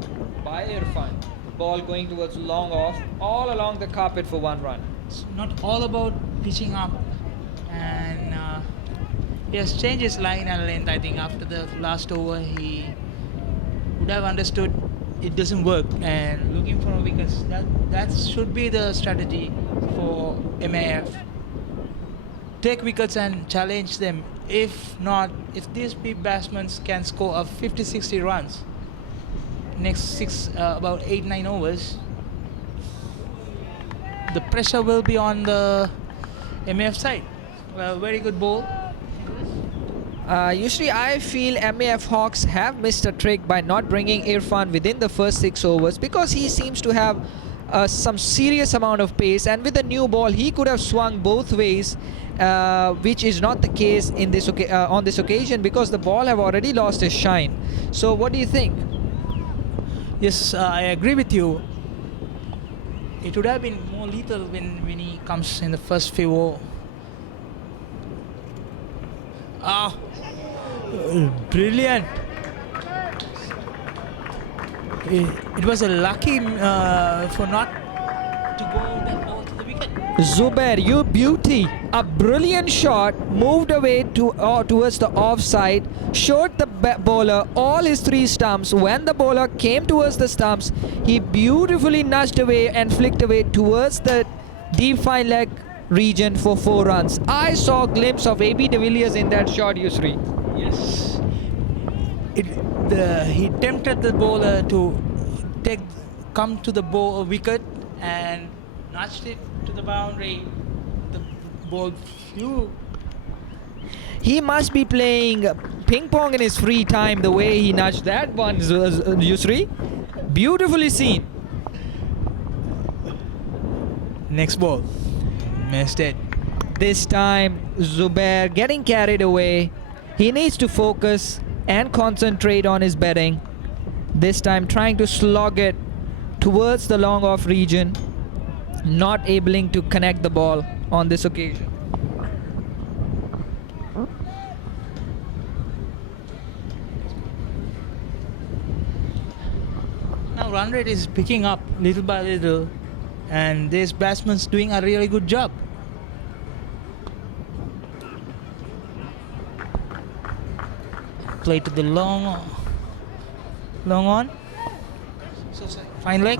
by Irfan. Ball going towards long off, all along the carpet for 1 run. It's not all about pitching up, and he has changed his line and length. I think after the last over he would have understood it doesn't work and looking for a wicket. That should be the strategy for MAF. Take wickets and challenge them. If not, if these batsmen can score a 50-60 runs next about 8-9 overs, the pressure will be on the MAF side. Well, very good ball. Usually I feel MAF Hawks have missed a trick by not bringing Irfan within the first 6 overs, because he seems to have some serious amount of pace, and with the new ball he could have swung both ways, which is not the case in this on this occasion, because the ball have already lost its shine. So what do you think? Yes, I agree with you. It would have been more lethal when he comes in the first few overs. Brilliant. It was a lucky for not to go that ball to the wicket. Zubair, you beauty. A brilliant shot, moved away towards the offside, showed the bowler all his 3 stumps. When the bowler came towards the stumps, he beautifully nudged away and flicked away towards the deep fine leg region for 4 runs. I saw a glimpse of AB de Villiers in that shot, Yusri. Yes. He tempted the bowler to come to the wicket and nudged it to the boundary. The ball flew. He must be playing ping pong in his free time the way he nudged that one, Yusri. Beautifully seen. Next ball, missed it. This time, Zubair getting carried away. He needs to focus and concentrate on his batting. This time trying to slog it towards the long off region. Not able to connect the ball on this occasion. Now run rate is picking up little by little, and this batsman's doing a really good job. Play to the long on. So fine leg.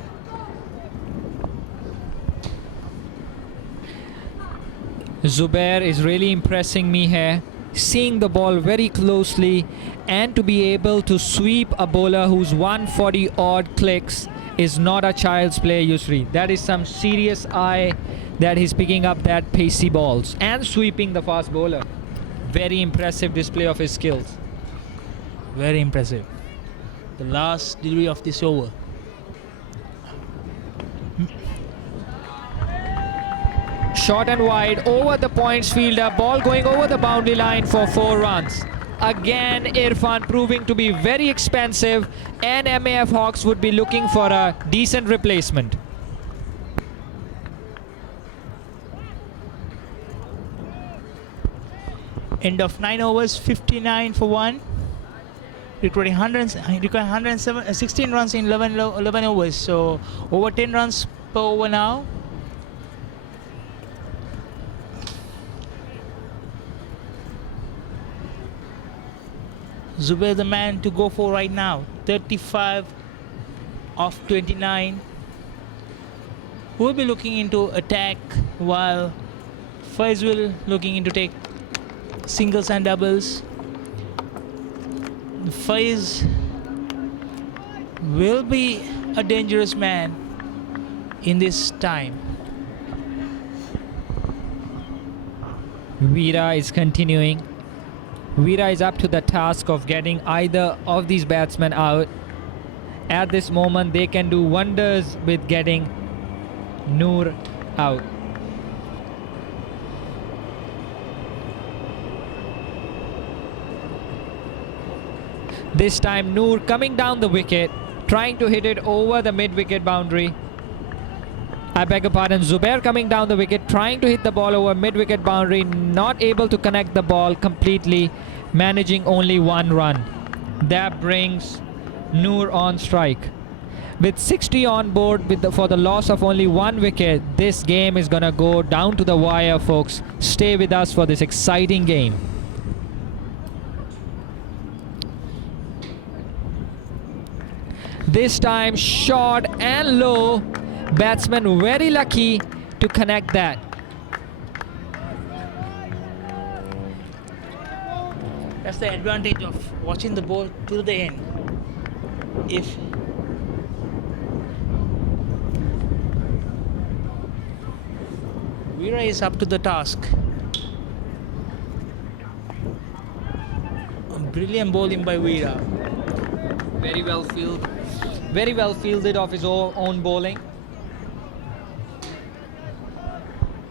Zubair is really impressing me here, seeing the ball very closely, and to be able to sweep a bowler who's 140 odd clicks is not a child's play, Yusri. That is some serious eye that he's picking up that pacey balls and sweeping the fast bowler. Very impressive display of his skills. Very impressive. The last delivery of this over. Short and wide over the points fielder, ball going over the boundary line for 4 runs. Again, Irfan proving to be very expensive, and MAF Hawks would be looking for a decent replacement. End of 9 overs, 59 for 1. Recording 16 runs in 11 overs. So over 10 runs per over now. Zubair the man to go for right now. 35 of 29. We'll be looking into attack while Faiz will looking into take singles and doubles. Faiz will be a dangerous man in this time. Veera is continuing. Veera is up to the task of getting either of these batsmen out. At this moment, they can do wonders with getting Noor out. This time, Noor coming down the wicket, trying to hit it over the mid-wicket boundary. I beg your pardon, Zubair coming down the wicket, trying to hit the ball over mid-wicket boundary, not able to connect the ball completely, managing only 1 run. That brings Noor on strike. With 60 on board for the loss of only 1 wicket, this game is gonna go down to the wire, folks. Stay with us for this exciting game. This time short and low. Batsman very lucky to connect that. That's the advantage of watching the ball till the end. If Veera is up to the task. A brilliant bowling by Veera. Very well fielded of his own bowling.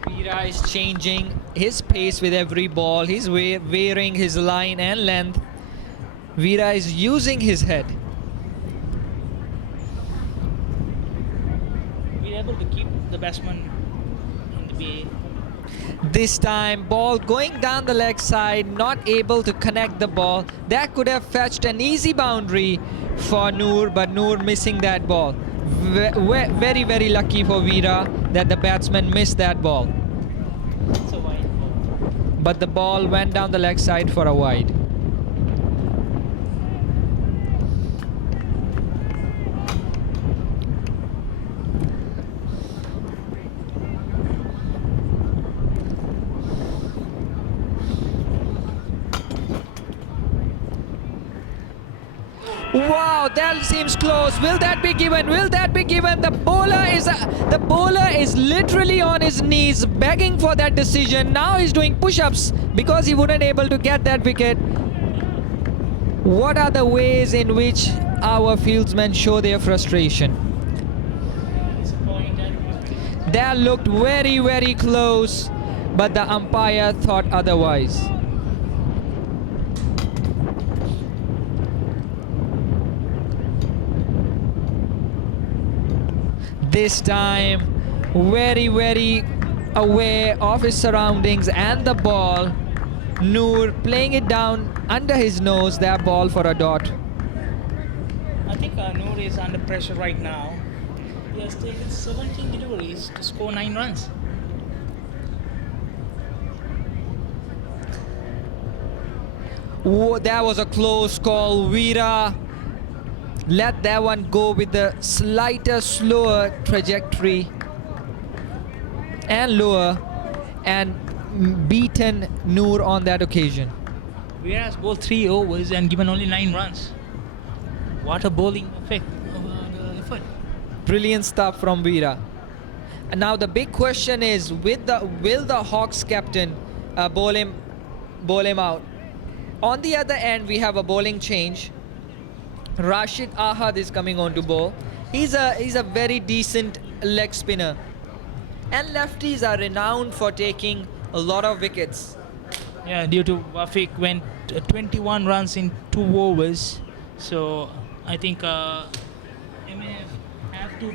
Veera is changing his pace with every ball. He's varying his line and length. Veera is using his head. We're able to keep the batsman in the bay. This time, ball going down the leg side, not able to connect the ball. That could have fetched an easy boundary for Noor, but Noor missing that ball. Very, very lucky for Veera that the batsman missed that ball. It's a wide ball. But the ball went down the leg side for a wide. Wow, that seems close. Will that be given? Will that be given? The bowler is literally on his knees begging for that decision. Now he's doing push-ups because he wouldn't able to get that wicket. What are the ways in which our fieldsmen show their frustration? That looked very, very close, but the umpire thought otherwise. This time, very, very aware of his surroundings and the ball. Noor playing it down under his nose, that ball for a dot. I think Noor is under pressure right now. He has taken 17 deliveries to score 9 runs. Oh, that was a close call. Veera let that one go with the slighter, slower trajectory and lower, and beaten Noor on that occasion. Veera has bowled 3 overs and given only 9 runs. What a bowling effort. Brilliant stuff from Veera. And now the big question is, will the Hawks captain bowl him out? On the other end, we have a bowling change. Rashid Ahad is coming on to bowl. He's a very decent leg spinner. And lefties are renowned for taking a lot of wickets. Yeah, due to Wafiq went 21 runs in 2 overs. So I think MF have to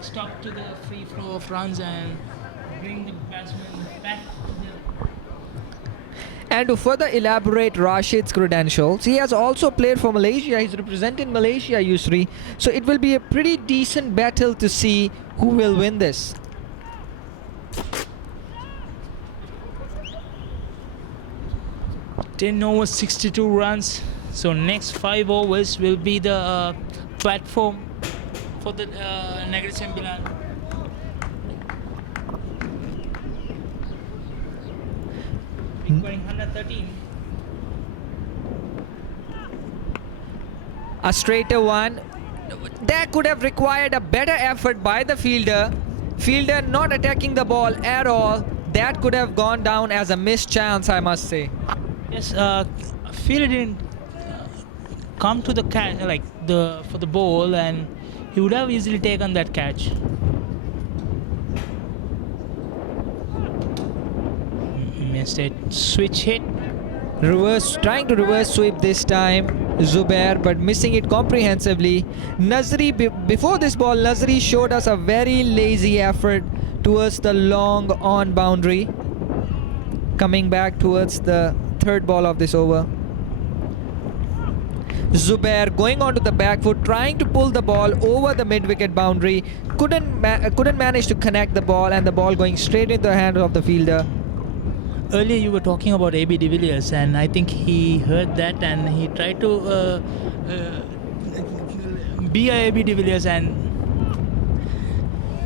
stop to the free flow of runs and bring the batsman back to the... And to further elaborate Rashid's credentials, he has also played for Malaysia. He's represented Malaysia, Yusri. So it will be a pretty decent battle to see who will win this. Ten overs, 62 runs. So next 5 overs will be the platform for the Negeri Sembilan. Going 113. A straighter one. That could have required a better effort by the fielder. Fielder not attacking the ball at all. That could have gone down as a missed chance, I must say. Yes, fielder didn't come to the catch for the ball, and he would have easily taken that catch. Missed it. Switch hit. Trying to reverse sweep this time, Zubair, but missing it comprehensively. Nazri, before this ball, Nazri showed us a very lazy effort towards the long on boundary. Coming back towards the 3rd ball of this over. Zubair going onto the back foot, trying to pull the ball over the mid-wicket boundary. Couldn't manage to connect the ball, and the ball going straight into the hands of the fielder. Earlier you were talking about AB de Villiers, and I think he heard that and he tried to be a AB de Villiers, and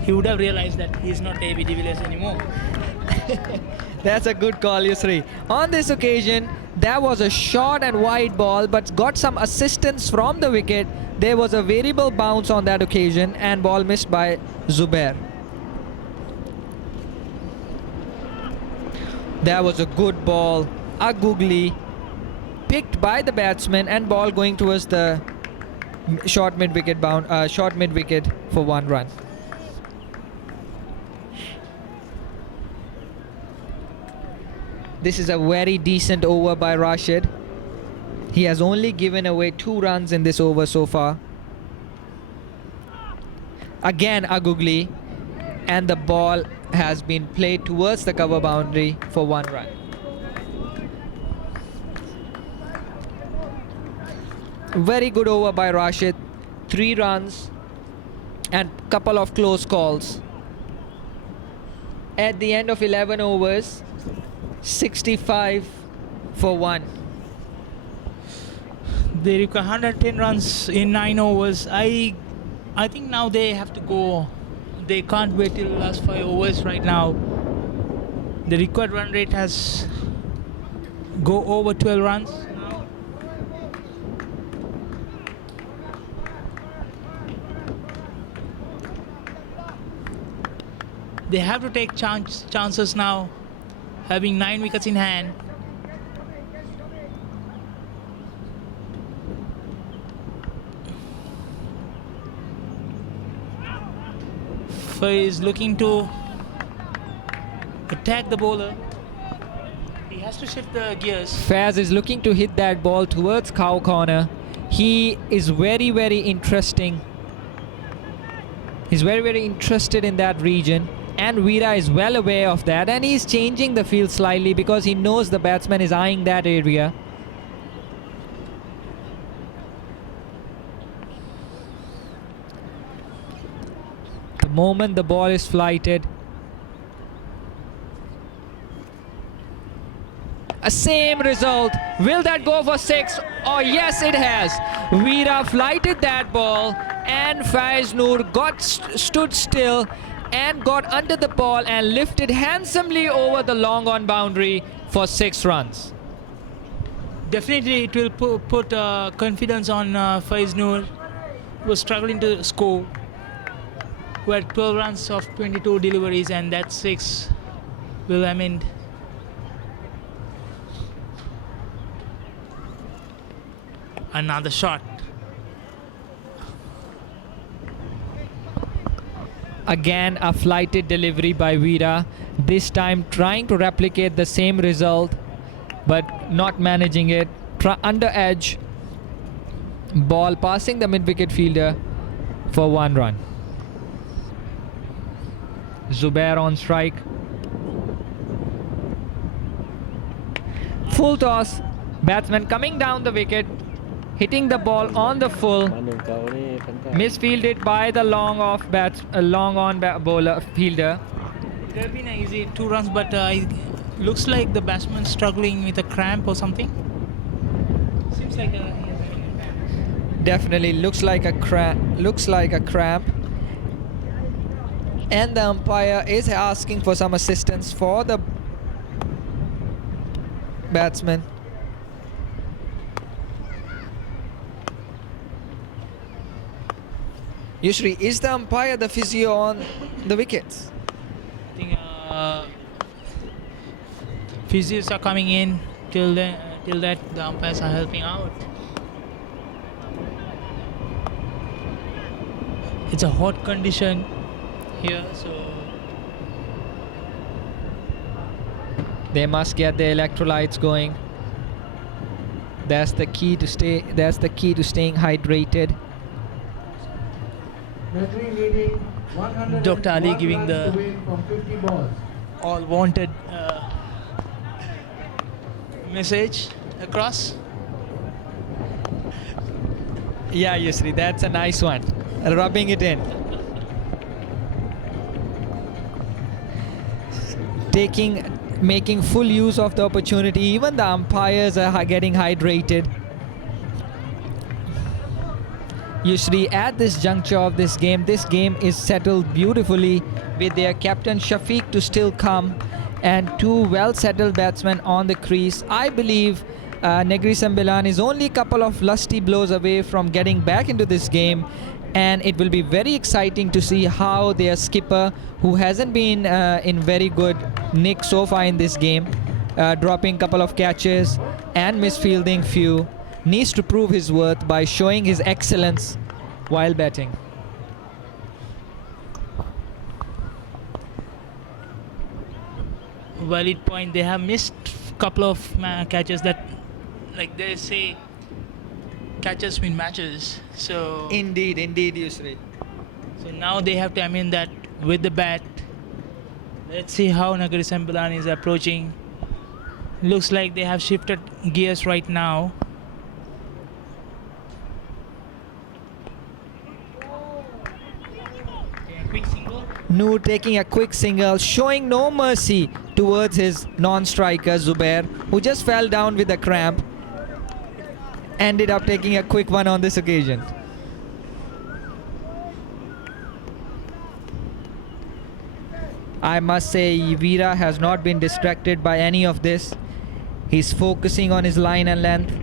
he would have realized that he's not AB de Villiers anymore. That's a good call, Yusri. On this occasion, that was a short and wide ball, but got some assistance from the wicket. There was a variable bounce on that occasion, and ball missed by Zubair. That was a good ball, a googly, picked by the batsman, and ball going towards the short mid-wicket for 1 run. This is a very decent over by Rashid. He has only given away 2 runs in this over so far. Again a googly, and the ball has been played towards the cover boundary for 1 run. Very good over by Rashid. 3 runs and couple of close calls. At the end of 11 overs, 65 for 1. They require 110 runs in 9 overs. I think now they have to go. They can't wait till the last 5 overs right now. The required run rate has go over 12 runs now. They have to take chances now, having 9 wickets in hand. Is looking to attack the bowler. He has to shift the gears. Faz is looking to hit that ball towards cow corner. He is very, very interesting. He's very, very interested in that region, and Veera is well aware of that, and he's changing the field slightly because he knows the batsman is eyeing that area. The moment the ball is flighted, a same result. Will that go for 6? Oh yes, it has. Veera flighted that ball, and Faiz Noor stood still and got under the ball and lifted handsomely over the long on boundary for 6 runs. Definitely it will put confidence on Faiz Noor, who was struggling to score. Who had 12 runs of 22 deliveries, and that 6 will end. Another shot. Again, a flighted delivery by Veera, this time trying to replicate the same result but not managing it. Under edge, ball passing the mid-wicket fielder for 1 run. Zubair on strike. Full toss, batsman coming down the wicket, hitting the ball on the full. Mana kau ni Fanta? Misfielded by the long on bowler fielder. It could have been an easy 2 runs, but it looks like the batsman struggling with a cramp or something. Seems like Definitely looks like a cramp. And the umpire is asking for some assistance for the batsman. Yusri, is the umpire the physio on the wickets? I think physios are coming in. Till that the umpires are helping out. It's a hot condition here, so They must get their electrolytes going. That's the key to staying hydrated. Negeri leading 101 Dr. Ali giving runs the to win from 50 balls. all wanted message across. Yeah, Yusri, that's a nice one. Rubbing it in. Making full use of the opportunity. Even the umpires are getting hydrated. Yusri, at this juncture of this game is settled beautifully with their captain Shafiq to still come and 2 well-settled batsmen on the crease. I believe Negeri Sembilan is only a couple of lusty blows away from getting back into this game, and it will be very exciting to see how their skipper, who hasn't been in very good nick so far in this game, dropping a couple of catches and misfielding few, needs to prove his worth by showing his excellence while batting. Valid point. They have missed couple of catches that, like they say, catches win matches. So Indeed, Yusri. so now they have to amend that with the bat. Let's see how Negeri Sembilan is approaching. Looks like they have shifted gears right now. Quick single. Noor taking a quick single, showing no mercy towards his non-striker Zubair, who just fell down with a cramp. Ended up taking a quick one on this occasion. I must say, Veera has not been distracted by any of this. He's focusing on his line and length.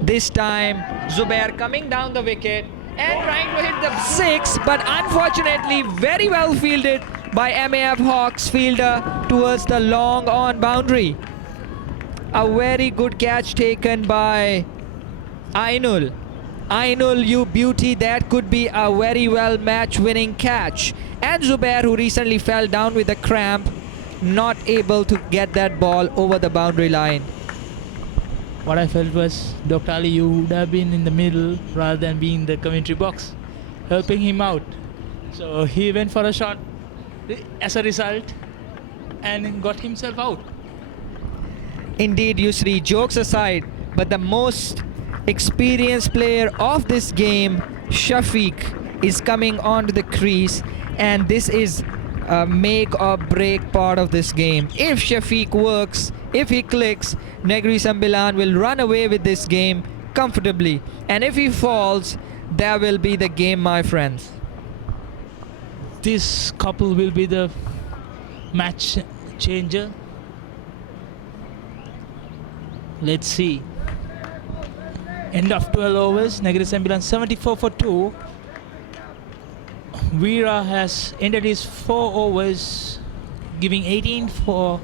This time, Zubair coming down the wicket and trying to hit the 6, but unfortunately very well fielded by MAF Hawks fielder towards the long on boundary. A very good catch taken by Ainul. Ainul, you beauty, that could be a very well match-winning catch. And Zubair, who recently fell down with a cramp, not able to get that ball over the boundary line. What I felt was, Dr. Ali, you would have been in the middle rather than being in the commentary box, helping him out. So he went for a shot as a result and got himself out. Indeed, Yusri, jokes aside, but the most experienced player of this game, Shafiq, is coming onto the crease, and this is a make or break part of this game. If Shafiq works, if he clicks, Negeri Sembilan will run away with this game comfortably, and if he falls, that will be the game, my friends. This couple will be the match changer. Let's see. End of 12 overs, Negeri Sembilan 74 for 2. Veera has ended his 4 overs, giving 18 for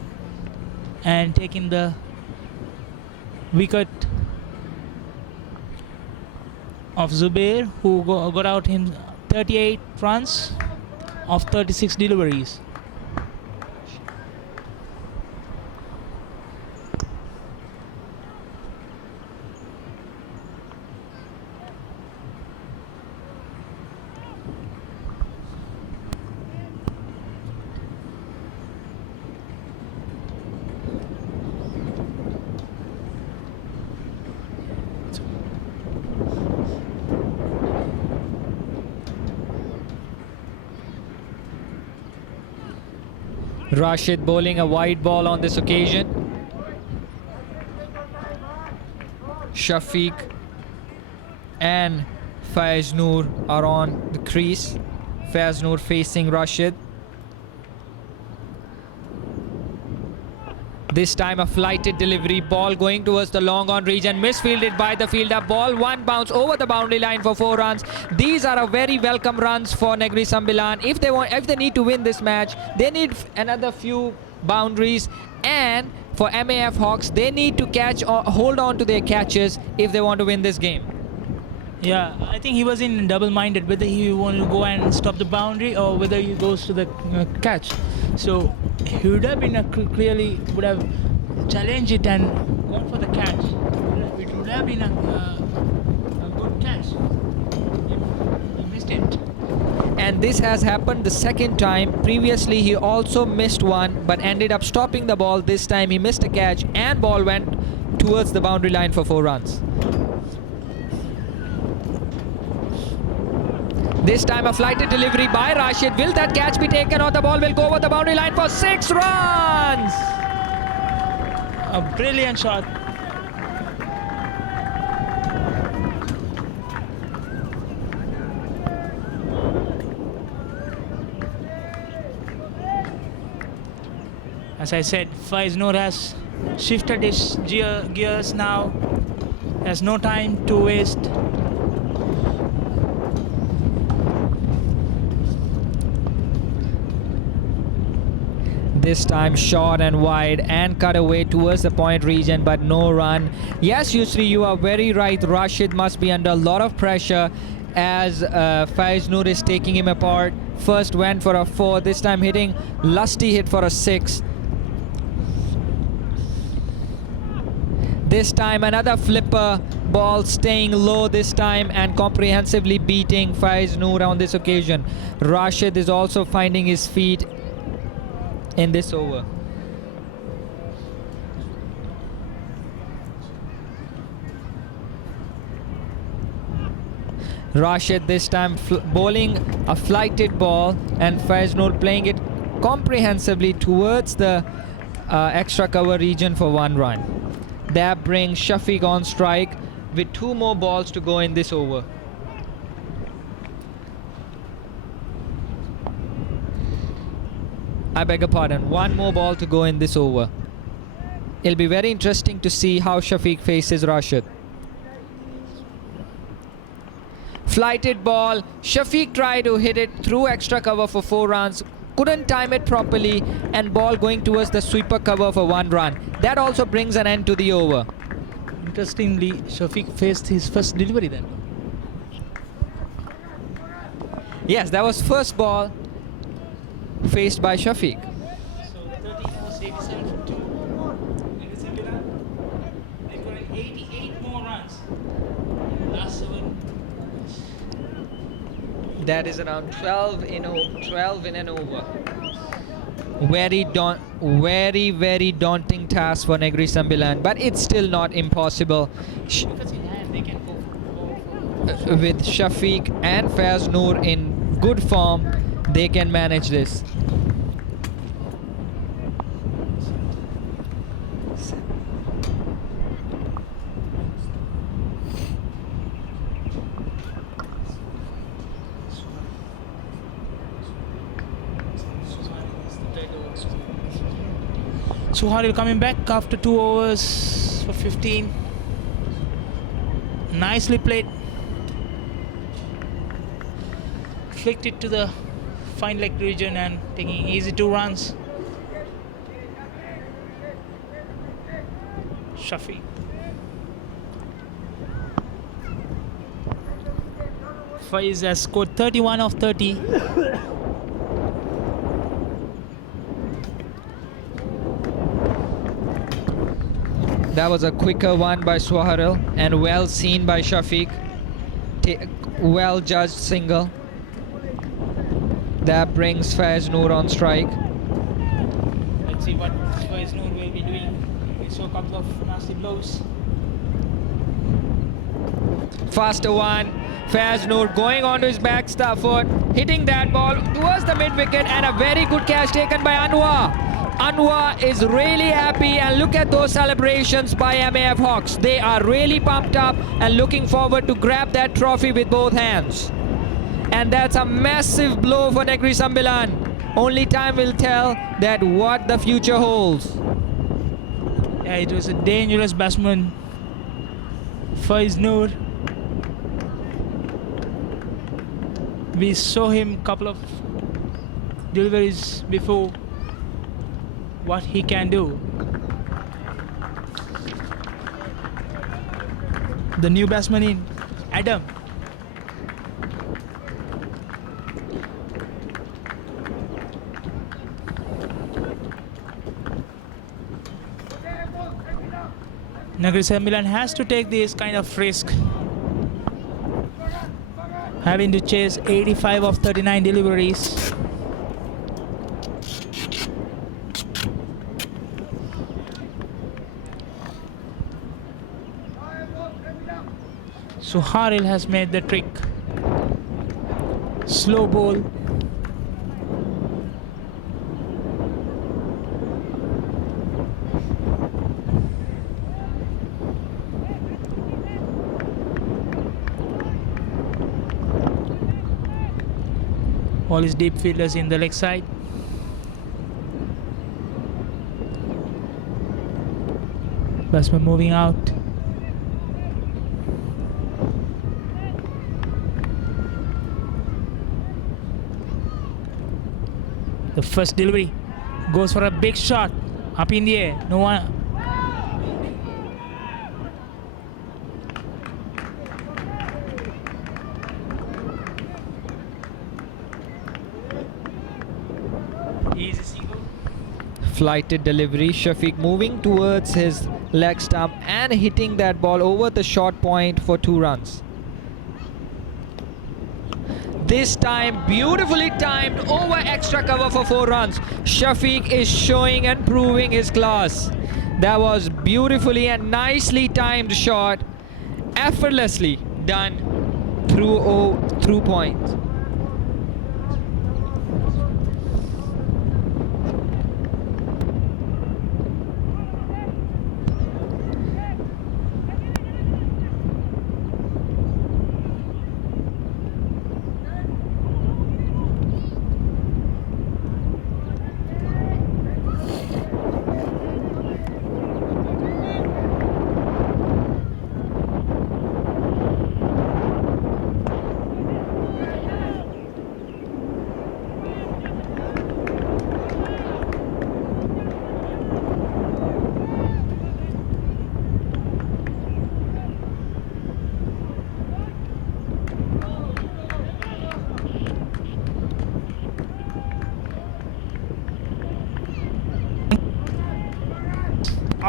and taking the wicket of Zubair, who got out him 38 runs of 36 deliveries. Rashid bowling a wide ball on this occasion. Shafiq and Faiz Noor are on the crease. Faiz Noor facing Rashid. This time a flighted delivery, ball going towards the long on region, misfielded by the fielder. Ball one bounce over the boundary line for 4 runs. These are a very welcome runs for Negeri Sembilan. If they need to win this match, they need another few boundaries, and for MAF Hawks, they need to catch or hold on to their catches if they want to win this game. Yeah, I think he was in double-minded whether he wanted to go and stop the boundary or whether he goes to the catch. So he would have been clearly would have challenged it and gone for the catch. It would have been a good catch. He missed it. And this has happened the second time. Previously he also missed one but ended up stopping the ball. This time he missed a catch and ball went towards the boundary line for 4 runs. This time a flighted delivery by Rashid. Will that catch be taken or the ball will go over the boundary line for 6 runs? A brilliant shot. As I said, Faiz Noor has shifted his gears now. Has no time to waste. This time short and wide and cut away towards the point region, but no run. Yes, Yusri, you are very right. Rashid must be under a lot of pressure as Faiz Noor is taking him apart. First went for a 4, this time hitting lusty hit for a 6. This time another flipper ball, staying low this time and comprehensively beating Faiz Noor on this occasion. Rashid is also finding his feet in this over. Rashid this time bowling a flighted ball and Faiz Noor playing it comprehensively towards the extra cover region for 1 run. That brings Shafiq on strike with 2 more balls to go in this over. I beg your pardon, 1 more ball to go in this over. It'll be very interesting to see how Shafiq faces Rashid. Flighted ball. Shafiq tried to hit it through extra cover for 4 runs. Couldn't time it properly, and ball going towards the sweeper cover for 1 run. That also brings an end to the over. Interestingly, Shafiq faced his first delivery then. Yes, that was first ball faced by Shafiq. So 13 was 87 for 2. Negeri Sembilan. They got 88 more runs. Last 7. That is around 12 in an over. Very daunting task for Negeri Sembilan, but it's still not impossible. Because in hand they can go for With Shafiq and Faz Noor in good form, they can manage this. Suhail coming back after 2 overs for 15. Nicely played. Flicked it to the fine leg region and taking easy 2 runs. Shafiq. Faiz has scored 31 of 30. That was a quicker one by Suhail and well seen by Shafiq. Well judged single. That brings Faz Noor on strike. Let's see what Faiz Noor will be doing. We saw a couple of nasty blows. Faster one. Faz Noor going onto his back foot, hitting that ball towards the mid wicket, and a very good catch taken by Anwar. Anwar is really happy, and look at those celebrations by MAF Hawks. They are really pumped up and looking forward to grab that trophy with both hands. And that's a massive blow for Negeri Sembilan. Only time will tell that what the future holds. Yeah, it was a dangerous batsman. Faiz Noor. We saw him couple of deliveries before. What he can do. The new batsman in, Adam. Negeri Sembilan has to take this kind of risk, having to chase 85 of 39 deliveries. Suhail has made the trick. Slow ball. All his deep fielders in the leg side. Batsman moving out. The first delivery goes for a big shot up in the air. No one. Easy single. Flighted delivery. Shafiq moving towards his leg stump and hitting that ball over the short point for 2 runs. This time beautifully timed over extra cover for 4 runs. Shafiq is showing and proving his class. That was beautifully and nicely timed shot, effortlessly done through point.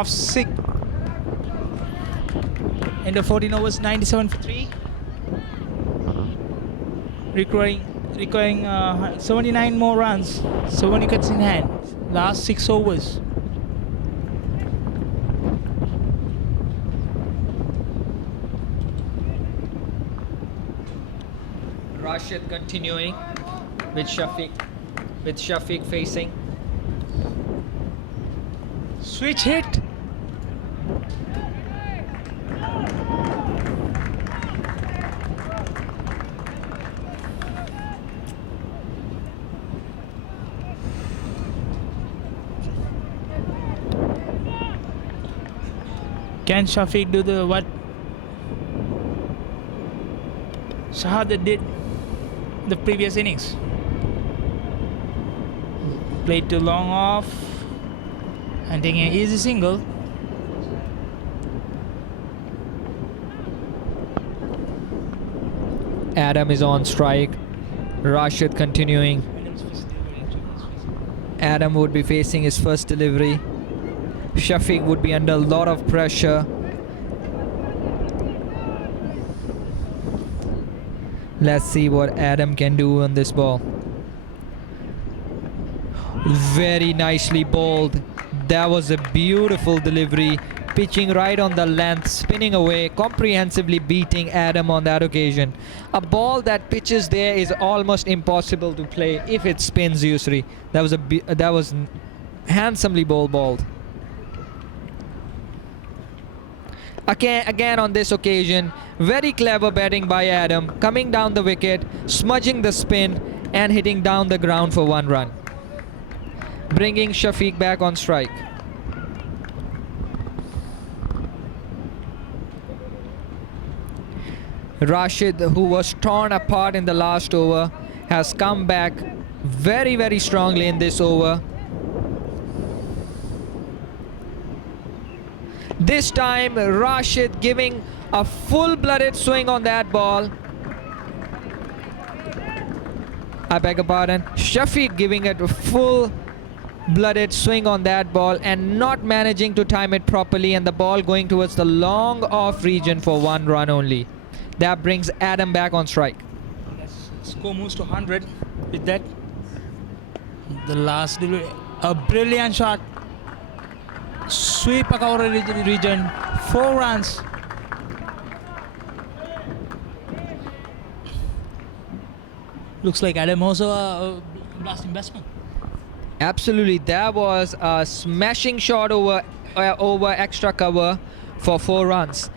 off sick. End of 14 overs, 97 for 3. Requiring 79 more runs. 7 wickets in hand. Last 6 overs. Rashid continuing with Shafiq facing. Switch hit. Can Shafiq do the what Shahada did the previous innings? Played too long off and taking an easy single. Adam is on strike. Rashid continuing. Adam would be facing his first delivery. Shafiq would be under a lot of pressure. Let's see what Adam can do on this ball. Very nicely bowled. That was a beautiful delivery. Pitching right on the length, spinning away, comprehensively beating Adam on that occasion. A ball that pitches there is almost impossible to play if it spins usually. That was handsomely bowled. Again on this occasion, very clever batting by Adam, coming down the wicket, smudging the spin and hitting down the ground for 1 run, bringing Shafiq back on strike. Rashid, who was torn apart in the last over, has come back very, very strongly in this over. This time Rashid giving a full-blooded swing on that ball. I beg your pardon. Shafiq giving it a full-blooded swing on that ball and not managing to time it properly, and the ball going towards the long off region for 1 run only. That brings Adam back on strike. Score moves to 100 with that. The last delivery, a brilliant shot. Sweep Akaura region, 4 runs. Looks like Adam also a blasting batsman. Absolutely, that was a smashing shot over extra cover for 4 runs.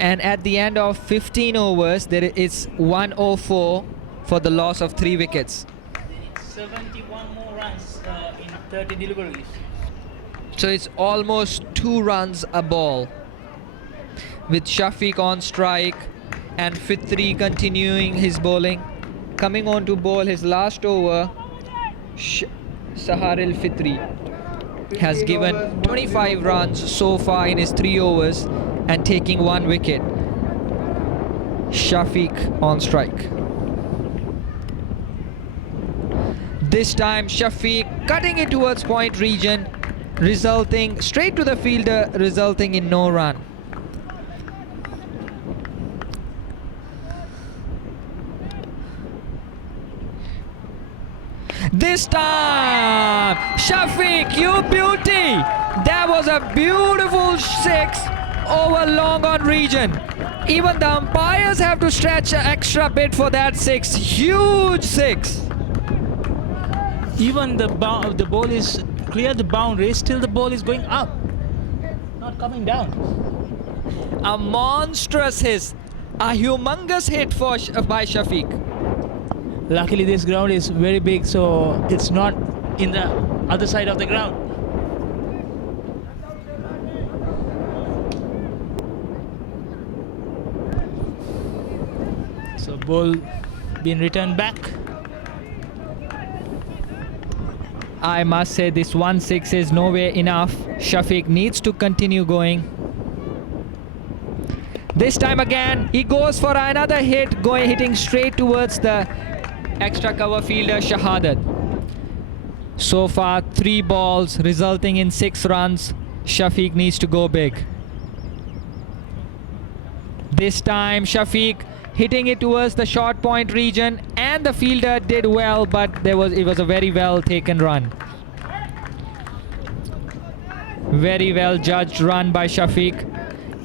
And at the end of 15 overs, there is 104 for the loss of 3 wickets. 71 more runs in 30 deliveries. So it's almost 2 runs a ball. With Shafiq on strike and Fitri continuing his bowling. Coming on to bowl his last over, Sahar Fitri has given 25 runs so far in his 3 overs and taking 1 wicket. Shafiq on strike. This time Shafiq cutting it towards point region, resulting straight to the fielder, resulting in no run. This time Shafiq, you beauty! That was a beautiful 6 over long on region. Even the umpires have to stretch an extra bit for that 6. Huge 6. Even the ball is clear the boundary, still the ball is going up, not coming down. A monstrous hit, a humongous hit by Shafiq. Luckily this ground is very big, so it's not in the other side of the ground. So ball being returned back. I must say this 1-6 is nowhere enough. Shafiq needs to continue going. This time again, he goes for another hit, hitting straight towards the extra cover fielder Shahadat. So far, 3 balls resulting in 6 runs. Shafiq needs to go big. This time, Shafiq hitting it towards the short point region, and the fielder did well, but it was a very well taken run. Very well judged run by Shafiq.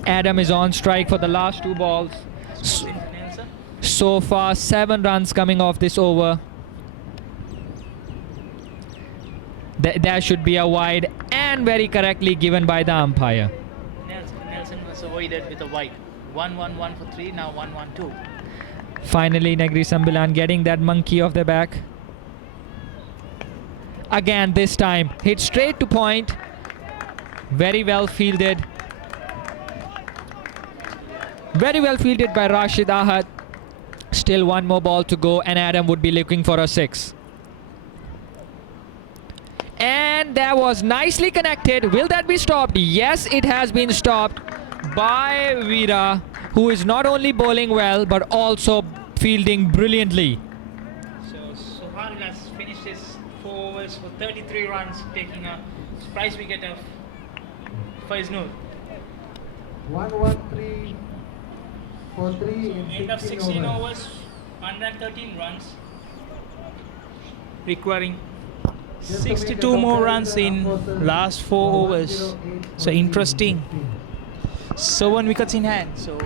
Adam is on strike for the last 2 balls. So far, 7 runs coming off this over. There should be a wide, and very correctly given by the umpire. Nelson was avoided with a wide. 1-1-1 for 3, now 1-1-2. Finally, Negeri Sembilan getting that monkey off their back. Again, this time, hit straight to point. Very well fielded. Very well fielded by Rashid Ahad. Still 1 more ball to go, and Adam would be looking for a 6. And that was nicely connected. Will that be stopped? Yes, it has been stopped by Veera, who is not only bowling well but also fielding brilliantly. So Sohail has finished his 4 overs for 33 runs, taking a surprise wicket of Faiznur. 1-1-3 for 3 in End of 16 overs, 113 runs, requiring 62 more runs in last 4 overs. So interesting. 7 wickets in hand. So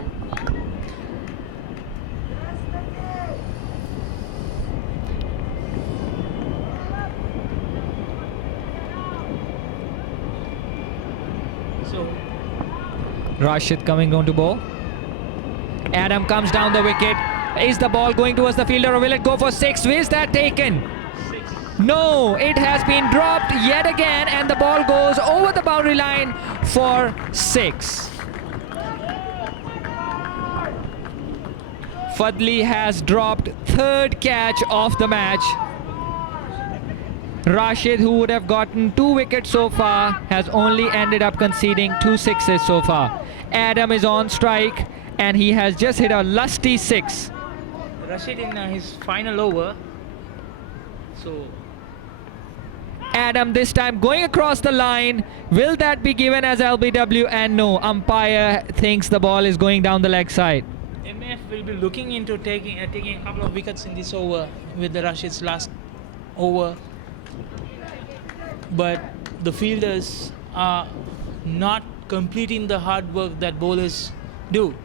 Rashid coming on to bowl. Adam comes down the wicket. Is the ball going towards the fielder, or will it go for 6? Is that taken? No, it has been dropped yet again, and the ball goes over the boundary line for 6. Fadli has dropped 3rd catch of the match. Rashid, who would have gotten 2 wickets so far, has only ended up conceding 2 sixes so far. Adam is on strike, and he has just hit a lusty 6. Rashid in his final over. So Adam this time going across the line. Will that be given as LBW? And no, umpire thinks the ball is going down the leg side. MF will be looking into taking a couple of wickets in this over with the Rashid's last over. But the fielders are not completing the hard work that bowlers do.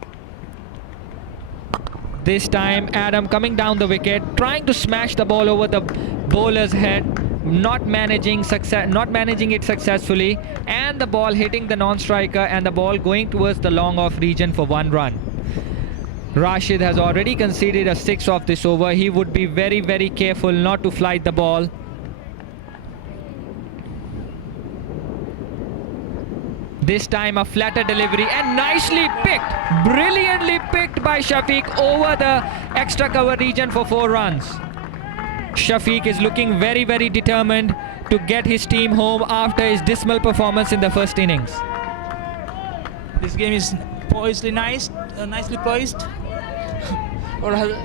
This time Adam coming down the wicket, trying to smash the ball over the bowler's head, not managing it successfully, and the ball hitting the non-striker, and the ball going towards the long off region for 1 run. Rashid has already conceded a 6 off this over. He would be very, very careful not to flight the ball. This time a flatter delivery, and nicely picked, brilliantly picked by Shafiq over the extra cover region for 4 runs. Shafiq is looking very, very determined to get his team home after his dismal performance in the first innings. This game is nicely poised. Or rather,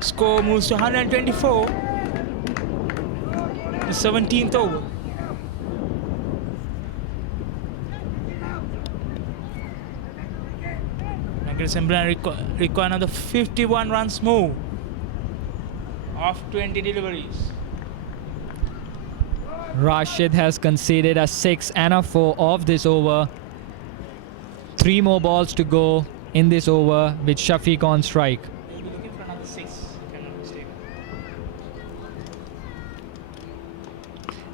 score moves to 124. The 17th over. Negeri Sembilan require another 51 runs more of 20 deliveries. Rashid has conceded a 6 and a 4 of this over. 3 more balls to go in this over with Shafiq on strike. They'll be looking for another 6, if I'm not mistaken.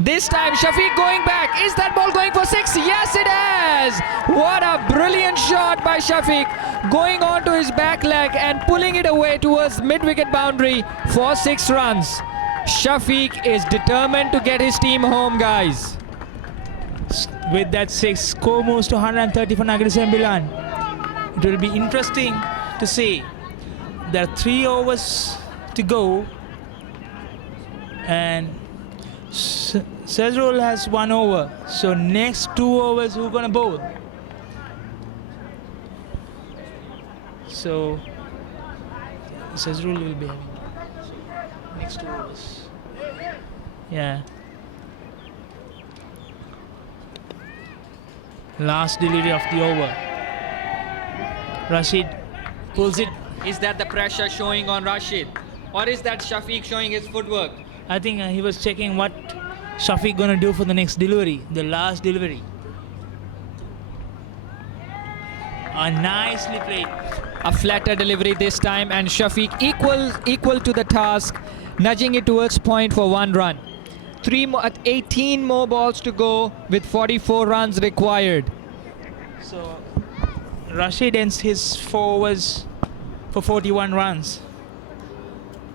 This time Shafiq going back. Is that ball going for 6? Yes, it has. What a brilliant shot by Shafiq, going on to his back leg and pulling it away towards mid-wicket boundary for 6 runs. Shafiq is determined to get his team home, guys. With that 6, score moves to 130 for Negeri Sembilan. It will be interesting to see. There are 3 overs to go, and Sezrol has 1 over. So next 2 overs, who's gonna bowl? So Sazrul will be having next 2 overs. Yeah. Last delivery of the over. Rashid pulls it. Is that the pressure showing on Rashid? Or is that Shafiq showing his footwork? I think he was checking what Shafiq gonna do for the next delivery, the last delivery. Nicely played. A flatter delivery this time, and Shafiq equal to the task, nudging it towards point for 1 run. 18 more balls to go with 44 runs required. So Rashid ends his 4 overs for 41 runs.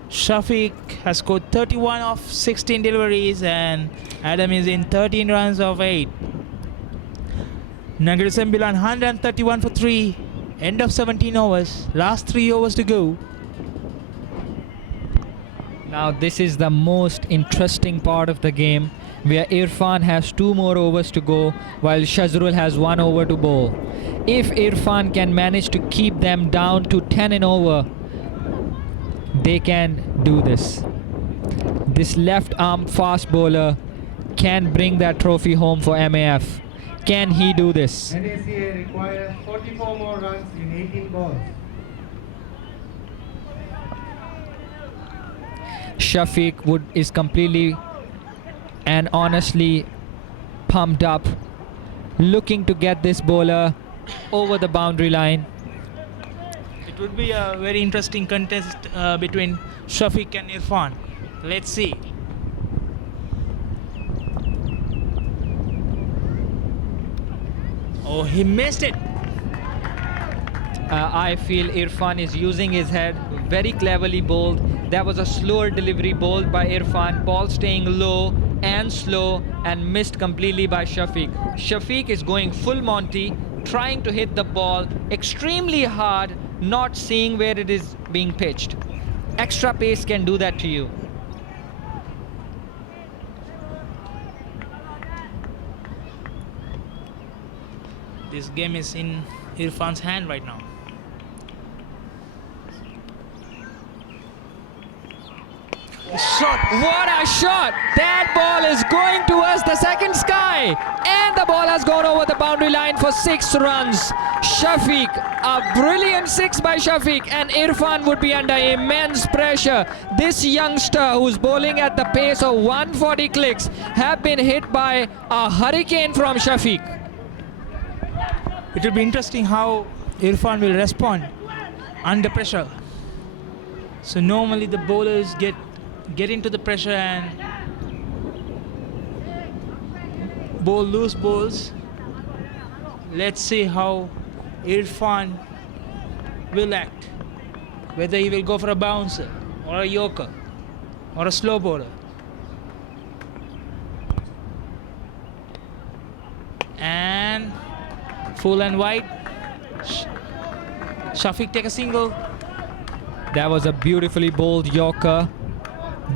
Shafiq has scored 31 of 16 deliveries, and Adam is in 13 runs of 8. Negeri Sembilan 131 for 3. End of 17 overs. Last 3 overs to go. Now this is the most interesting part of the game, where Irfan has 2 more overs to go while Shazrul has 1 over to bowl. If Irfan can manage to keep them down to 10 and over, they can do this. This left arm fast bowler can bring that trophy home for MAF. Can he do this? NACA requires 44 more runs in 18 balls. Shafiq is completely and honestly pumped up, looking to get this bowler over the boundary line. It would be a very interesting contest between Shafiq and Irfan. Let's see. Oh, he missed it. I feel Irfan is using his head, very cleverly bowled. That was a slower delivery bowled by Irfan, ball staying low and slow and missed completely by Shafiq. Shafiq is going full Monty, trying to hit the ball extremely hard, not seeing where it is being pitched. Extra pace can do that to you. This game is in Irfan's hand right now. Shot. What a shot! That ball is going towards the second sky, and the ball has gone over the boundary line for 6 runs. Shafiq, a brilliant 6 by Shafiq, and Irfan would be under immense pressure. This youngster, who's bowling at the pace of 140 clicks, have been hit by a hurricane from Shafiq. It will be interesting how Irfan will respond under pressure. So normally the bowlers get into the pressure and bowl loose balls. Let's see how Irfan will act. Whether he will go for a bouncer or a yorker or a slow bowler. And full and wide. Shafiq take a single. That was a beautifully bowled yorker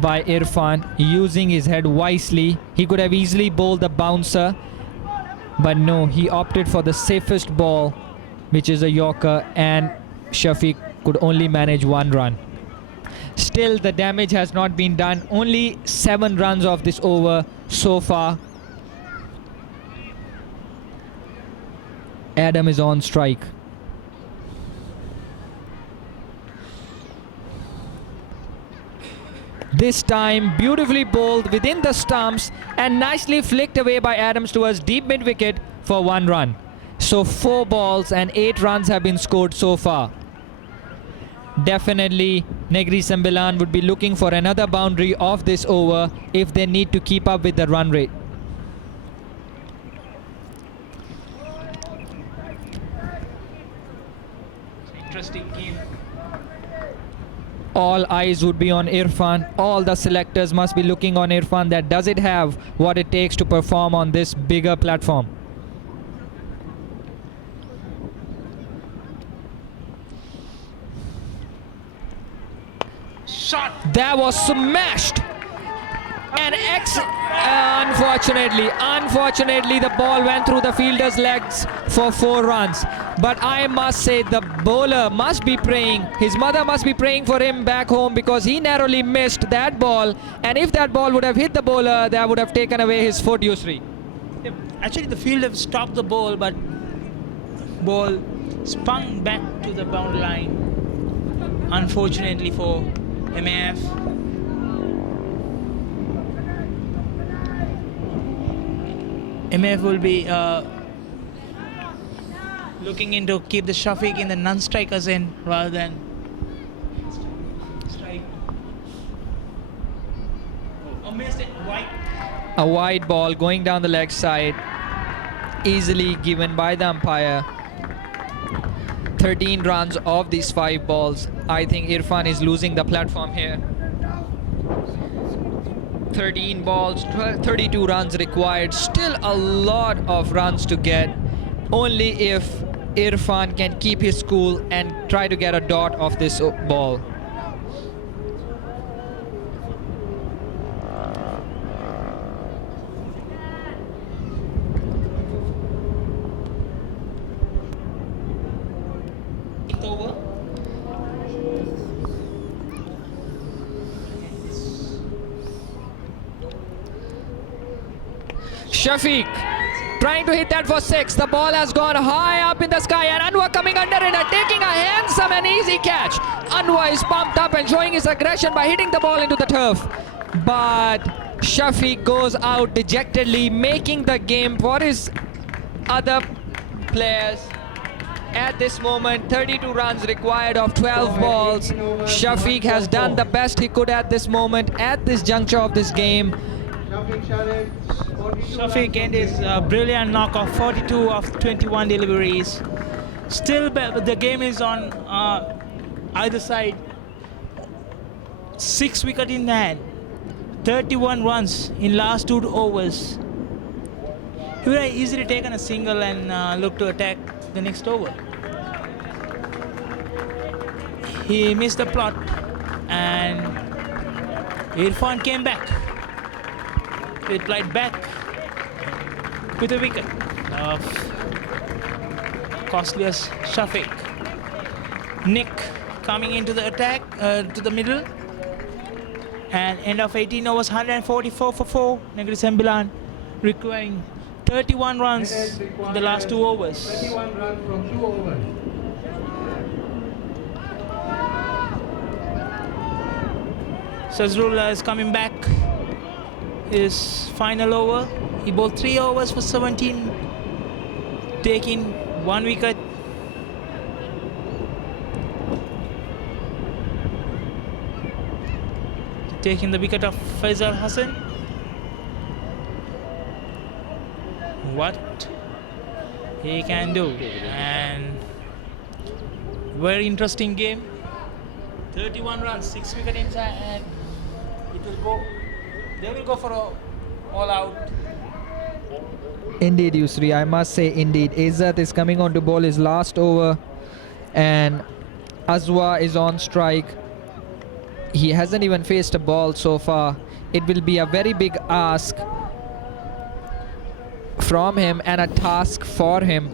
by Irfan, using his head wisely. He could have easily bowled the bouncer, but no, he opted for the safest ball, which is a yorker, and Shafiq could only manage 1 run. Still, the damage has not been done. Only 7 runs of this over so far. Adam is on strike. This time beautifully bowled within the stumps and nicely flicked away by Adams towards deep mid-wicket for 1 run. So 4 balls and 8 runs have been scored so far. Definitely Negeri Sembilan would be looking for another boundary of this over if they need to keep up with the run rate. Interesting game. All eyes would be on Irfan. All the selectors must be looking on Irfan, that does it have what it takes to perform on this bigger platform. Shot. That was smashed. Unfortunately, the ball went through the fielder's legs for 4 runs. But I must say the bowler must be praying. His mother must be praying for him back home because he narrowly missed that ball. And if that ball would have hit the bowler, that would have taken away his foot, Yusri. Actually, the fielder stopped the ball, but ball spun back to the boundary line. Unfortunately for MAF. MAF will be looking into keep the Shafiq in the non-strikers end rather than strike. Oh, missed it. White. A wide ball going down the leg side, easily given by the umpire. 13 runs of these 5 balls. I think Irfan is losing the platform here. 13 balls, 32 runs required. Still a lot of runs to get. Only if Irfan can keep his cool and try to get a dot of this ball. Over. Shafiq trying to hit that for 6. The ball has gone high up in the sky and Anwar coming under it and taking a handsome and easy catch. Anwar is pumped up and showing his aggression by hitting the ball into the turf. But Shafiq goes out dejectedly, making the game for his other players. At this moment, 32 runs required of 12 balls. Shafiq has done the best he could at this moment, at this juncture of this game. Shafiq and his brilliant knock of 42 of 21 deliveries. Still, the game is on either side. 6 wicket in hand. 31 runs in last 2 overs. He would have easily taken a single and look to attack the next over. He missed the plot and Irfan came back. Replied back with a wicket of costliest Shafiq. Nick coming into the attack to the middle and end of 18 overs, 144 for 4. Negeri Sembilan requiring 31 runs in the last 2 overs. 31 runs from 2 overs. Sazrullah is coming back. His final over. He bowled 3 overs for 17, taking 1 wicket. Taking the wicket of Faisal Hassan. What he can do, and very interesting game. 31 runs, 6 wicket inside, and it will go. They will go for all out. Indeed, Yusri, I must say, indeed. Izzat is coming on to bowl his last over, and Azwa is on strike. He hasn't even faced a ball so far. It will be a very big ask from him and a task for him.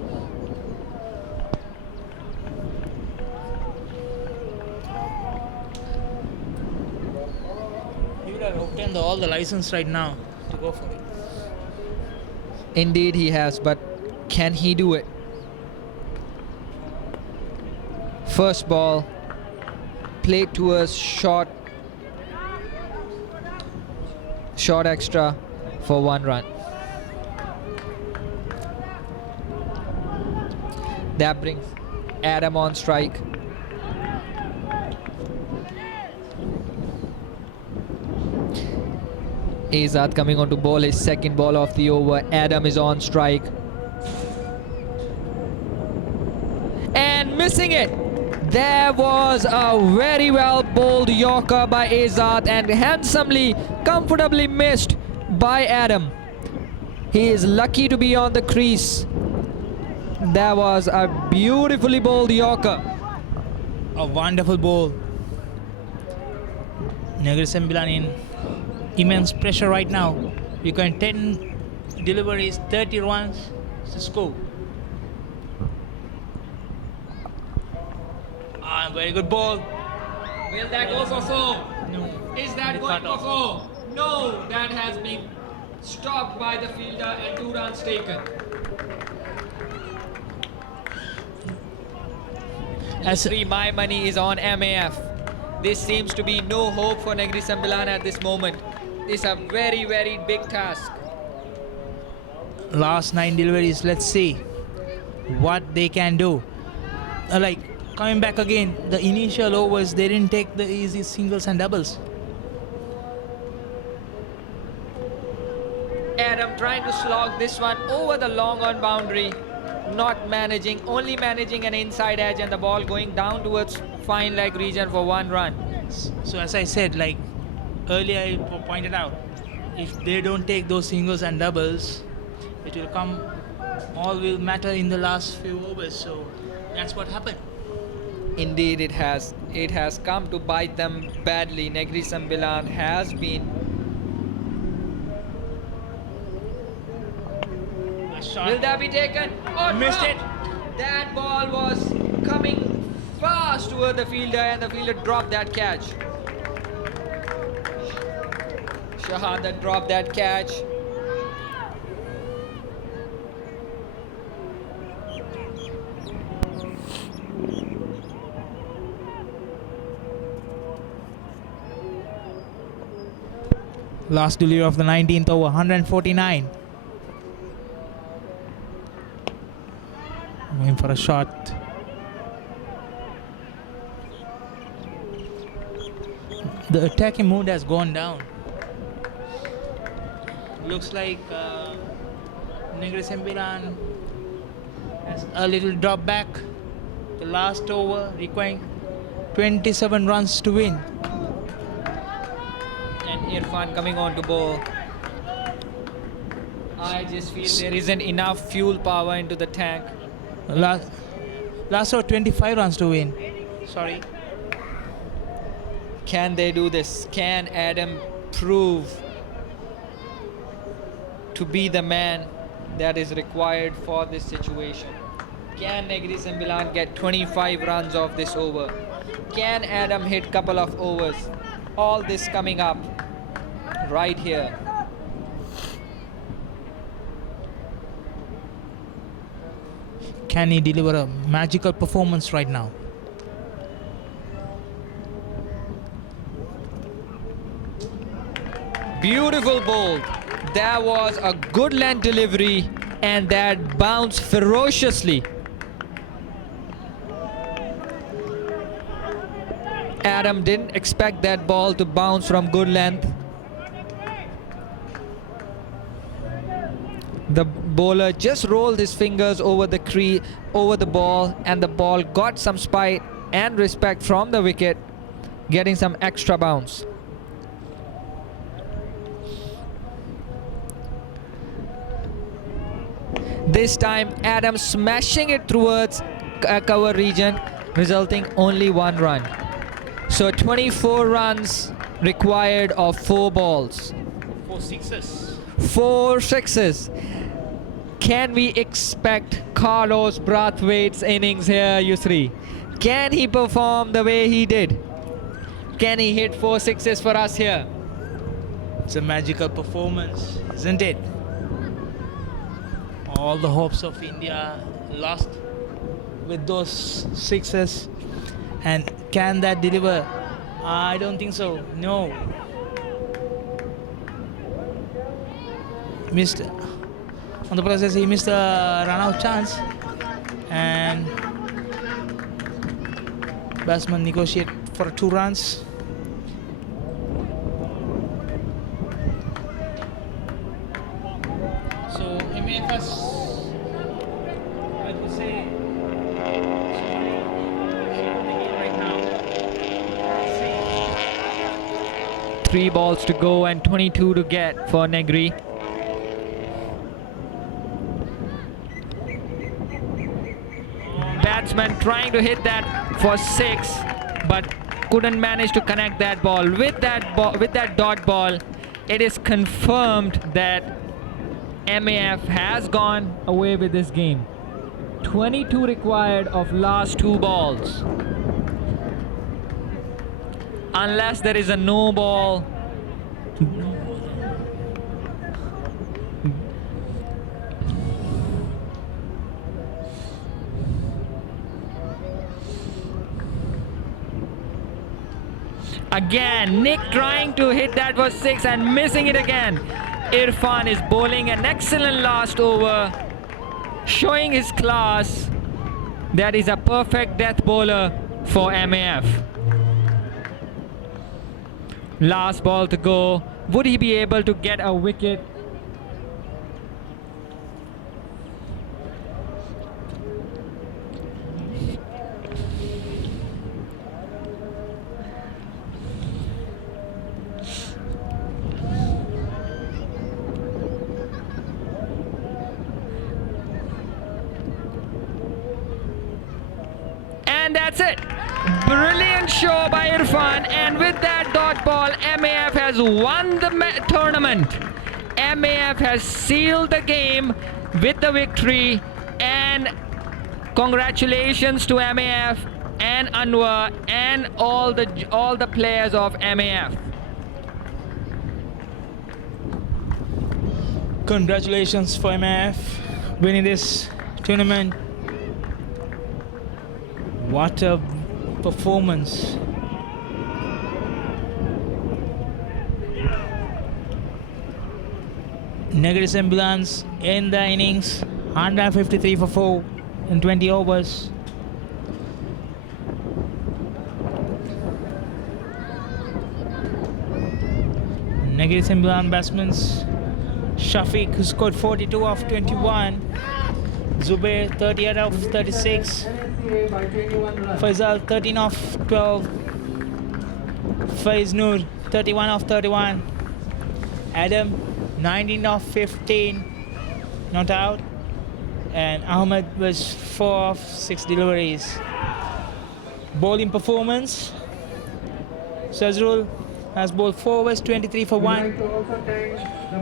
He would have obtained all the license right now to go for it. Indeed he has, but can he do it? First ball played towards short extra for 1 run. That brings Adam on strike. Azad coming on to bowl his second ball of the over. Adam is on strike. And missing it. There was a very well bowled Yorker by Azad and handsomely, comfortably missed by Adam. He is lucky to be on the crease. That was a beautifully bowled Yorker. A wonderful ball. Negeri Sembilan in immense pressure right now. requiring 10 deliveries, 30 runs to score. Very good ball. Will that go for 4? No. Is that They going cut for off. 4? No, that has been stopped by the fielder and 2 runs taken. As My money is on MAF. This seems to be no hope for Negeri Sembilan at this moment. This is a very, very big task. last 9 deliveries, let's see what they can do. Like coming back again, the initial overs, they didn't take the easy singles and doubles. Adam trying to slog this one over the long on boundary. Not managing, only managing an inside edge, and the ball going down towards fine leg region for 1 run. So as I said, like earlier I pointed out, if they don't take those singles and doubles, it will come, all will matter in the last few overs. So that's what happened. Indeed, it has. It has come to bite them badly. Negeri Sembilan has been. A shot. Will that be taken? Oh, Missed no. it. That ball was coming fast toward the fielder, and the fielder dropped that catch. Shahada dropped that catch. Last delivery of the 19th over, 149. Going for a shot. The attacking mood has gone down. Looks like Negeri Sembilan has a little drop back. The last over requiring 27 runs to win. And Irfan coming on to bowl. I just feel there isn't enough fuel power into the tank. Last over 25 runs to win. Sorry. Can they do this? Can Adam prove to be the man that is required for this situation? Can Negeri Sembilan get 25 runs off this over? Can Adam hit couple of overs? All this coming up right here. Can he deliver a magical performance right now? Beautiful ball. That was a good length delivery, and that bounced ferociously. Adam didn't expect that ball to bounce from good length. The bowler just rolled his fingers over the ball, and the ball got some spite and respect from the wicket, getting some extra bounce. This time Adam smashing it towards cover region, resulting only 1 run. So 24 runs required of 4 balls. 4 sixes. 4 sixes. Can we expect Carlos Brathwaite's innings here, Yusri? Can he perform the way he did? Can he hit 4 sixes for us here? It's a magical performance, isn't it? All the hopes of India lost with those sixes. And can that deliver? I don't think so. No. Missed. On the process, he missed a run-out chance. And batsman negotiate for 2 runs. So MFS, I would say, right now. 3 balls to go and 22 to get for Negeri. Batsman trying to hit that for 6, but couldn't manage to connect that ball. With that dot ball, it is confirmed that MAF has gone away with this game. 22 required of last 2 balls. Unless there is a no ball. Again, Nick trying to hit that was 6 and missing it again. Irfan is bowling an excellent last over, showing his class. That is a perfect death bowler for MAF. Last ball to go. Would he be able to get a wicket? And that's it. Brilliant show by Irfan, and with that dot ball, MAF has won the tournament. MAF has sealed the game with the victory, and congratulations to MAF and Anwar and all the players of MAF. Congratulations for MF winning this tournament. What a performance. Negeri Sembilan in the innings, 153 for 4 in 20 overs. Negeri Sembilan batsmen Shafiq, who scored 42 off 21, Zubair 38 off 36, Faisal 13 off 12, Faiz Noor 31 off 31, Adam 19 off 15, not out, and Ahmed was 4 off 6 deliveries. Bowling performance, Sazrul has bowled 4 overs 23 for 1,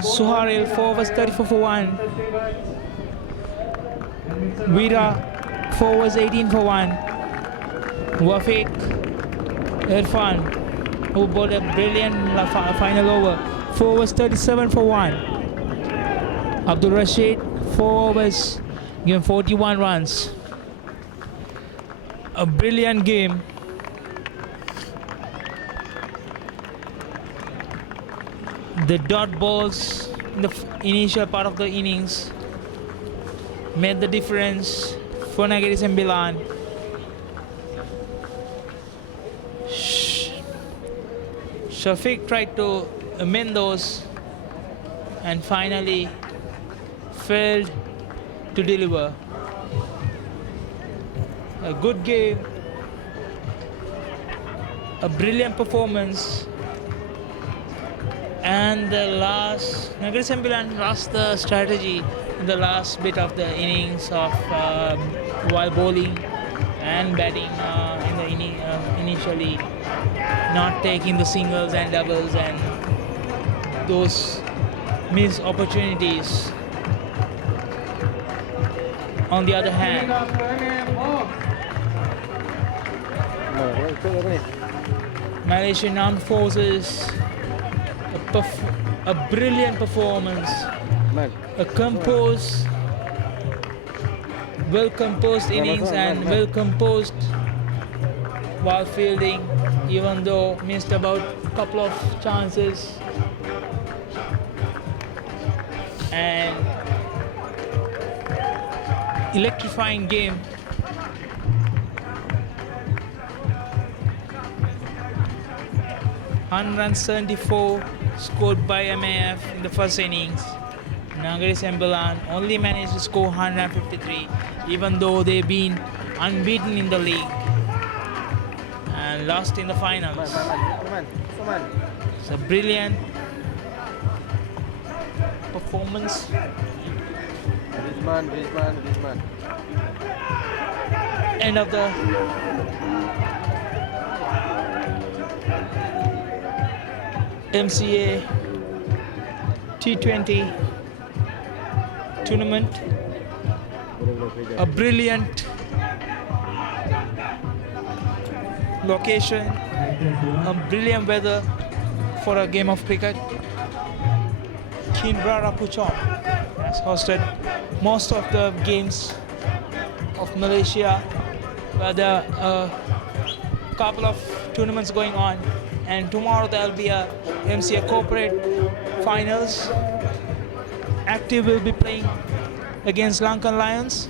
Suhail 4 overs 34 for 1, Veera 4 overs 18 for 1, Wafiq, Irfan, who bowled a brilliant final over, 4 overs 37 for 1, Abdul Rashid 4 overs given 41 runs. A brilliant game. The dot balls in the initial part of the innings made the difference for Negeri Sembilan. Shafiq tried to amend those and finally failed to deliver. A good game, a brilliant performance, and the last Negeri Sembilan lost the strategy in the last bit of the innings of while bowling and batting initially, not taking the singles and doubles and those missed opportunities. On the other hand, Malaysian Armed Forces, a brilliant performance, a well-composed innings and well-composed while fielding, even though missed about a couple of chances. And electrifying game. (174) scored by MAF in the first innings. Negeri Sembilan only managed to score 153, even though they've been unbeaten in the league and lost in the finals. It's a brilliant performance. Rizman. End of the MCA T20 tournament. A brilliant location, a brilliant weather for a game of cricket. Kinbrara Puchong has hosted most of the games of Malaysia, where there are a couple of tournaments going on, and tomorrow there will be a MCA corporate finals. Active will be playing against Lankan Lions.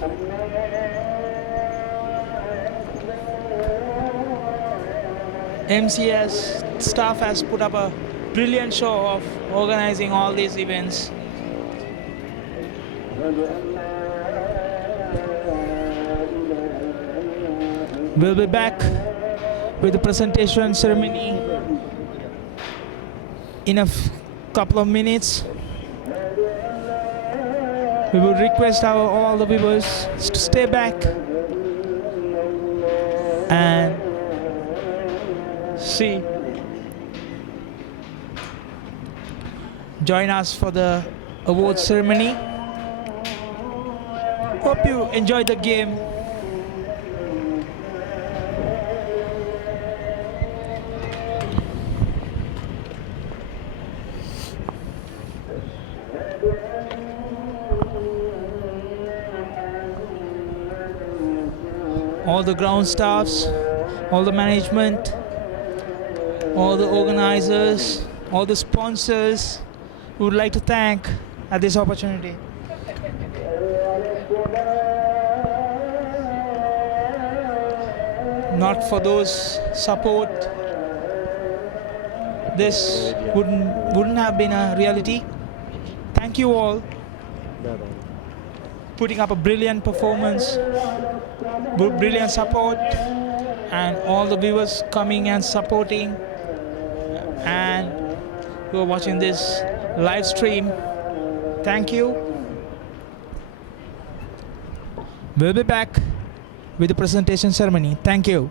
MCS staff has put up a brilliant show of organizing all these events. We'll be back with the presentation ceremony in a couple of minutes. We would request all the viewers to stay back and see. Join us for the award ceremony. Hope you enjoyed the game. All the ground staffs, all the management, all the organizers, all the sponsors, we would like to thank at this opportunity. Not for those support, this wouldn't have been a reality. Thank you all putting up a brilliant performance, brilliant support, and all the viewers coming and supporting, and who are watching this live stream. Thank you. We'll be back with the presentation ceremony. Thank you.